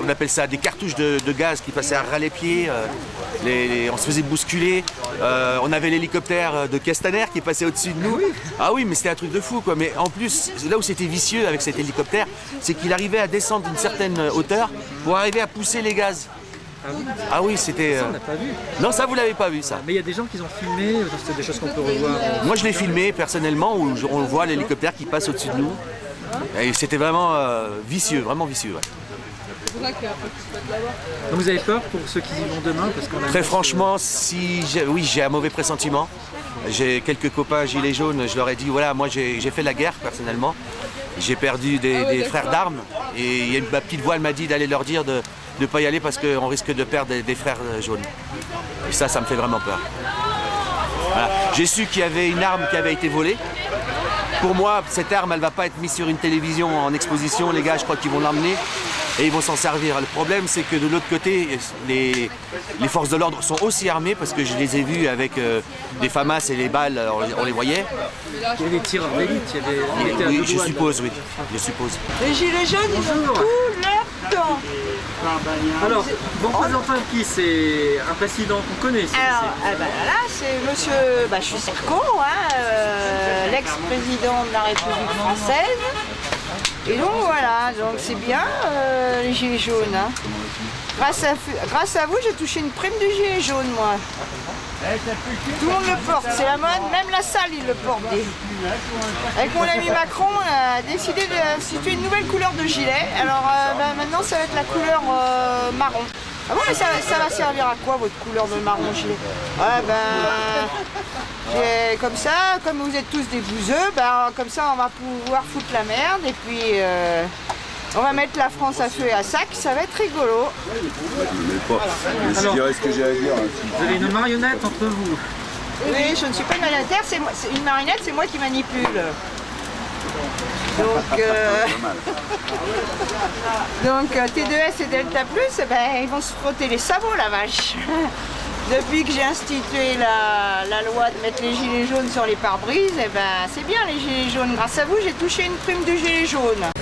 on appelle ça des cartouches de gaz qui passaient à ras les pieds. On se faisait bousculer. On avait l'hélicoptère de Castaner qui passait au-dessus de nous. Ah oui, mais c'était un truc de fou, quoi. Mais en plus, là où c'était vicieux avec cet hélicoptère, c'est qu'il arrivait à descendre d'une certaine hauteur pour arriver à pousser les gaz. Ah oui, c'était... Ça, on n'a pas vu. Non, ça, vous l'avez pas vu, ça. Mais il y a des gens qui ont filmé, c'est des choses qu'on peut revoir. Moi, je l'ai filmé, personnellement, où on voit l'hélicoptère qui passe au-dessus de nous. Et c'était vraiment vicieux, vraiment vicieux, ouais. Donc vous avez peur pour ceux qui y vont demain parce qu'on a Très franchement, oui, j'ai un mauvais pressentiment. J'ai quelques copains gilets jaunes, je leur ai dit, voilà, moi j'ai fait la guerre personnellement. J'ai perdu des frères d'armes et ma petite voix m'a dit d'aller leur dire de ne pas y aller parce qu'on risque de perdre des frères jaunes. Et ça me fait vraiment peur. Voilà. J'ai su qu'il y avait une arme qui avait été volée. Pour moi, cette arme, elle ne va pas être mise sur une télévision en exposition. Les gars, je crois qu'ils vont l'emmener et ils vont s'en servir. Le problème, c'est que de l'autre côté, les forces de l'ordre sont aussi armées parce que je les ai vus avec des FAMAS et les balles, on les voyait. Il y avait des tireurs d'élite, oui, je suppose, oui, je suppose. Les gilets jaunes, ils ont tout leur temps. Alors, bon présentant qui, c'est un président qu'on connaît. Alors, là, c'est monsieur Bachus-Sercon, l'ex-président de la République française. Et donc voilà, donc c'est bien les gilets jaunes. Hein. Grâce à vous, j'ai touché une prime de gilets jaunes, moi. Tout le monde le porte, c'est la mode, même la salle, il le porte. Avec mon ami Macron, on a décidé d'instituer une nouvelle couleur de gilet. Alors maintenant, ça va être la couleur marron. Ah bon, mais ça va servir à quoi, votre couleur de marron gilet? Comme ça, comme vous êtes tous des bouseux, comme ça, on va pouvoir foutre la merde et puis... on va mettre la France à feu et à sac, ça va être rigolo. Je dirais ce que j'ai à dire. Vous avez une marionnette entre vous. Oui, je ne suis pas une marionnette, une marionnette, c'est moi qui manipule. Donc T2S et Delta Plus, ils vont se frotter les sabots, la vache. Depuis que j'ai institué la loi de mettre les gilets jaunes sur les pare-brises, c'est bien les gilets jaunes. Grâce à vous, j'ai touché une prime de gilets jaunes.